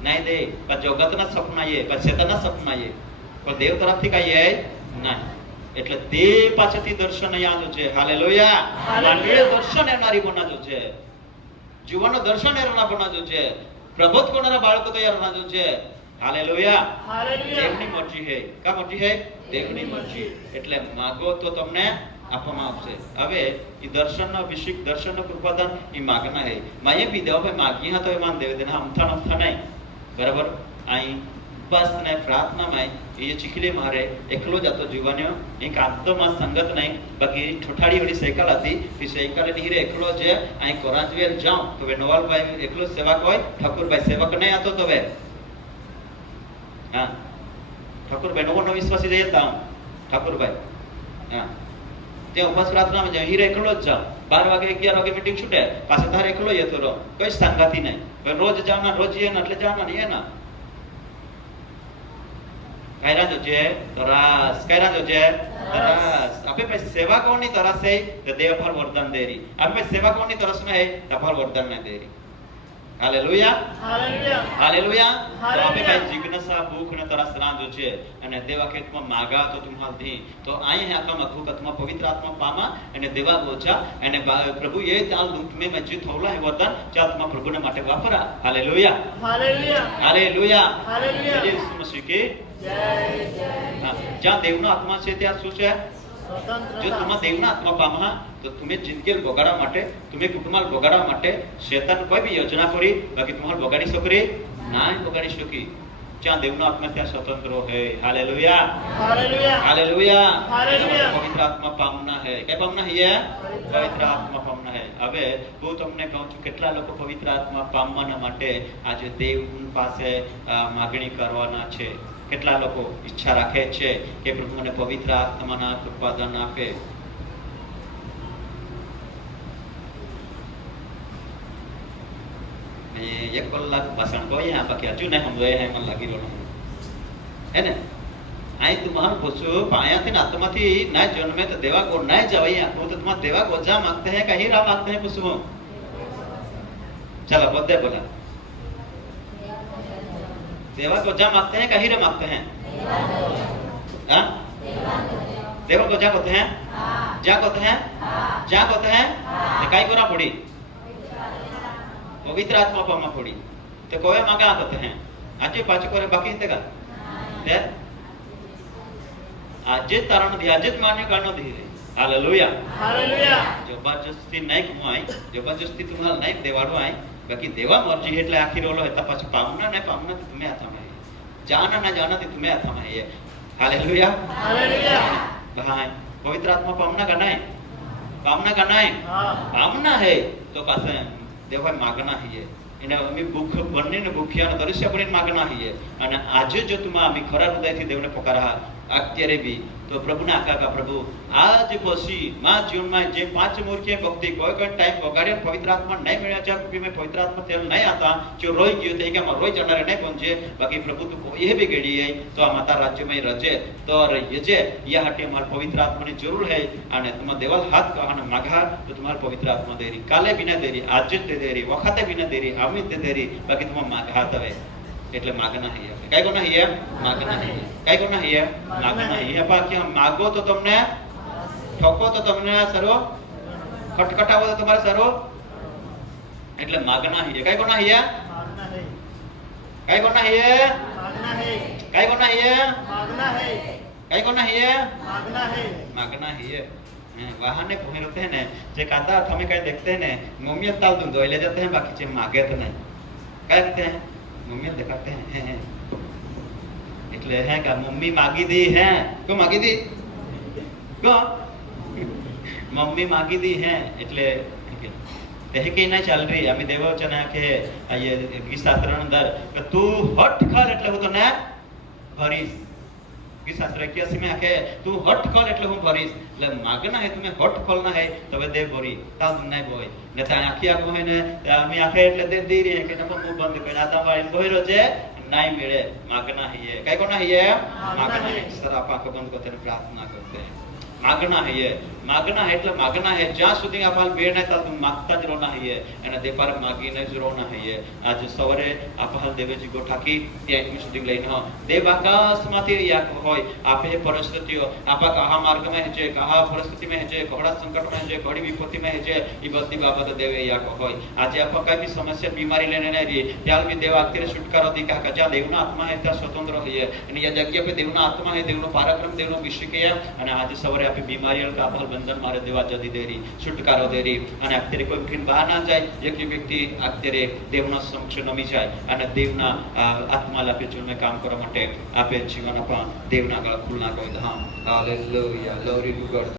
नहीं दे पर जगतना सपना ये पर चेतना सपना ये पर देव तरफથી કાઈ હે નહીં એટલે તે પાછળથી દર્શન યાદ છે. હાલેલુયા. મંડળે દર્શન એનારી બનાજો છે. જીવનનો દર્શન એના બનાજો છે. પ્રબોધ કોનારા બાળકો તૈયાર બનાજો છે. હાલેલુયા. हालेलुया દેવની મરજી છે. કા મરજી છે? દેવની મરજી. એટલે માગો તો તમને આપવામાં આવશે. હવે એ દર્શનનો અભિષેક દર્શનનો કૃપાદાન એ માગના છે. માયે બી દેવ ભાઈ માગી હા તો એ માન દેવ દેના અમથા અમથા નહીં. બરાબર. અહીં ઉપાસના પ્રાર્થનામાં એ ચીખલી મારે એકલો જતો જીવન્યો એક આત્મમાં સંગત નહીં બાકી ઠોઠાડી વાળી સાયકલ હતી એ સાયકલ નીરે એકલો જે અહીં કોરાંજવેર જાઉં તો વે નોવાલભાઈ એકલો સેવક હોય ઠાકુરભાઈ સેવક નહીં આતો તો વે હા ઠાકુરભાઈ નવો વિશ્વાસી જઈ હતા ઠાકુરભાઈ હા ત્યાં ઉપાસ પ્રાર્થનામાં જાય હીરે એકલો જ જાઉં 12 વાગે 11 વાગે મીટિંગ છૂટે પાછા તારે એકલો જ હતો રહો કોઈ સંગાતી નહીં રોજ જાવના રોજ એને એટલે જાવના નહીં એના કાયરા જો છે તરાસ કાયરા જો છે તરાસ આપે પાસે સેવા કોની તરસ है तो देव फल वरदान दे रही आपे सेवा कोनी तरस में है तो फल वरदान में दे रही. Hallelujah hallelujah hallelujah. तो आपे हालेलुया. भाई जिज्ञासा भूख ने तरस ना जो છે અને દેવા ખેતમાં માગા તો तुम्हारी तो आई है आत्मा भूख आत्मा पवित्र आत्मा पामा અને દેવા ગોચા અને પ્રભુ એ ત્યાં લૂંટ में मस्जिद होला है वरदान ચાલ તમારા પ્રભુને માટે વાપરા. Hallelujah hallelujah hallelujah. Hallelujah Yeshu Masih की जय जय જ્યાં દેવનો આત્મા છે ત્યાં શું છે? જો स्वतंत्रता તમે દેવના આત્મા પામા તો તમે જિંદગી બગાડવા માટે તમે કુટુંબ બગાડવા માટે શેતાન કોઈ બી યોજના કરી બાકી તમારે બગાડી શકરી ના બગાડી શકી. જ્યાં દેવનો આત્મા ત્યાં સ્વતંત્ર હે. Hallelujah hallelujah hallelujah. हालेलुया. પવિત્ર આત્મા પામના હે. કે પામના હે? પવિત્ર આત્મા પામના હે. હવે હું તમને કહું છું કેટલા લોકો પવિત્ર આત્મા પામવાના માટે આજે દેવ પાસે માગણી કરવાના છે. કેટલા લોકો ઈચ્છા રાખે છે કે પ્રભુ મને પવિત્ર આત્માના કૃપાદાન આપે. એક કલાક ભાષણ કહ્યા બાકી હજુ નહીં સમજાય હે મને લાગી રહ્યો હે ને અહીં तुम्हारा पूछो पाया थे आत्माથી ना जन्मे तो देवा को ना जावैया वो तो तुम्हारा देवा को जा मांगते हैं कहीं रा मांगते हैं पूछो चलो बोलते बोला देवा को जा मांगते हैं, हीरे मांगते हैं? हाँ? देवा को जा कहते हैं, जा कहते हैं, जा कहते हैं, तो काई कोना पड़ी पवित्र आत्मा पामा पड़ी तो कोई मांगा कहते हैं आज पाँच कोरे बाकी है का दे आज तारण दिया आज मान्य करना दिए हालेलुया हालेलुया जबरदस्ती नहीं कमाई जबरदस्ती तुम्हारा नहीं देवाड़ो आई बाकी देवा मर्जी એટલે આખી રોલો હતા પછી પામના ને પામના તો તમે હાથમાં है जाना ना जाना तो तुम्हें हाथમાં है हालेलुया हालेलुया भाई पवित्र आत्मा पामना करना है हाँ पामना है तो पासे देवा मागना ही है એને અમે ભૂખ બનીને ભૂખ્યાને તરસ્યા પડીને માગના હઈએ અને આજે જો તમે અમે ખરા હૃદયથી દેવને પકારા અત્યારે બી તો પ્રભુને આકા પ્રભુ આજ પછી માં જીવનમાં જે પાંચ મૂર્ખીએ ભક્તિ કોઈ ટાઈમ વગાડે પવિત્ર આત્મા નહીં મળ્યા જ્યાં સુધી મેં પવિત્ર આત્મા તેલ નહીં आता जो રોઈ ગયો તે કે માં રોઈ જનારે નહીં પહોંચે બાકી પ્રભુ તું કોઈ भी ગડી है तो આ માતા રાજ્યમાં રજે તો રહીજે યા હાટે અમાર પવિત્ર આત્માની જરૂર है અને તમે દેવલ હાથ અને માગા તો તમાર પવિત્ર આત્મા દેરી કાલે બિના દેરી આજે તે દેરી વખતે બિના દેરી અમે તે દેરી બાકી તમે માગા તવે એટલે માગના હૈ કઈ કોના હૈ માગના હૈ કઈ કોના હૈ માગના હૈ બાકી માગો તો તમને ઠોકો તો તમને સરો ખટખટાવો તો તમારે સરો એટલે માગના હૈ કઈ કોના હૈ मांगना है કઈ કોના હૈ मांगना है કઈ કોના હૈ मांगना है કઈ કોના હૈ मांगना है मागना ही है वाहन ने पहुंच होते हैं ने जे काता हमें कहीं देखते हैं ने मम्मी ताल दूं दो ले जाते हैं बाकी चे मागे तो नहीं कहते हैं मम्मी दिखाते हैं એટલે હે કે મમ્મી માગી દી હે કો માગી દી કો મમ્મી માગી દી હે એટલે તે કે ના ચાલ રહી અમે દેવચના કે આ ગીતાત્રણ અંદર કે તું હટ કર એટલે હું તો ને ભરીશ गीताशास्त्र 81 में आके तू हट खोल એટલે હું ભરીશ એટલે માગના હે તમે હટ ખોલના હે તবে દે ભરી તાલ નહીં બોય ને તા આખી આખો હે ને અમે આખે એટલે દે દી રે કે નમો મું બંધ કરી આતા વાળી બોયરો છે નહીં મળે માગના હે કઈ કોના હે માગના હે સર આપા को बंद करते प्रार्थना करते हैं मागना है એટલે मागना है જ્યાં સુધી આપા બેર નહીં તા તું માગતા જ રોના હે અને દે પર માગીને જ રોના હે આજ સવારે આપા દેવજી ગોઠાકી ત્યાં સુધી લઈને દેવ આકાશમાંથી યાક હોય આપે પરિસ્થિતિઓ આપા કહા માર્ગ में છે કહા પરિસ્થિતિ में છે કોહડા સંકટ में છે ઘડી વિપત્તિ में છે ઈ બધી બાબત દેવે યાક હોય આજે આપા કઈ भी समस्या बीमारी लेने नहीं रही त्याल भी देव आखिर छुटकारो दी का ज्યાં દેવના આત્મા है ત્યાં स्वतंत्र होइए અને આ જગ્યા पे દેવના આત્મા है દેવનો પરાક્રમ દેવનો અભિષેક है અને આજે સવારે આપે બીમારીઓ का अपहल बंधन मारे देवा जदी देरी छुटकारो देरी અને અત્યારે કોઈ ભીન બહાર ના જાય એક વ્યક્તિ અત્યારે દેવના સમક્ષ નમી જાય અને દેવના આત્મા લાપે જીવનમાં કામ કરવા માટે આપે જીવન આપા દેવના ગળા ખુલના કોઈ ધામ હાલેલુયા ગ્લોરી ટુ ગોડ